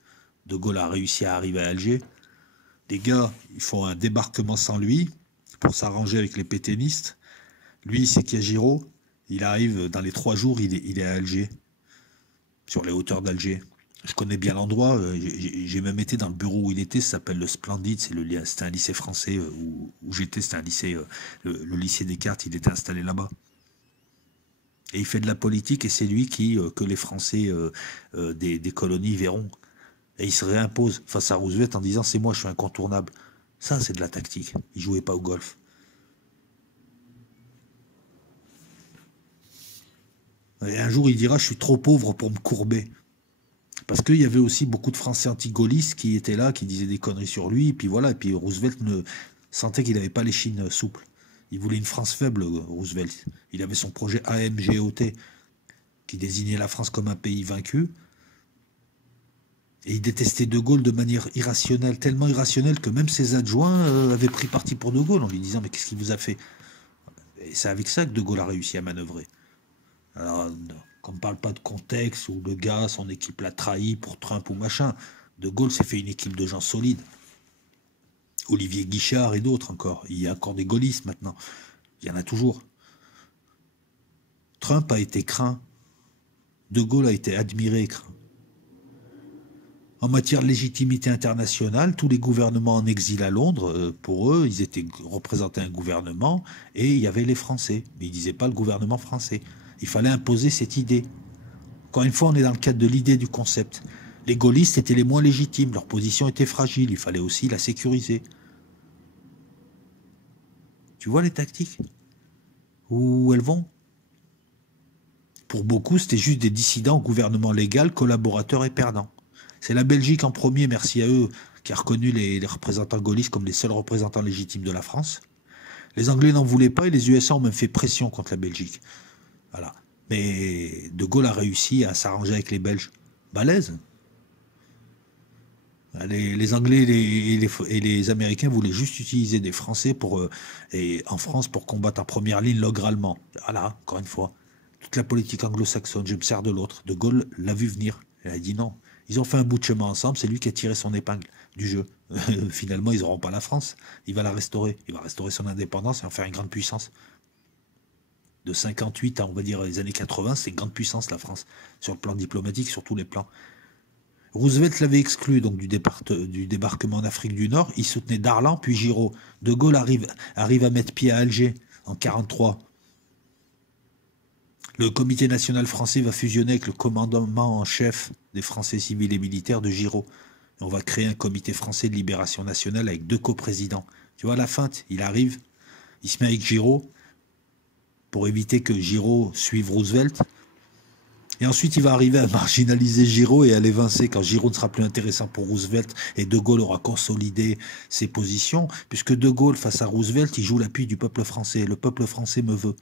De Gaulle a réussi à arriver à Alger. Les gars, ils font un débarquement sans lui pour s'arranger avec les pétainistes. Lui, c'est qu'il y a Giraud. Il arrive, dans les 3 jours, il est à Alger, sur les hauteurs d'Alger. Je connais bien l'endroit. J'ai même été dans le bureau où il était. Ça s'appelle le Splendide. C'était un lycée français où j'étais. C'était un lycée, le lycée Descartes. Il était installé là-bas. Et il fait de la politique et c'est lui que les Français des colonies verront. Et il se réimpose face à Roosevelt en disant « C'est moi, je suis incontournable ». Ça, c'est de la tactique. Il jouait pas au golf. Et un jour, il dira « Je suis trop pauvre pour me courber ». Parce qu'il y avait aussi beaucoup de Français anti-gaullistes qui étaient là, qui disaient des conneries sur lui. Et puis voilà, et puis Roosevelt sentait qu'il n'avait pas les chines souples. Il voulait une France faible, Roosevelt. Il avait son projet AMGOT, qui désignait la France comme un pays vaincu. Et il détestait De Gaulle de manière irrationnelle, tellement irrationnelle que même ses adjoints avaient pris parti pour De Gaulle en lui disant « Mais qu'est-ce qu'il vous a fait ?» Et c'est avec ça que De Gaulle a réussi à manœuvrer. Alors, qu'on ne parle pas de contexte où le gars, son équipe l'a trahi pour Trump ou machin. De Gaulle s'est fait une équipe de gens solides. Olivier Guichard et d'autres encore. Il y a encore des gaullistes maintenant. Il y en a toujours. Trump a été craint. De Gaulle a été admiré et craint. En matière de légitimité internationale, tous les gouvernements en exil à Londres, pour eux, ils représentaient un gouvernement et il y avait les Français. Mais ils ne disaient pas le gouvernement français. Il fallait imposer cette idée. Encore une fois, on est dans le cadre de l'idée du concept. Les gaullistes étaient les moins légitimes, leur position était fragile, il fallait aussi la sécuriser. Tu vois les tactiques? Où elles vont? Pour beaucoup, c'était juste des dissidents au gouvernement légal, collaborateurs et perdants. C'est la Belgique en premier, merci à eux, qui a reconnu les représentants gaullistes comme les seuls représentants légitimes de la France. Les Anglais n'en voulaient pas et les USA ont même fait pression contre la Belgique. Voilà. Mais De Gaulle a réussi à s'arranger avec les Belges. Balèze. Les Anglais et les Américains voulaient juste utiliser des Français en France pour combattre en première ligne l'ogre allemand. Voilà, encore une fois. Toute la politique anglo-saxonne, je me sers de l'autre. De Gaulle l'a vu venir. Il a dit non. Ils ont fait un bout de chemin ensemble, c'est lui qui a tiré son épingle du jeu. Finalement, ils n'auront pas la France. Il va la restaurer. Il va restaurer son indépendance et en faire une grande puissance. De 58 à, on va dire, les années 80, c'est une grande puissance, la France, sur le plan diplomatique, sur tous les plans. Roosevelt l'avait exclu donc du débarquement en Afrique du Nord. Il soutenait Darlan, puis Giraud. De Gaulle arrive à mettre pied à Alger en 1943. Le comité national français va fusionner avec le commandement en chef des Français civils et militaires de Giraud. Et on va créer un comité français de libération nationale avec 2 coprésidents. Tu vois la feinte, il arrive, il se met avec Giraud pour éviter que Giraud suive Roosevelt. Et ensuite, il va arriver à marginaliser Giraud et à l'évincer quand Giraud ne sera plus intéressant pour Roosevelt et De Gaulle aura consolidé ses positions, puisque De Gaulle, face à Roosevelt, il joue l'appui du peuple français. Le peuple français me veut.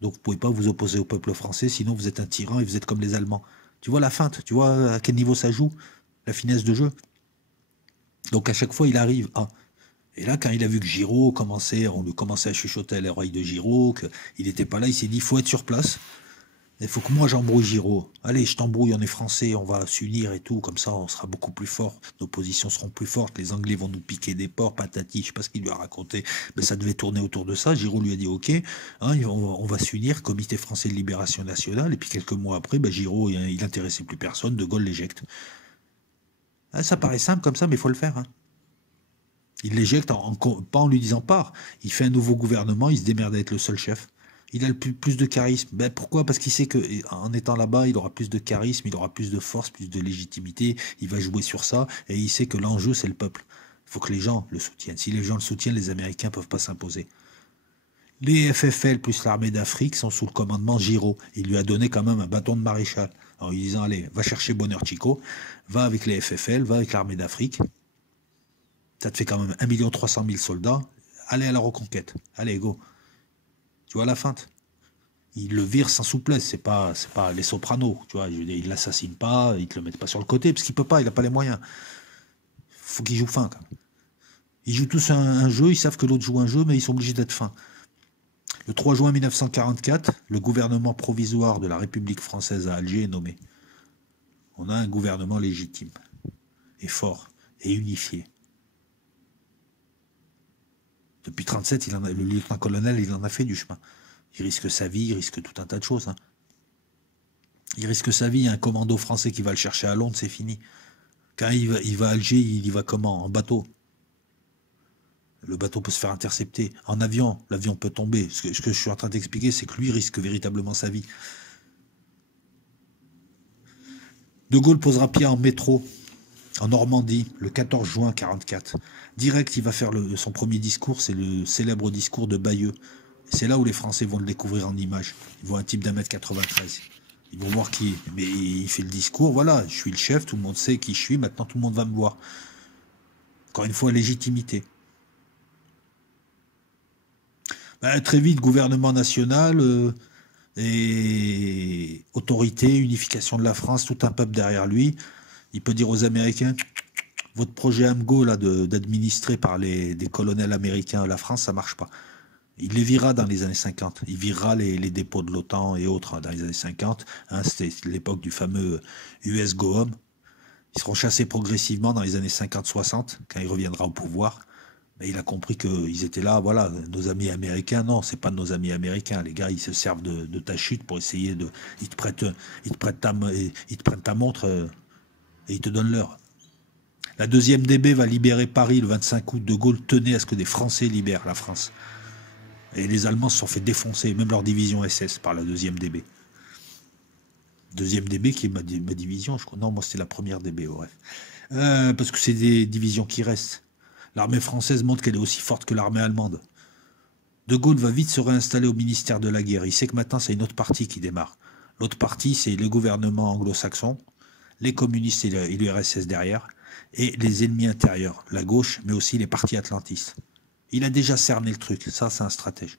Donc vous ne pouvez pas vous opposer au peuple français, sinon vous êtes un tyran et vous êtes comme les Allemands. Tu vois la feinte, tu vois à quel niveau ça joue, la finesse de jeu. Donc à chaque fois, il arrive à... Et là, quand il a vu que Giraud commençait, on lui commençait à chuchoter à l'oreille de Giraud, qu'il n'était pas là, il s'est dit, il faut être sur place. Il faut que moi j'embrouille Giraud. Allez, je t'embrouille, on est français, on va s'unir et tout, comme ça on sera beaucoup plus fort, nos positions seront plus fortes, les Anglais vont nous piquer des ports, patati, je sais pas ce qu'il lui a raconté, mais ça devait tourner autour de ça. Giraud lui a dit ok, hein, on va s'unir, comité français de libération nationale, et puis quelques mois après, Giraud, il intéressait plus personne, De Gaulle l'éjecte. Ah, ça paraît simple comme ça, mais il faut le faire. Hein. Il l'éjecte pas en lui disant part, il fait un nouveau gouvernement, il se démerde à être le seul chef. Il a plus de charisme. Pourquoi? Parce qu'il sait qu'en étant là-bas, il aura plus de charisme, il aura plus de force, plus de légitimité. Il va jouer sur ça et il sait que l'enjeu, c'est le peuple. Il faut que les gens le soutiennent. Si les gens le soutiennent, les Américains ne peuvent pas s'imposer. Les FFL plus l'armée d'Afrique sont sous le commandement Giraud. Il lui a donné quand même un bâton de maréchal. En lui disant, allez, va chercher Bonheur Chico, va avec les FFL, va avec l'armée d'Afrique. Ça te fait quand même 1 300 000 soldats. Allez à la reconquête. Allez, go. Tu vois la feinte. Il le vire sans souplesse, c'est pas les Sopranos, tu vois, il l'assassine pas, ils te le mettent pas sur le côté, parce qu'il peut pas, il a pas les moyens. Faut qu'il joue fin, quand même. Ils jouent tous un jeu, ils savent que l'autre joue un jeu, mais ils sont obligés d'être fins. Le 3 juin 1944, le gouvernement provisoire de la République française à Alger est nommé. On a un gouvernement légitime, et fort, et unifié. Depuis 1937, le lieutenant-colonel, il en a fait du chemin. Il risque sa vie, il risque tout un tas de choses. Hein. Il risque sa vie, il y a un commando français qui va le chercher à Londres, c'est fini. Quand il va à Alger, il y va comment? En bateau. Le bateau peut se faire intercepter. En avion, l'avion peut tomber. Ce que je suis en train d'expliquer, c'est que lui risque véritablement sa vie. De Gaulle posera pied en métro, en Normandie, le 14 juin 1944. Direct, il va faire son premier discours, c'est le célèbre discours de Bayeux. C'est là où les Français vont le découvrir en image. Ils voient un type d'1,93 m. Ils vont voir qui est. Mais il fait le discours, voilà, je suis le chef, tout le monde sait qui je suis, maintenant tout le monde va me voir. Encore une fois, légitimité. Très vite, gouvernement national et autorité, unification de la France, tout un peuple derrière lui. Il peut dire aux Américains, votre projet AMGO là, d'administrer par des colonels américains la France, ça marche pas. Il les virera dans les années 50. Il virera les dépôts de l'OTAN et autres dans les années 50. Hein, c'était l'époque du fameux US Go Home. Ils seront chassés progressivement dans les années 50-60, quand il reviendra au pouvoir. Mais il a compris qu'ils étaient là, voilà, nos amis américains. Non, c'est pas nos amis américains. Les gars, ils se servent de ta chute pour essayer de... Ils te prêtent ta montre et ils te donnent l'heure. La 2e DB va libérer Paris le 25 août. De Gaulle tenait à ce que des Français libèrent la France. Et les Allemands se sont fait défoncer, même leur division SS, par la 2e DB. 2e DB qui est ma division, je crois. Non, moi c'était la 1re DB, bref. Parce que c'est des divisions qui restent. L'armée française montre qu'elle est aussi forte que l'armée allemande. De Gaulle va vite se réinstaller au ministère de la guerre. Il sait que maintenant c'est une autre partie qui démarre. L'autre partie, c'est le gouvernement anglo-saxon, les communistes et l'URSS derrière, et les ennemis intérieurs, la gauche, mais aussi les partis atlantistes. Il a déjà cerné le truc, ça c'est un stratège.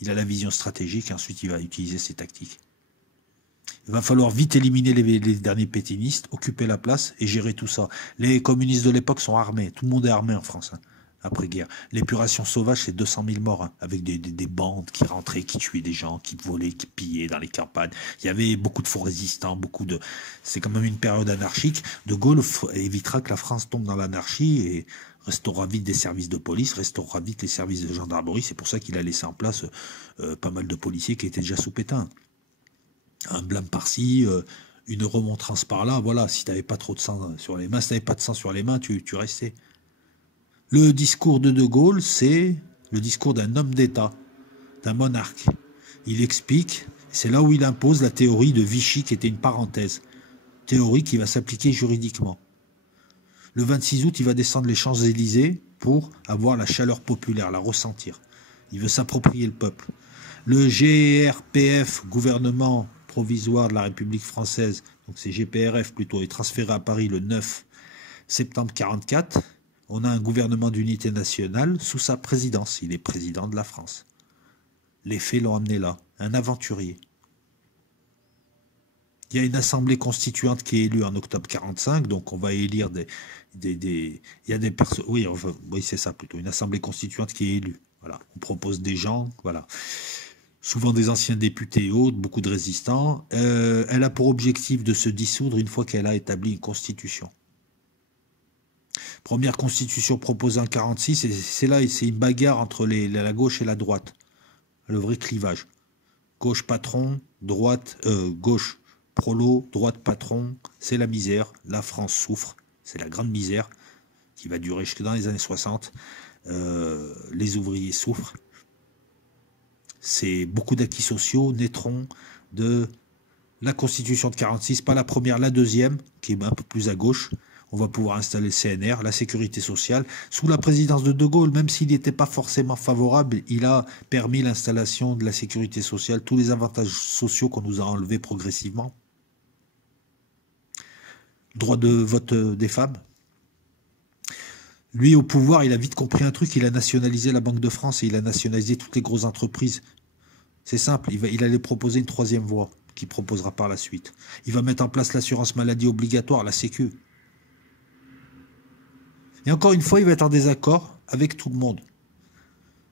Il a la vision stratégique, et ensuite il va utiliser ses tactiques. Il va falloir vite éliminer les derniers pétinistes, occuper la place et gérer tout ça. Les communistes de l'époque sont armés, tout le monde est armé en France, hein, après-guerre. L'épuration sauvage, c'est 200 000 morts, hein, avec des bandes qui rentraient, qui tuaient des gens, qui volaient, qui pillaient dans les campagnes. Il y avait beaucoup de faux résistants, C'est quand même une période anarchique. De Gaulle évitera que la France tombe dans l'anarchie et restaurera vite des services de police, restaurera vite les services de gendarmerie. C'est pour ça qu'il a laissé en place pas mal de policiers qui étaient déjà sous Pétain. Un blâme par-ci, une remontrance par-là. Voilà, si tu n'avais pas trop de sang sur les mains, si tu n'avais pas de sang sur les mains, tu restais. Le discours de Gaulle, c'est le discours d'un homme d'État, d'un monarque. Il explique, c'est là où il impose la théorie de Vichy qui était une parenthèse. Théorie qui va s'appliquer juridiquement. Le 26 août, il va descendre les Champs-Élysées pour avoir la chaleur populaire, la ressentir. Il veut s'approprier le peuple. Le GRPF, gouvernement provisoire de la République française, donc c'est GPRF plutôt, est transféré à Paris le 9 septembre 1944. On a un gouvernement d'unité nationale sous sa présidence. Il est président de la France. Les faits l'ont amené là. Un aventurier. Il y a une assemblée constituante qui est élue en octobre 1945, donc on va élire il y a des personnes, oui, oui c'est ça plutôt, une assemblée constituante qui est élue. Voilà, on propose des gens, voilà, souvent des anciens députés et autres, beaucoup de résistants. Elle a pour objectif de se dissoudre une fois qu'elle a établi une constitution. Première constitution proposée en 1946, et c'est là, c'est une bagarre entre la gauche et la droite, le vrai clivage. Gauche patron, gauche prolo, droite patron, c'est la misère. La France souffre, c'est la grande misère qui va durer jusque dans les années 60. Les ouvriers souffrent. C'est beaucoup d'acquis sociaux naîtront de la Constitution de 1946, pas la première, la deuxième, qui est un peu plus à gauche. On va pouvoir installer le CNR, la sécurité sociale. Sous la présidence de De Gaulle, même s'il n'était pas forcément favorable, il a permis l'installation de la sécurité sociale, tous les avantages sociaux qu'on nous a enlevés progressivement. Droit de vote des femmes. Lui, au pouvoir, il a vite compris un truc, il a nationalisé la Banque de France et il a nationalisé toutes les grosses entreprises. C'est simple, il allait proposer une troisième voie qu'il proposera par la suite. Il va mettre en place l'assurance maladie obligatoire, la Sécu. Et encore une fois, il va être en désaccord avec tout le monde.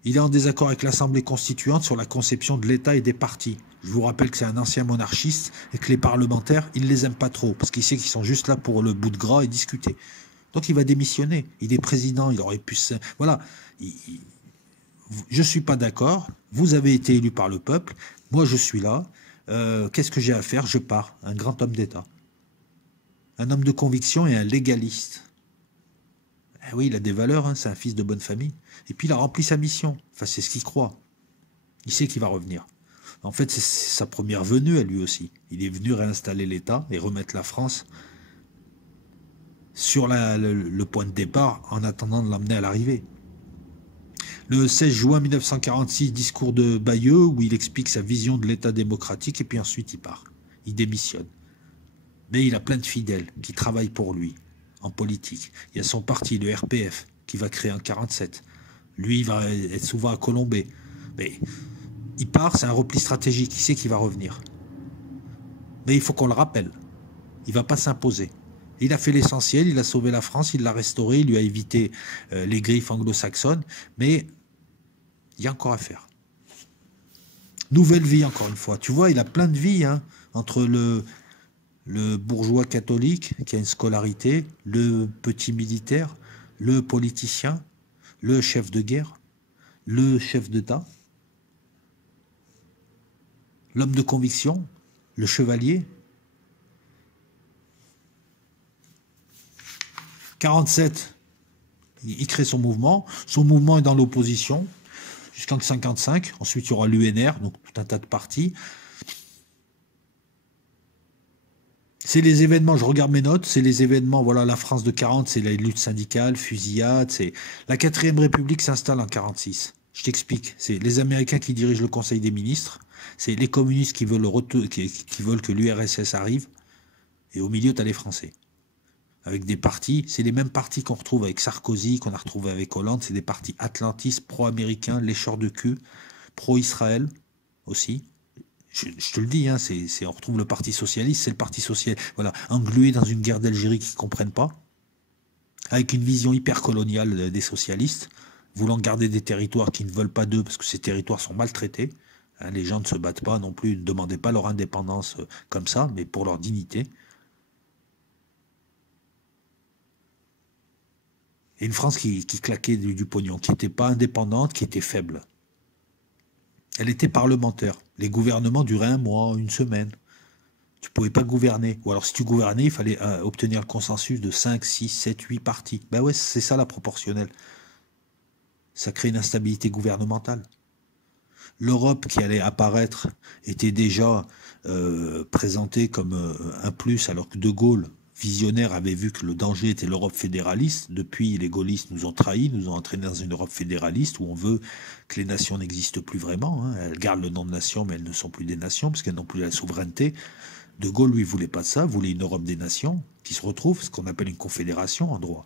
Il est en désaccord avec l'Assemblée constituante sur la conception de l'État et des partis. Je vous rappelle que c'est un ancien monarchiste et que les parlementaires, il ne les aime pas trop parce qu'il sait qu'ils sont juste là pour le bout de gras et discuter. Donc il va démissionner. Il est président, il aurait pu... Voilà. Je ne suis pas d'accord. Vous avez été élu par le peuple. Moi, je suis là. Qu'est-ce que j'ai à faire? Je pars. Un grand homme d'État. Un homme de conviction et un légaliste. Eh oui, il a des valeurs, hein, c'est un fils de bonne famille. Et puis il a rempli sa mission. Enfin, c'est ce qu'il croit. Il sait qu'il va revenir. En fait, c'est sa première venue à lui aussi. Il est venu réinstaller l'État et remettre la France sur le point de départ en attendant de l'emmener à l'arrivée. Le 16 juin 1946, discours de Bayeux où il explique sa vision de l'État démocratique et puis ensuite il part. Il démissionne. Mais il a plein de fidèles qui travaillent pour lui. En politique. Il y a son parti, le RPF, qui va créer en 1947. Lui, il va être souvent à Colombey. Mais il part, c'est un repli stratégique. Il sait qu'il va revenir. Mais il faut qu'on le rappelle. Il ne va pas s'imposer. Il a fait l'essentiel, il a sauvé la France, il l'a restaurée, il lui a évité les griffes anglo-saxonnes. Mais il y a encore à faire. Nouvelle vie, encore une fois. Tu vois, il a plein de vies, hein, entre le bourgeois catholique qui a une scolarité, le petit militaire, le politicien, le chef de guerre, le chef d'État, l'homme de conviction, le chevalier. 47, il crée son mouvement. Son mouvement est dans l'opposition jusqu'en 55. Ensuite, il y aura l'UNR, donc tout un tas de partis. C'est les événements, je regarde mes notes, c'est les événements, voilà, la France de 40, c'est la lutte syndicale, fusillade, c'est... La 4e République s'installe en 46. Je t'explique, c'est les Américains qui dirigent le Conseil des ministres, c'est les communistes qui veulent, qui veulent que l'URSS arrive, et au milieu, tu as les Français. Avec des partis, c'est les mêmes partis qu'on retrouve avec Sarkozy, qu'on a retrouvé avec Hollande, c'est des partis atlantistes, pro-américains, lécheurs de cul, pro-Israël aussi. Je te le dis, hein, on retrouve le Parti socialiste, c'est le Parti socialiste, voilà, englué dans une guerre d'Algérie qu'ils ne comprennent pas, avec une vision hyper coloniale des socialistes, voulant garder des territoires qui ne veulent pas d'eux parce que ces territoires sont maltraités. Hein, les gens ne se battent pas non plus, ne demandaient pas leur indépendance comme ça, mais pour leur dignité. Et une France qui claquait du pognon, qui n'était pas indépendante, qui était faible. Elle était parlementaire. Les gouvernements duraient 1 mois, 1 semaine. Tu ne pouvais pas gouverner. Ou alors si tu gouvernais, il fallait obtenir le consensus de 5, 6, 7, 8 partis. Ben ouais, c'est ça la proportionnelle. Ça crée une instabilité gouvernementale. L'Europe qui allait apparaître était déjà présentée comme un plus, alors que De Gaulle visionnaires avaient vu que le danger était l'Europe fédéraliste. Depuis, les gaullistes nous ont trahis, nous ont entraînés dans une Europe fédéraliste où on veut que les nations n'existent plus vraiment. Hein. Elles gardent le nom de nation, mais elles ne sont plus des nations parce qu'elles n'ont plus la souveraineté. De Gaulle, lui, voulait pas de ça, voulait une Europe des nations qui se retrouve, ce qu'on appelle une confédération en droit.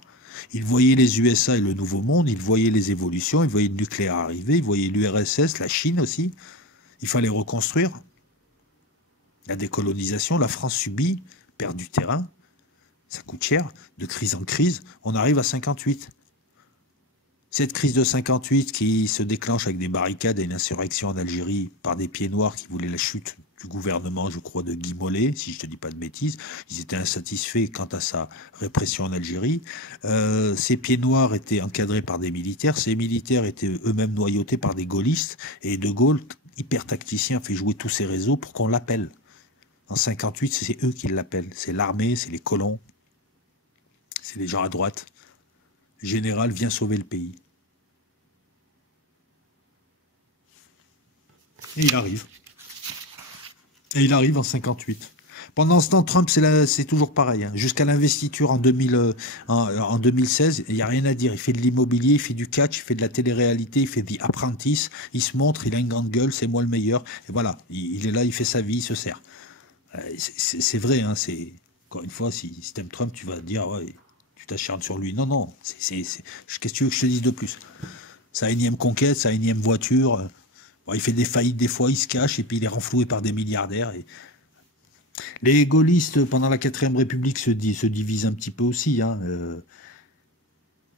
Il voyait les USA et le Nouveau Monde, il voyait les évolutions, il voyait le nucléaire arriver, il voyait l'URSS, la Chine aussi. Il fallait reconstruire. La décolonisation, la France subit, perd du terrain, ça coûte cher, de crise en crise, on arrive à 58. Cette crise de 58 qui se déclenche avec des barricades et une insurrection en Algérie par des pieds noirs qui voulaient la chute du gouvernement, je crois, de Guy Mollet, si je ne te dis pas de bêtises. Ils étaient insatisfaits quant à sa répression en Algérie. Ces pieds noirs étaient encadrés par des militaires. Ces militaires étaient eux-mêmes noyautés par des gaullistes. Et De Gaulle, hyper tacticien, fait jouer tous ces réseaux pour qu'on l'appelle. En 58, c'est eux qui l'appellent. C'est l'armée, c'est les colons, c'est les gens à droite. Le général vient sauver le pays. Et il arrive. Et il arrive en 58. Pendant ce temps, Trump, c'est toujours pareil. Hein. Jusqu'à l'investiture en 2016, il n'y a rien à dire. Il fait de l'immobilier, il fait du catch, il fait de la télé-réalité, il fait The Apprentice. Il se montre, il a une grande gueule, c'est moi le meilleur. Et voilà, il est là, il fait sa vie, il se sert. C'est vrai, hein, encore une fois, si tu aimes Trump, tu vas dire, ouais, tu t'acharnes sur lui. Non, non, qu'est-ce que tu veux que je te dise de plus? Sa énième conquête, sa énième voiture. Bon, il fait des faillites des fois, il se cache, et puis il est renfloué par des milliardaires. Et... Les gaullistes, pendant la 4ème République, se divisent un petit peu aussi. Hein,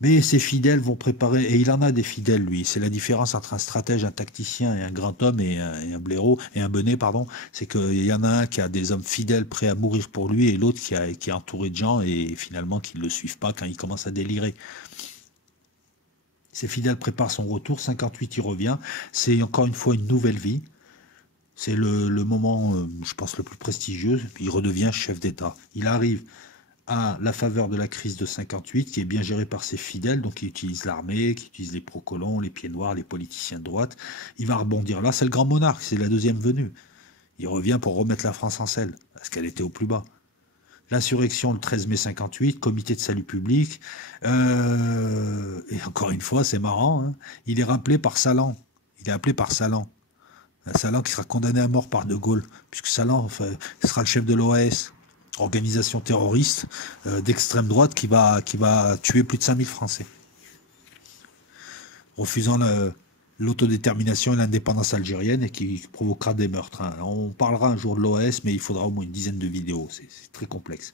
mais ses fidèles vont préparer, et il en a des fidèles, lui. C'est la différence entre un stratège, un tacticien et un grand homme et un blaireau, et un benet, pardon. C'est qu'il y en a un qui a des hommes fidèles prêts à mourir pour lui, et l'autre qui est entouré de gens, et finalement qui ne le suivent pas quand il commence à délirer. Ses fidèles préparent son retour, 58 il revient. C'est encore une fois une nouvelle vie. C'est le moment, je pense, le plus prestigieux. Il redevient chef d'État. Il arrive à la faveur de la crise de 58, qui est bien gérée par ses fidèles, donc qui utilise l'armée, qui utilise les pro-colons, les pieds noirs, les politiciens de droite. Il va rebondir là, c'est le grand monarque, c'est la deuxième venue. Il revient pour remettre la France en selle, parce qu'elle était au plus bas. L'insurrection le 13 mai 58, comité de salut public, et encore une fois, c'est marrant, hein, il est rappelé par Salan. Il est appelé par Salan. Un Salan qui sera condamné à mort par De Gaulle, puisque Salan sera le chef de l'OAS. Organisation terroriste d'extrême droite qui va tuer plus de 5000 Français. Refusant l'autodétermination et l'indépendance algérienne et qui provoquera des meurtres. Hein. On parlera un jour de l'OAS, mais il faudra au moins une dizaine de vidéos. C'est très complexe.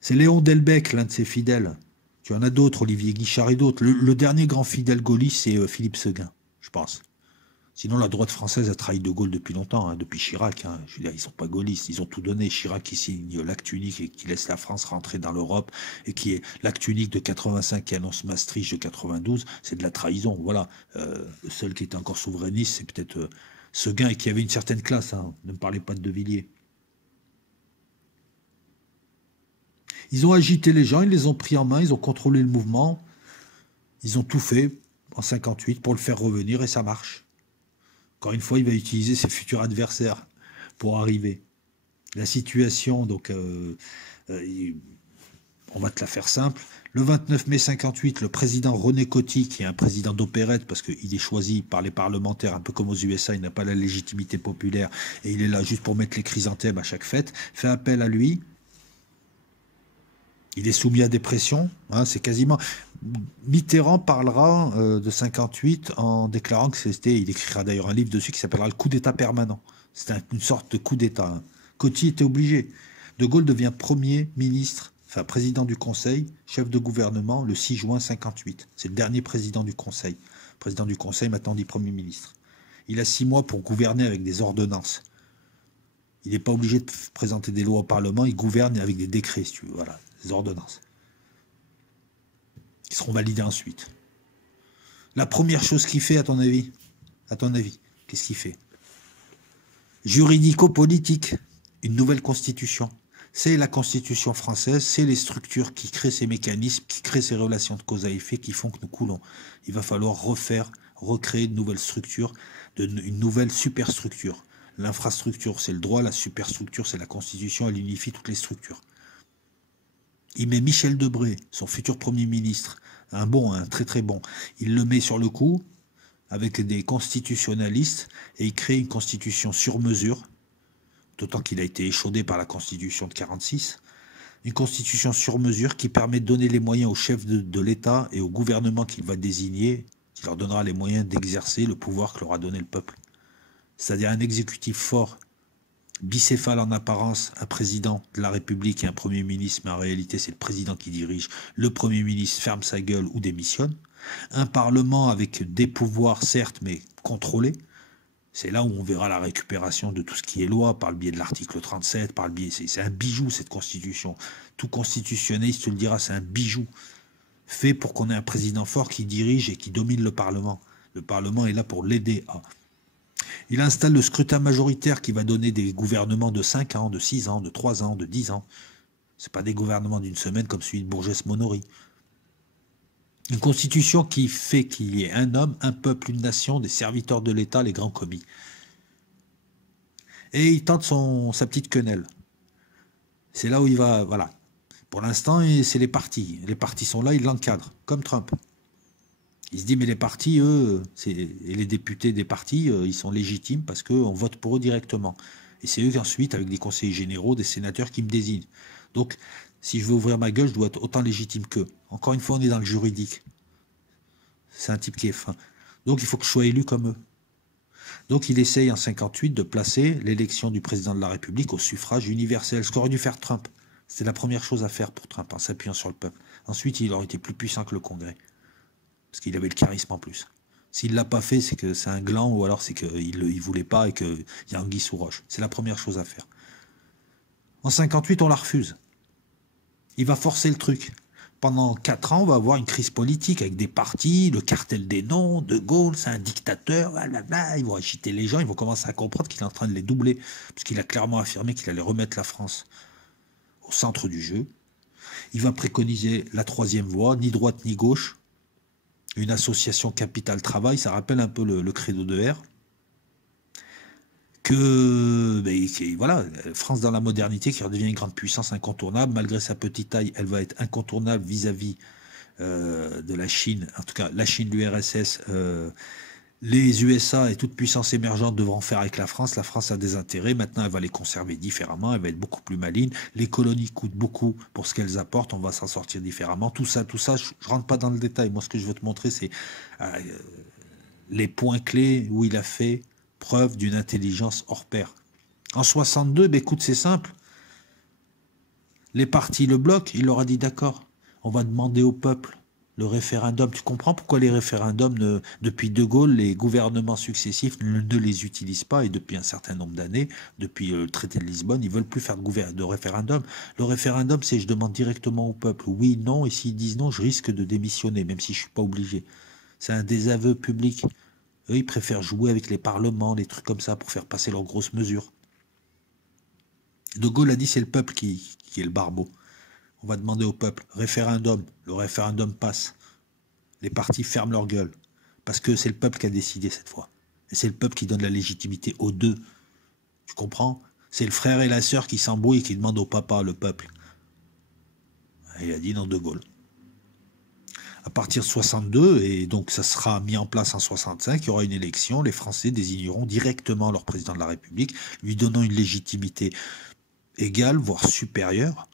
C'est Léon Delbecq, l'un de ses fidèles. Tu en as d'autres, Olivier Guichard et d'autres. Le dernier grand fidèle gaulliste, c'est Philippe Séguin, je pense. Sinon, la droite française a trahi De Gaulle depuis longtemps, hein, depuis Chirac. Hein. Je veux dire, ils ne sont pas gaullistes, ils ont tout donné. Chirac qui signe l'acte unique et qui laisse la France rentrer dans l'Europe, et qui est l'acte unique de 85 qui annonce Maastricht de 92, c'est de la trahison. Voilà. Le seul qui est encore souverainiste, c'est peut-être Séguin, et qui avait une certaine classe. Hein. Ne me parlez pas de De Villiers. Ils ont agité les gens, ils les ont pris en main, ils ont contrôlé le mouvement. Ils ont tout fait en 58 pour le faire revenir, et ça marche. Encore une fois, il va utiliser ses futurs adversaires pour arriver. La situation, donc, on va te la faire simple. Le 29 mai 58, le président René Coty, qui est un président d'opérette, parce qu'il est choisi par les parlementaires, un peu comme aux USA, il n'a pas la légitimité populaire, et il est là juste pour mettre les chrysanthèmes à chaque fête, fait appel à lui. Il est soumis à des pressions, hein, c'est quasiment... Mitterrand parlera de 58 en déclarant que c'était... Il écrira d'ailleurs un livre dessus qui s'appellera « Le coup d'État permanent ». C'était une sorte de coup d'État. Hein. Coty était obligé. De Gaulle devient Premier ministre, enfin président du Conseil, chef de gouvernement, le 6 juin 58. C'est le dernier président du Conseil. Président du Conseil, maintenant dit Premier ministre. Il a 6 mois pour gouverner avec des ordonnances. Il n'est pas obligé de présenter des lois au Parlement, il gouverne avec des décrets, si tu veux. Voilà, des ordonnances. Qui seront validés ensuite. La première chose qu'il fait, à ton avis, qu'est-ce qu'il fait? Juridico-politique, une nouvelle constitution. C'est la constitution française, c'est les structures qui créent ces mécanismes, qui créent ces relations de cause à effet qui font que nous coulons. Il va falloir recréer une nouvelle structure, une nouvelle superstructure. L'infrastructure, c'est le droit, la superstructure, c'est la constitution, elle unifie toutes les structures. Il met Michel Debré, son futur Premier ministre, un très très bon. Il le met sur le coup avec des constitutionnalistes et il crée une constitution sur mesure, d'autant qu'il a été échaudé par la constitution de 46. Une constitution sur mesure qui permet de donner les moyens aux chefs de l'État et au gouvernement qu'il va désigner, qui leur donnera les moyens d'exercer le pouvoir que leur a donné le peuple. C'est-à-dire un exécutif fort, bicéphale en apparence, un président de la République et un Premier ministre, mais en réalité c'est le président qui dirige, le Premier ministre ferme sa gueule ou démissionne, un Parlement avec des pouvoirs certes, mais contrôlés. C'est là où on verra la récupération de tout ce qui est loi, par le biais de l'article 37, par le biais... C'est un bijou, cette constitution. Tout constitutionnaliste te le dira, c'est un bijou. Fait pour qu'on ait un président fort qui dirige et qui domine le Parlement. Le Parlement est là pour l'aider à... Il installe le scrutin majoritaire qui va donner des gouvernements de 5 ans, de 6 ans, de 3 ans, de 10 ans. Ce pas des gouvernements d'une semaine comme celui de Bourges-Monory. Une constitution qui fait qu'il y ait un homme, un peuple, une nation, des serviteurs de l'État, les grands commis. Et il tente sa petite quenelle. C'est là où il va... Voilà. Pour l'instant, c'est les partis. Les partis sont là, ils l'encadrent, comme Trump. Il se dit, mais les partis, eux, et les députés des partis, ils sont légitimes parce qu'on vote pour eux directement. Et c'est eux qui ensuite, avec des conseillers généraux, des sénateurs qui me désignent. Donc, si je veux ouvrir ma gueule, je dois être autant légitime qu'eux. Encore une fois, on est dans le juridique. C'est un type qui est fin. Donc, il faut que je sois élu comme eux. Donc, il essaye en 58 de placer l'élection du président de la République au suffrage universel, ce qu'aurait dû faire Trump. C'était la première chose à faire pour Trump, en s'appuyant sur le peuple. Ensuite, il aurait été plus puissant que le Congrès. Parce qu'il avait le charisme en plus. S'il ne l'a pas fait, c'est que c'est un gland, ou alors c'est qu'il ne voulait pas et qu'il y a anguille sous roche. C'est la première chose à faire. En 58, on la refuse. Il va forcer le truc. Pendant 4 ans, on va avoir une crise politique avec des partis, le cartel des noms, De Gaulle, c'est un dictateur, blablabla. Ils vont agiter les gens, ils vont commencer à comprendre qu'il est en train de les doubler, parce qu'il a clairement affirmé qu'il allait remettre la France au centre du jeu. Il va préconiser la troisième voie, ni droite ni gauche, une association capital-travail, ça rappelle un peu le credo de R. Voilà, France dans la modernité qui redevient une grande puissance incontournable. Malgré sa petite taille, elle va être incontournable vis-à-vis de la Chine. En tout cas, la Chine, l'URSS, les USA et toute puissance émergente devront faire avec la France. La France a des intérêts. Maintenant, elle va les conserver différemment. Elle va être beaucoup plus maligne. Les colonies coûtent beaucoup pour ce qu'elles apportent. On va s'en sortir différemment. Tout ça, je rentre pas dans le détail. Moi, ce que je veux te montrer, c'est les points clés où il a fait preuve d'une intelligence hors pair. En 62, écoute, c'est simple. Les partis le bloquent. Il leur a dit d'accord. On va demander au peuple le référendum. Tu comprends pourquoi les référendums, depuis De Gaulle, les gouvernements successifs ne les utilisent pas, et depuis un certain nombre d'années, depuis le traité de Lisbonne, ils veulent plus faire de référendum. Le référendum, c'est je demande directement au peuple oui, non, et s'ils disent non, je risque de démissionner, même si je suis pas obligé. C'est un désaveu public. Eux, ils préfèrent jouer avec les parlements, des trucs comme ça, pour faire passer leurs grosses mesures. De Gaulle a dit c'est le peuple qui est le barbeau. On va demander au peuple, référendum, le référendum passe. Les partis ferment leur gueule. Parce que c'est le peuple qui a décidé cette fois. Et c'est le peuple qui donne la légitimité aux deux. Tu comprends? C'est le frère et la sœur qui s'embrouillent et qui demandent au papa, le peuple. Et il a dit non, De Gaulle. À partir de 62, et donc ça sera mis en place en 65, il y aura une élection, les Français désigneront directement leur président de la République, lui donnant une légitimité égale, voire supérieure,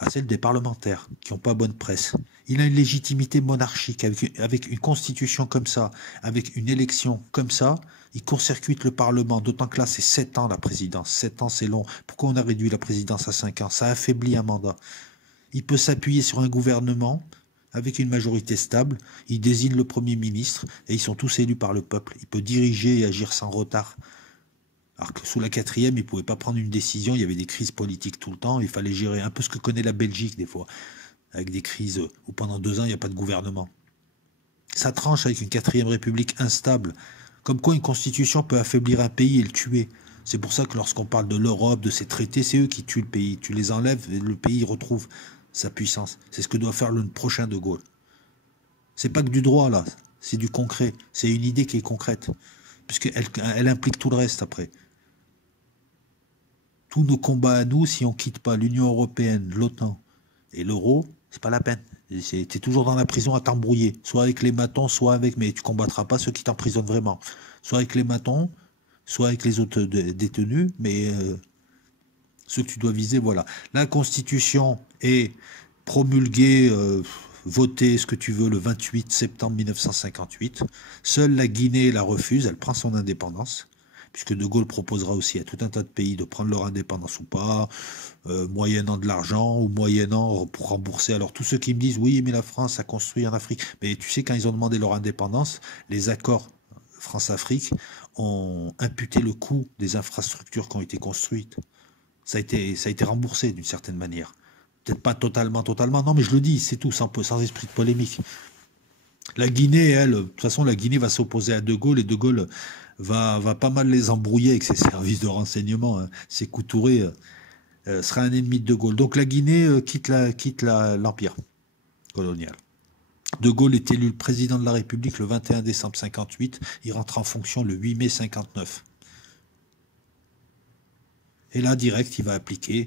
à celle des parlementaires, qui n'ont pas bonne presse. Il a une légitimité monarchique, avec une constitution comme ça, avec une élection comme ça, il court-circuite le Parlement, d'autant que là c'est 7 ans la présidence, 7 ans c'est long. Pourquoi on a réduit la présidence à 5 ans? Ça affaiblit un mandat. Il peut s'appuyer sur un gouvernement avec une majorité stable, il désigne le Premier ministre, et ils sont tous élus par le peuple. Il peut diriger et agir sans retard. Alors que sous la 4e, il ne pouvait pas prendre une décision, il y avait des crises politiques tout le temps, il fallait gérer un peu ce que connaît la Belgique des fois, avec des crises où pendant 2 ans, il n'y a pas de gouvernement. Ça tranche avec une 4e République instable. Comme quoi une constitution peut affaiblir un pays et le tuer. C'est pour ça que lorsqu'on parle de l'Europe, de ces traités, c'est eux qui tuent le pays. Tu les enlèves et le pays retrouve sa puissance. C'est ce que doit faire le prochain De Gaulle. C'est pas que du droit, là. C'est du concret. C'est une idée qui est concrète. Puisqu'elle implique tout le reste, après. Tous nos combats à nous, si on ne quitte pas l'Union européenne, l'OTAN Et l'euro, c'est pas la peine. T'es toujours dans la prison à t'embrouiller. Soit avec les matons, soit avec... Mais tu combattras pas ceux qui t'emprisonnent vraiment. Soit avec les matons, soit avec les autres détenus, mais ceux que tu dois viser, voilà. La Constitution est promulguée, votée, ce que tu veux, le 28 septembre 1958. Seule la Guinée la refuse, elle prend son indépendance, puisque De Gaulle proposera aussi à tout un tas de pays de prendre leur indépendance ou pas, moyennant de l'argent ou moyennant pour rembourser. Alors tous ceux qui me disent, oui, mais la France a construit en Afrique. Mais tu sais, quand ils ont demandé leur indépendance, les accords France-Afrique ont imputé le coût des infrastructures qui ont été construites. Ça a été remboursé d'une certaine manière. Peut-être pas totalement, non, mais je le dis, c'est tout, sans esprit de polémique. La Guinée, elle, de toute façon, la Guinée va s'opposer à De Gaulle, et De Gaulle va pas mal les embrouiller avec ses services de renseignement. Hein. Sékou Touré sera un ennemi de Gaulle. Donc la Guinée quitte l'Empire colonial. De Gaulle est élu le président de la République le 21 décembre 58. Il rentre en fonction le 8 mai 59. Et là, direct, il va appliquer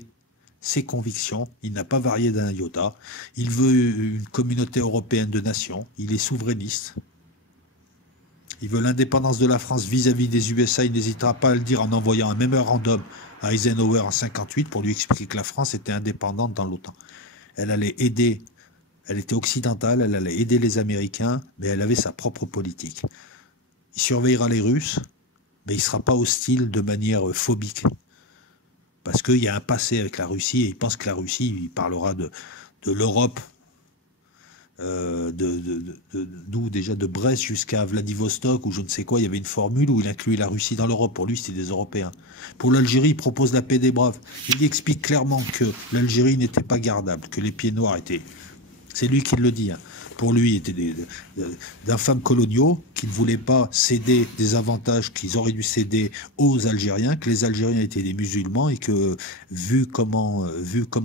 ses convictions. Il n'a pas varié d'un iota. Il veut une communauté européenne de nations. Il est souverainiste. Il veut l'indépendance de la France vis-à-vis des USA. Il n'hésitera pas à le dire en envoyant un mémorandum à Eisenhower en 58 pour lui expliquer que la France était indépendante dans l'OTAN. Elle allait aider, elle était occidentale, elle allait aider les Américains, mais elle avait sa propre politique. Il surveillera les Russes, mais il ne sera pas hostile de manière phobique. Parce qu'il y a un passé avec la Russie, et il pense que la Russie, il parlera de l'Europe, d'où déjà de Brest jusqu'à Vladivostok, ou je ne sais quoi, il y avait une formule où il incluait la Russie dans l'Europe. Pour lui, c'était des Européens. Pour l'Algérie, il propose la paix des braves. Il explique clairement que l'Algérie n'était pas gardable, que les pieds noirs étaient... C'est lui qui le dit. Hein. Pour lui, étaient d'infâmes coloniaux qui ne voulaient pas céder des avantages qu'ils auraient dû céder aux Algériens, que les Algériens étaient des musulmans et que, vu comment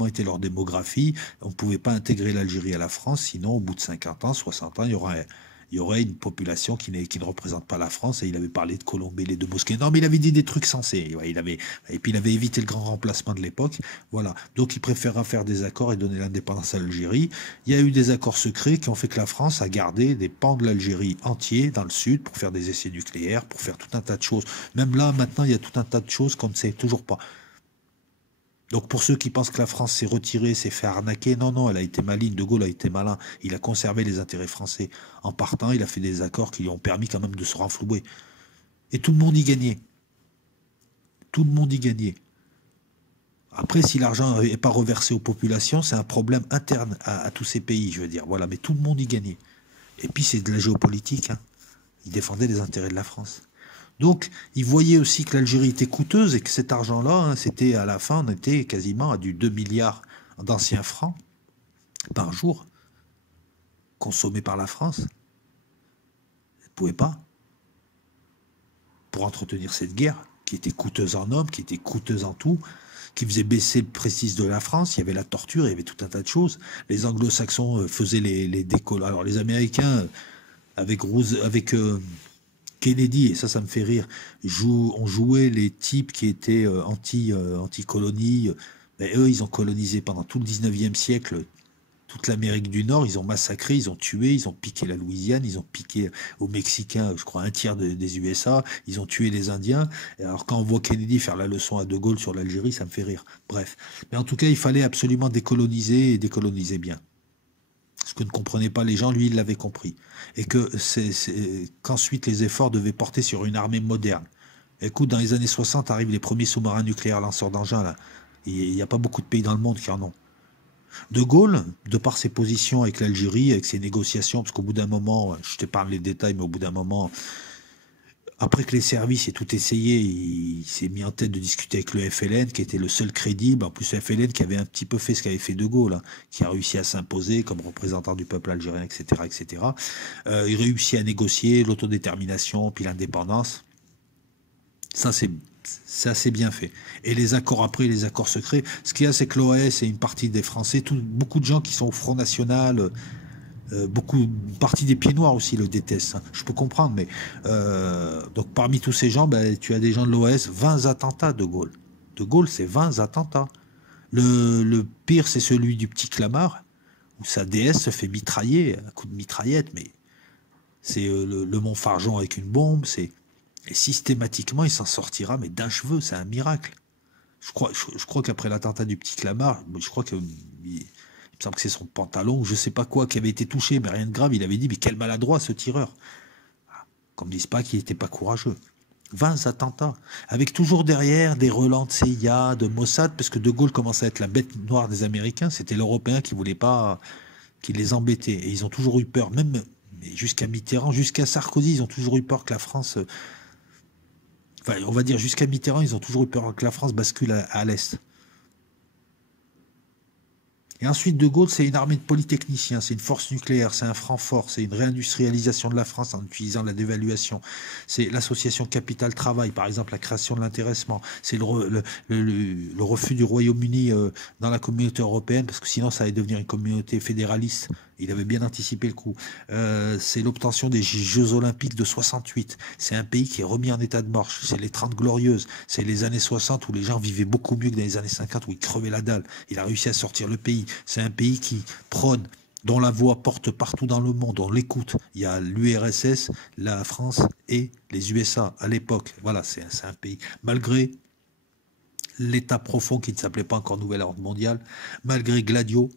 était leur démographie, on ne pouvait pas intégrer l'Algérie à la France, sinon au bout de 50 ans, 60 ans, il y aurait une population qui ne représente pas la France. Et il avait parlé de colomber les deux mosquées. Non, mais il avait dit des trucs sensés. Ouais, et puis il avait évité le grand remplacement de l'époque. Voilà. Donc il préférera faire des accords et donner l'indépendance à l'Algérie. Il y a eu des accords secrets qui ont fait que la France a gardé des pans de l'Algérie entiers dans le sud pour faire des essais nucléaires, pour faire tout un tas de choses. Même là, maintenant, il y a tout un tas de choses qu'on ne sait toujours pas. Donc pour ceux qui pensent que la France s'est retirée, s'est fait arnaquer, non, elle a été maligne, De Gaulle a été malin, il a conservé les intérêts français. En partant, il a fait des accords qui lui ont permis quand même de se renflouer. Et tout le monde y gagnait. Tout le monde y gagnait. Après, si l'argent n'est pas reversé aux populations, c'est un problème interne à tous ces pays, je veux dire. Voilà, mais tout le monde y gagnait. Et puis c'est de la géopolitique, hein. Il défendait les intérêts de la France. Donc, il voyait aussi que l'Algérie était coûteuse et que cet argent-là, hein, c'était à la fin, on était quasiment à du 2 milliards d'anciens francs par jour, consommés par la France. Elle ne pouvait pas. Pour entretenir cette guerre, qui était coûteuse en hommes, qui était coûteuse en tout, qui faisait baisser le prestige de la France, il y avait la torture, il y avait tout un tas de choses. Les anglo-saxons faisaient les décolles. Alors les Américains, avec Kennedy, et ça me fait rire, on jouait les types qui étaient anti-colonie. Ben, eux, ils ont colonisé pendant tout le 19e siècle toute l'Amérique du Nord, ils ont massacré, ils ont tué, ils ont piqué la Louisiane, ils ont piqué aux Mexicains, je crois, un tiers des USA, ils ont tué les Indiens. Et alors quand on voit Kennedy faire la leçon à De Gaulle sur l'Algérie, ça me fait rire. Bref. Mais en tout cas, il fallait absolument décoloniser et décoloniser bien. Ce que ne comprenaient pas les gens, lui, il l'avait compris. Et que qu'ensuite les efforts devaient porter sur une armée moderne. Écoute, dans les années 60 arrivent les premiers sous-marins nucléaires lanceurs d'engins, là. Il n'y a pas beaucoup de pays dans le monde qui en ont. De Gaulle, de par ses positions avec l'Algérie, avec ses négociations, parce qu'au bout d'un moment, je t'épargne les détails, mais au bout d'un moment, après que les services aient tout essayé, il s'est mis en tête de discuter avec le FLN, qui était le seul crédible, en plus le FLN qui avait un petit peu fait ce qu'avait fait De Gaulle, hein, qui a réussi à s'imposer comme représentant du peuple algérien, etc. etc. Il réussit à négocier l'autodétermination, puis l'indépendance. Ça, c'est assez bien fait. Et les accords après, les accords secrets, ce qu'il y a, c'est que l'OAS et une partie des Français, beaucoup de gens qui sont au Front National, une partie des pieds noirs aussi le détestent. Hein. Je peux comprendre, mais donc parmi tous ces gens, ben, tu as des gens de l'OAS, 20 attentats de Gaulle. De Gaulle, c'est 20 attentats. Le pire, c'est celui du petit Clamart, où sa déesse se fait mitrailler à coup de mitraillette, mais c'est le Mont Fargeon avec une bombe, et systématiquement, il s'en sortira, mais d'un cheveu, c'est un miracle. Je crois qu'après l'attentat du petit Clamart, je crois que il me semble que c'est son pantalon, ou je sais pas quoi, qui avait été touché, mais rien de grave. Il avait dit, mais quel maladroit ce tireur. Qu'on me dise pas qu'il n'était pas courageux. 20 attentats, avec toujours derrière des relents de CIA, de Mossad, parce que De Gaulle commençait à être la bête noire des Américains. C'était l'Européen qui voulait pas, qui les embêtait. Et ils ont toujours eu peur, même jusqu'à Mitterrand, jusqu'à Sarkozy, ils ont toujours eu peur que la France, enfin, on va dire jusqu'à Mitterrand, ils ont toujours eu peur que la France bascule à l'Est. Et ensuite, De Gaulle, c'est une armée de polytechniciens, c'est une force nucléaire, c'est un franc fort, c'est une réindustrialisation de la France en utilisant la dévaluation. C'est l'association capital-travail, par exemple la création de l'intéressement. C'est le refus du Royaume-Uni dans la communauté européenne, parce que sinon ça allait devenir une communauté fédéraliste. Il avait bien anticipé le coup. C'est l'obtention des Jeux Olympiques de 68. C'est un pays qui est remis en état de marche. C'est les 30 glorieuses. C'est les années 60 où les gens vivaient beaucoup mieux que dans les années 50 où ils crevaient la dalle. Il a réussi à sortir le pays. C'est un pays qui prône, dont la voix porte partout dans le monde. On l'écoute. Il y a l'URSS, la France et les USA à l'époque. Voilà, c'est un pays. Malgré l'État profond qui ne s'appelait pas encore Nouvel Ordre Mondial, malgré Gladio,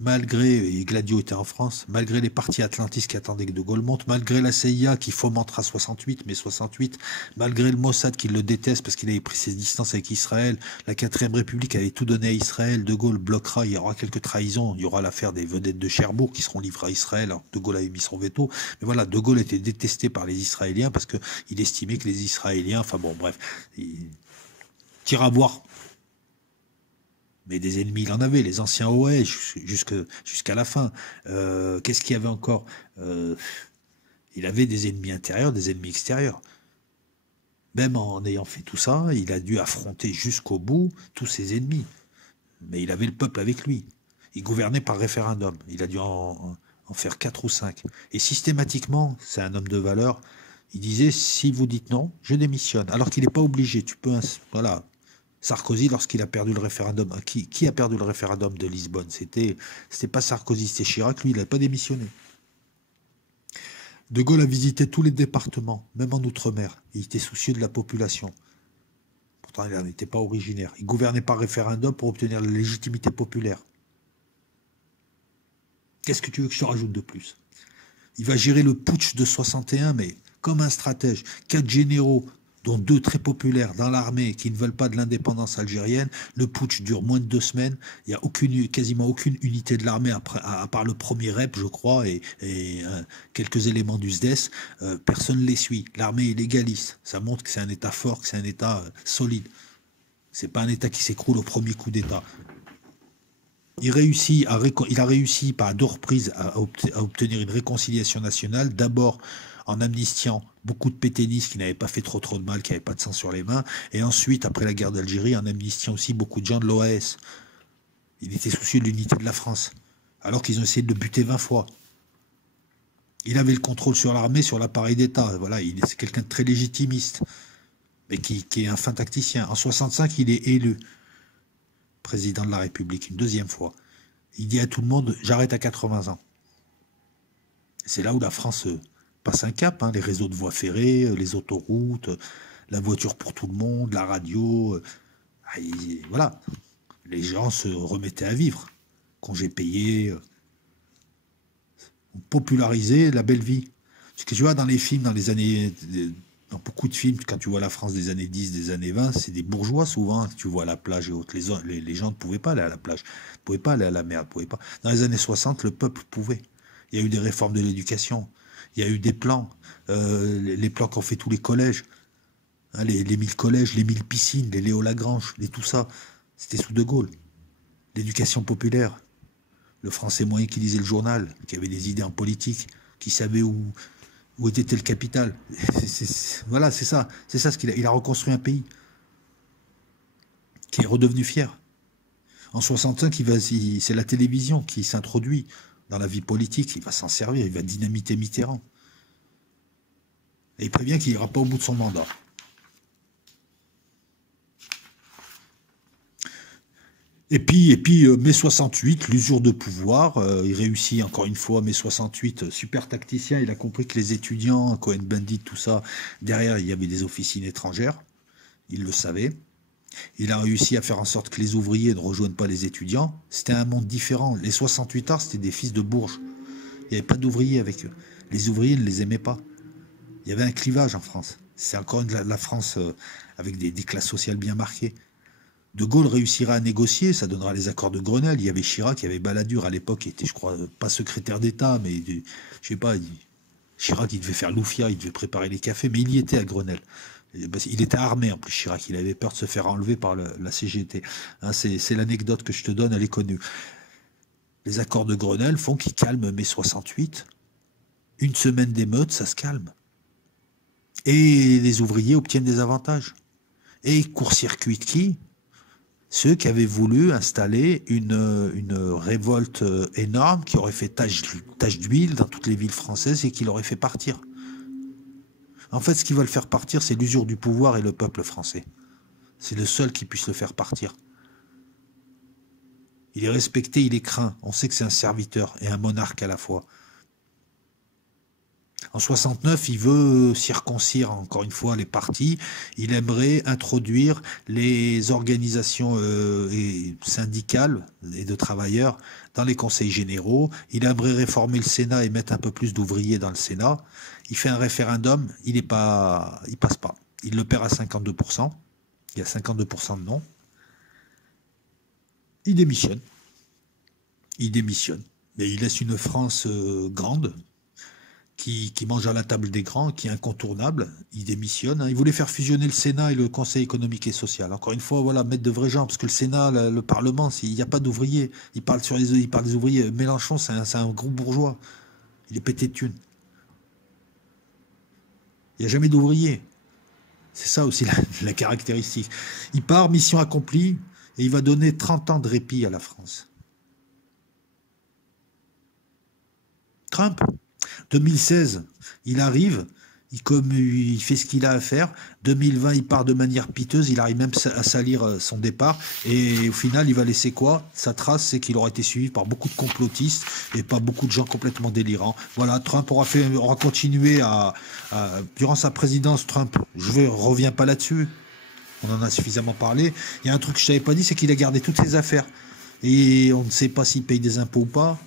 malgré, et Gladio était en France, malgré les partis atlantistes qui attendaient que De Gaulle monte, malgré la CIA qui fomentera 68, mais 68, malgré le Mossad qui le déteste parce qu'il avait pris ses distances avec Israël, la 4ème République avait tout donné à Israël, De Gaulle bloquera, il y aura quelques trahisons, il y aura l'affaire des vedettes de Cherbourg qui seront livrées à Israël, alors De Gaulle avait mis son veto, mais voilà, De Gaulle était détesté par les Israéliens parce qu'il estimait que les Israéliens, enfin bon, bref, tire à boire. Mais des ennemis, il en avait, les anciens OS, jusqu'à la fin. Qu'est-ce qu'il y avait encore Il avait des ennemis intérieurs, des ennemis extérieurs. Même en ayant fait tout ça, il a dû affronter jusqu'au bout tous ses ennemis. Mais il avait le peuple avec lui. Il gouvernait par référendum. Il a dû en faire 4 ou 5. Et systématiquement, c'est un homme de valeur, il disait, si vous dites non, je démissionne. Alors qu'il n'est pas obligé. Tu peux, voilà. Sarkozy, lorsqu'il a perdu le référendum, qui a perdu le référendum de Lisbonne? C'était pas Sarkozy, c'était Chirac. Lui, il n'a pas démissionné. De Gaulle a visité tous les départements, même en Outre-mer. Il était soucieux de la population. Pourtant, il n'était pas originaire. Il gouvernait par référendum pour obtenir la légitimité populaire. Qu'est-ce que tu veux que je te rajoute de plus? Il va gérer le putsch de 61, mais comme un stratège. 4 généraux, dont 2 très populaires dans l'armée qui ne veulent pas de l'indépendance algérienne. Le putsch dure moins de 2 semaines. Il n'y a quasiment aucune unité de l'armée, à part le premier REP, je crois, et quelques éléments du SDES. Personne ne les suit. L'armée est légaliste. Ça montre que c'est un État fort, que c'est un État solide. C'est pas un État qui s'écroule au premier coup d'État. Il a réussi par 2 reprises à obtenir une réconciliation nationale, d'abord en amnistiant beaucoup de pétainistes qui n'avaient pas fait trop de mal, qui n'avaient pas de sang sur les mains, et ensuite, après la guerre d'Algérie, en amnistiant aussi beaucoup de gens de l'OAS. Il était soucieux de l'unité de la France, alors qu'ils ont essayé de le buter 20 fois. Il avait le contrôle sur l'armée, sur l'appareil d'État. Voilà, c'est quelqu'un de très légitimiste, mais qui est un fin tacticien. En 65, il est élu président de la République, une 2e fois. Il dit à tout le monde, j'arrête à 80 ans. C'est là où la France passe un cap, hein, les réseaux de voies ferrées, les autoroutes, la voiture pour tout le monde, la radio. Voilà, les gens se remettaient à vivre. Congés payés, populariser la belle vie. Parce que tu vois, dans les films, dans beaucoup de films, quand tu vois la France des années 10, des années 20, c'est des bourgeois souvent, tu vois à la plage et autres. Les gens ne pouvaient pas aller à la plage, ne pouvaient pas aller à la mer, ne pouvaient pas. Dans les années 60, le peuple pouvait. Il y a eu des réformes de l'éducation, il y a eu des plans, les plans qu'ont fait tous les collèges, hein, les 1000 collèges, les 1000 piscines, les Léo Lagrange, tout ça, c'était sous De Gaulle. L'éducation populaire, le français moyen qui lisait le journal, qui avait des idées en politique, qui savait où était le capital. Voilà, c'est ça ce il a reconstruit un pays qui est redevenu fier. En 65, c'est la télévision qui s'introduit dans la vie politique, il va s'en servir, il va dynamiter Mitterrand. Et il prévient qu'il n'ira pas au bout de son mandat. mai 68, l'usure de pouvoir, il réussit encore une fois, mai 68, super tacticien, il a compris que les étudiants, Cohen-Bendit, tout ça, derrière, il y avait des officines étrangères, il le savait. Il a réussi à faire en sorte que les ouvriers ne rejoignent pas les étudiants. C'était un monde différent. Les 68 arts, c'était des fils de bourges. Il n'y avait pas d'ouvriers avec eux. Les ouvriers ne les aimaient pas. Il y avait un clivage en France. C'est encore la France avec des classes sociales bien marquées. De Gaulle réussira à négocier, ça donnera les accords de Grenelle. Il y avait Chirac, il y avait Balladur à l'époque, qui était, je crois, pas secrétaire d'État, mais je sais pas, Chirac, il devait faire l'oufia, il devait préparer les cafés, mais il y était à Grenelle. Il était armé en plus, Chirac, il avait peur de se faire enlever par la CGT. Hein, c'est l'anecdote que je te donne, elle est connue. Les accords de Grenelle font qu'ils calment mai 68. Une semaine d'émeute, ça se calme. Et les ouvriers obtiennent des avantages. Et court-circuit qui? Ceux qui avaient voulu installer une révolte énorme qui aurait fait tache d'huile dans toutes les villes françaises et qui l'aurait fait partir. En fait, ce qui va le faire partir, c'est l'usure du pouvoir et le peuple français. C'est le seul qui puisse le faire partir. Il est respecté, il est craint. On sait que c'est un serviteur et un monarque à la fois. En 69, il veut circoncire encore une fois les partis. Il aimerait introduire les organisations syndicales et de travailleurs dans les conseils généraux. Il aimerait réformer le Sénat et mettre un peu plus d'ouvriers dans le Sénat. Il fait un référendum, il passe pas. Il le perd à 52%. Il y a 52% de non. Il démissionne. Il démissionne. Mais il laisse une France grande, qui mange à la table des grands, qui est incontournable. Il démissionne. Hein. Il voulait faire fusionner le Sénat et le Conseil économique et social. Encore une fois, voilà, mettre de vrais gens, parce que le Sénat, le Parlement, il n'y a pas d'ouvriers. Il parle des ouvriers. Mélenchon, c'est un gros bourgeois. Il est pété de thunes. Il n'y a jamais d'ouvriers. C'est ça aussi la caractéristique. Il part, mission accomplie, et il va donner 30 ans de répit à la France. Trump, 2016, il arrive, il fait ce qu'il a à faire. 2020, il part de manière piteuse, il arrive même à salir son départ. Et au final, il va laisser quoi? Sa trace, c'est qu'il aura été suivi par beaucoup de complotistes et par beaucoup de gens complètement délirants. Voilà, Trump aura continué durant sa présidence, Trump, je ne reviens pas là-dessus, on en a suffisamment parlé. Il y a un truc que je ne t'avais pas dit, c'est qu'il a gardé toutes ses affaires. Et on ne sait pas s'il paye des impôts ou pas,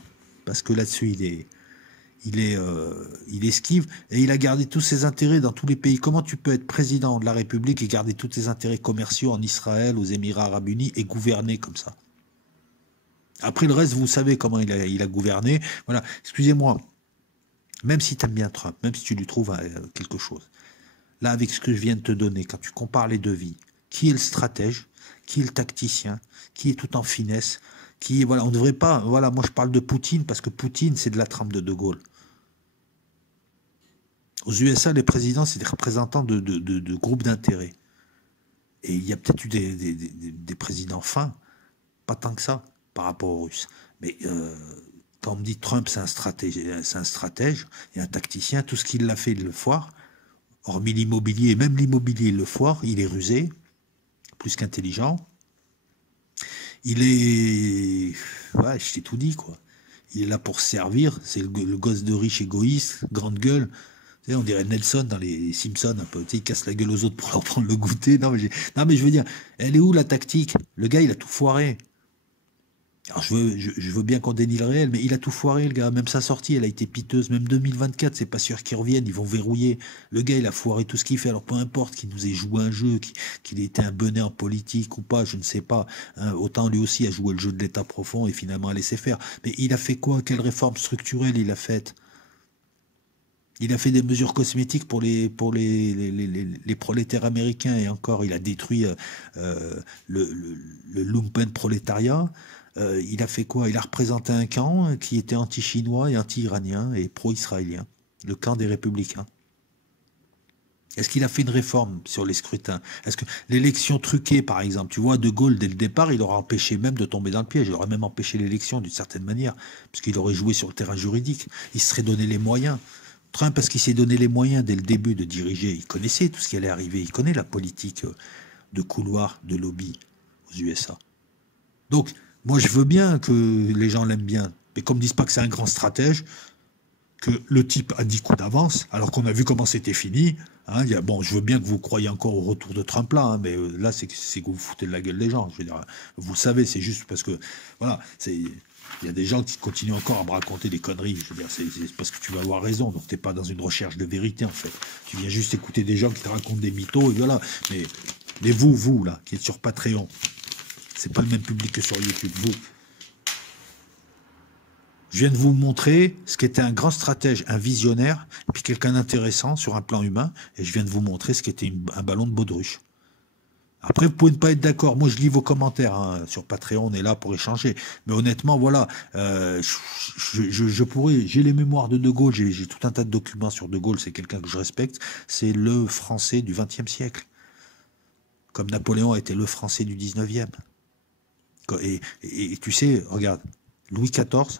parce que là-dessus, il esquive et il a gardé tous ses intérêts dans tous les pays. Comment tu peux être président de la République et garder tous tes intérêts commerciaux en Israël, aux Émirats Arabes Unis et gouverner comme ça? Après le reste, vous savez comment il a gouverné. Voilà, excusez-moi, même si tu aimes bien Trump, même si tu lui trouves quelque chose, là, avec ce que je viens de te donner, quand tu compares les deux vies, qui est le stratège, qui est le tacticien, qui est tout en finesse, voilà, on ne devrait pas, voilà, moi je parle de Poutine parce que Poutine, c'est de la trempe de Gaulle. Aux USA, les présidents, c'est des représentants de groupes d'intérêt. Et il y a peut-être eu des présidents fins, pas tant que ça, par rapport aux Russes. Mais quand on me dit Trump, c'est un stratège et un tacticien, tout ce qu'il a fait, il le foire. Hormis l'immobilier, même l'immobilier, il le foire, il est rusé, plus qu'intelligent. Il est... Ouais, je t'ai tout dit, quoi. Il est là pour servir, c'est le gosse de riche égoïste, grande gueule. Tu sais, on dirait Nelson dans les Simpsons, un peu. Tu sais, il casse la gueule aux autres pour leur prendre le goûter. Non, mais je veux dire, elle est où la tactique? Le gars, il a tout foiré. Alors, je veux bien qu'on dénie le réel, mais il a tout foiré, le gars. Même sa sortie, elle a été piteuse. Même 2024, c'est pas sûr qu'ils reviennent. Ils vont verrouiller. Le gars, il a foiré tout ce qu'il fait. Alors, peu importe qu'il nous ait joué un jeu, qu'il ait été un bonnet en politique ou pas, je ne sais pas. Hein, autant lui aussi a joué le jeu de l'État profond et finalement a laissé faire. Mais il a fait quoi? Quelle réforme structurelle il a faite? Il a fait des mesures cosmétiques pour les prolétaires américains et encore, il a détruit le lumpen prolétariat. Il a fait quoi? Il a représenté un camp qui était anti-chinois et anti-iranien et pro-israélien, le camp des républicains. Est-ce qu'il a fait une réforme sur les scrutins? Est-ce que l'élection truquée, par exemple, tu vois, De Gaulle, dès le départ, il aurait empêché même de tomber dans le piège, il aurait même empêché l'élection d'une certaine manière, puisqu'il aurait joué sur le terrain juridique, il se serait donné les moyens. Trump, parce qu'il s'est donné les moyens dès le début de diriger, il connaissait tout ce qui allait arriver, il connaît la politique de couloir, de lobby aux USA. Donc, moi, je veux bien que les gens l'aiment bien. Mais comme ils disent pas que c'est un grand stratège, que le type a 10 coups d'avance, alors qu'on a vu comment c'était fini. Hein, bon, je veux bien que vous croyez encore au retour de Trump là, hein, mais là, c'est que vous vous foutez de la gueule des gens. Je veux dire, vous le savez, c'est juste parce que, voilà, il y a des gens qui continuent encore à me raconter des conneries. Je veux dire, c'est parce que tu vas avoir raison. Donc, t'es pas dans une recherche de vérité, en fait. Tu viens juste écouter des gens qui te racontent des mythos, et voilà. Mais vous, là, qui êtes sur Patreon, c'est pas le même public que sur YouTube, vous. Je viens de vous montrer ce qu'était un grand stratège, un visionnaire, et puis quelqu'un d'intéressant sur un plan humain, et je viens de vous montrer ce qu'était un ballon de baudruche. Après, vous pouvez ne pas être d'accord. Moi, je lis vos commentaires. Hein. Sur Patreon, on est là pour échanger. Mais honnêtement, voilà, je pourrais... J'ai les mémoires de Gaulle, j'ai tout un tas de documents sur De Gaulle, c'est quelqu'un que je respecte. C'est le Français du XXe siècle. Comme Napoléon a été le Français du XIXe. Et tu sais, regarde, Louis XIV,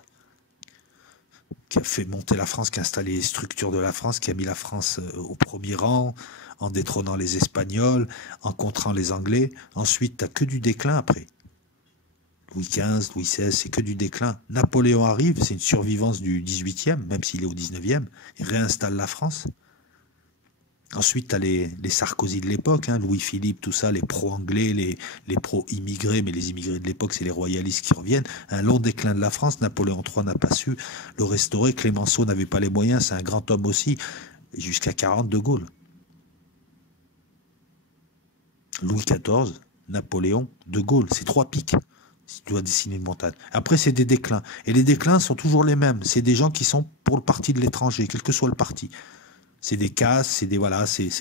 qui a fait monter la France, qui a installé les structures de la France, qui a mis la France au premier rang, en détrônant les Espagnols, en contrant les Anglais. Ensuite, tu n'as que du déclin après. Louis XV, Louis XVI, c'est que du déclin. Napoléon arrive, c'est une survivance du XVIIIe, même s'il est au XIXe, il réinstalle la France. Ensuite, tu as les Sarkozy de l'époque, hein, Louis-Philippe, tout ça, les pro-anglais, les pro-immigrés, mais les immigrés de l'époque, c'est les royalistes qui reviennent. Un long déclin de la France, Napoléon III n'a pas su le restaurer, Clémenceau n'avait pas les moyens, c'est un grand homme aussi, jusqu'à 40 De Gaulle. Louis XIV, Napoléon, De Gaulle, c'est 3 pics, si tu dois dessiner une montagne. Après, c'est des déclins. Et les déclins sont toujours les mêmes. C'est des gens qui sont pour le parti de l'étranger, quel que soit le parti. C'est des casses, c'est des voilà, c'est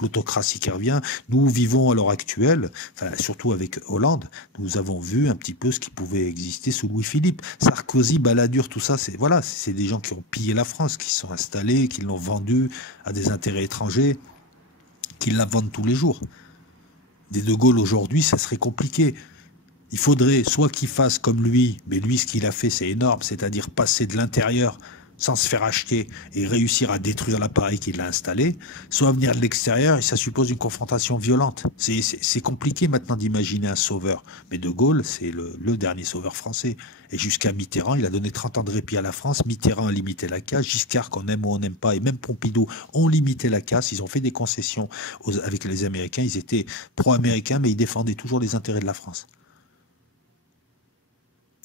l'autocratie qui revient. Nous vivons à l'heure actuelle, enfin, surtout avec Hollande, nous avons vu un petit peu ce qui pouvait exister sous Louis-Philippe. Sarkozy, Balladur, tout ça, c'est voilà, c'est des gens qui ont pillé la France, qui sont installés, qui l'ont vendue à des intérêts étrangers, qui la vendent tous les jours. Des De Gaulle aujourd'hui, ça serait compliqué. Il faudrait soit qu'il fasse comme lui, mais lui, ce qu'il a fait, c'est énorme, c'est-à-dire passer de l'intérieur sans se faire acheter et réussir à détruire l'appareil qui l'a installé, soit venir de l'extérieur et ça suppose une confrontation violente. C'est compliqué maintenant d'imaginer un sauveur. Mais De Gaulle, c'est le dernier sauveur français. Et jusqu'à Mitterrand, il a donné 30 ans de répit à la France. Mitterrand a limité la casse. Giscard, qu'on aime ou on n'aime pas, et même Pompidou ont limité la casse. Ils ont fait des concessions avec les Américains. Ils étaient pro-américains, mais ils défendaient toujours les intérêts de la France.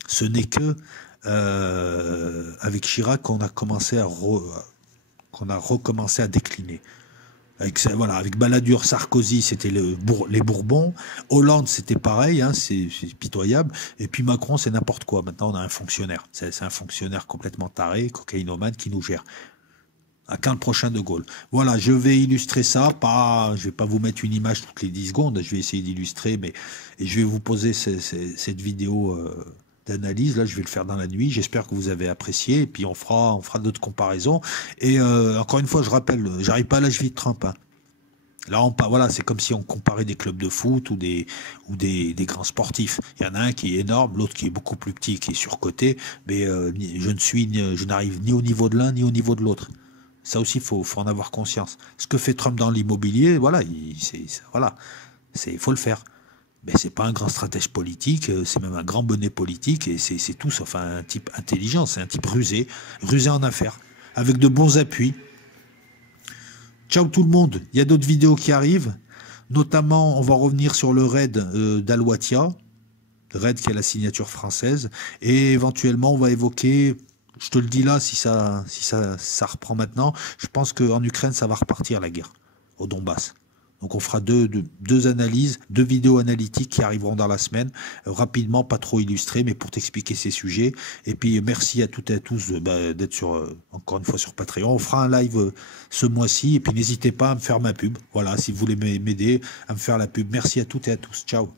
Ce n'est que avec Chirac qu'on a commencé qu'on a recommencé à décliner. Avec Balladur, Sarkozy, c'était les Bourbons. Hollande, c'était pareil, hein, c'est pitoyable. Et puis Macron, c'est n'importe quoi. Maintenant, on a un fonctionnaire. C'est un fonctionnaire complètement taré, cocaïnomane, qui nous gère. À quand le prochain De Gaulle. Voilà, je vais illustrer ça. Je vais pas vous mettre une image toutes les 10 secondes. Je vais essayer d'illustrer, et je vais vous poser cette vidéo d'analyse. Là, je vais le faire dans la nuit. J'espère que vous avez apprécié. Et puis on fera d'autres comparaisons. Et encore une fois, je rappelle, j'arrive pas à l'âge vie de Trump. Hein. Là, voilà, c'est comme si on comparait des clubs de foot ou des grands sportifs. Il y en a un qui est énorme, l'autre qui est beaucoup plus petit, qui est surcoté. Mais je n'arrive ni au niveau de l'un ni au niveau de l'autre. Ça aussi, faut en avoir conscience. Ce que fait Trump dans l'immobilier, voilà, faut le faire. Mais c'est pas un grand stratège politique, c'est même un grand bonnet politique, et c'est tout sauf un type intelligent, c'est un type rusé en affaires, avec de bons appuis. Ciao tout le monde, il y a d'autres vidéos qui arrivent, notamment on va revenir sur le raid d'Al-Watia, raid qui a la signature française, et éventuellement on va évoquer, je te le dis là, si ça reprend maintenant, je pense qu'en Ukraine ça va repartir la guerre, au Donbass. Donc on fera deux analyses, 2 vidéos analytiques qui arriveront dans la semaine, rapidement, pas trop illustrées, mais pour t'expliquer ces sujets. Et puis merci à toutes et à tous d'être encore une fois sur Patreon. On fera un live ce mois-ci, et puis n'hésitez pas à me faire ma pub. Voilà, si vous voulez m'aider à me faire la pub. Merci à toutes et à tous. Ciao.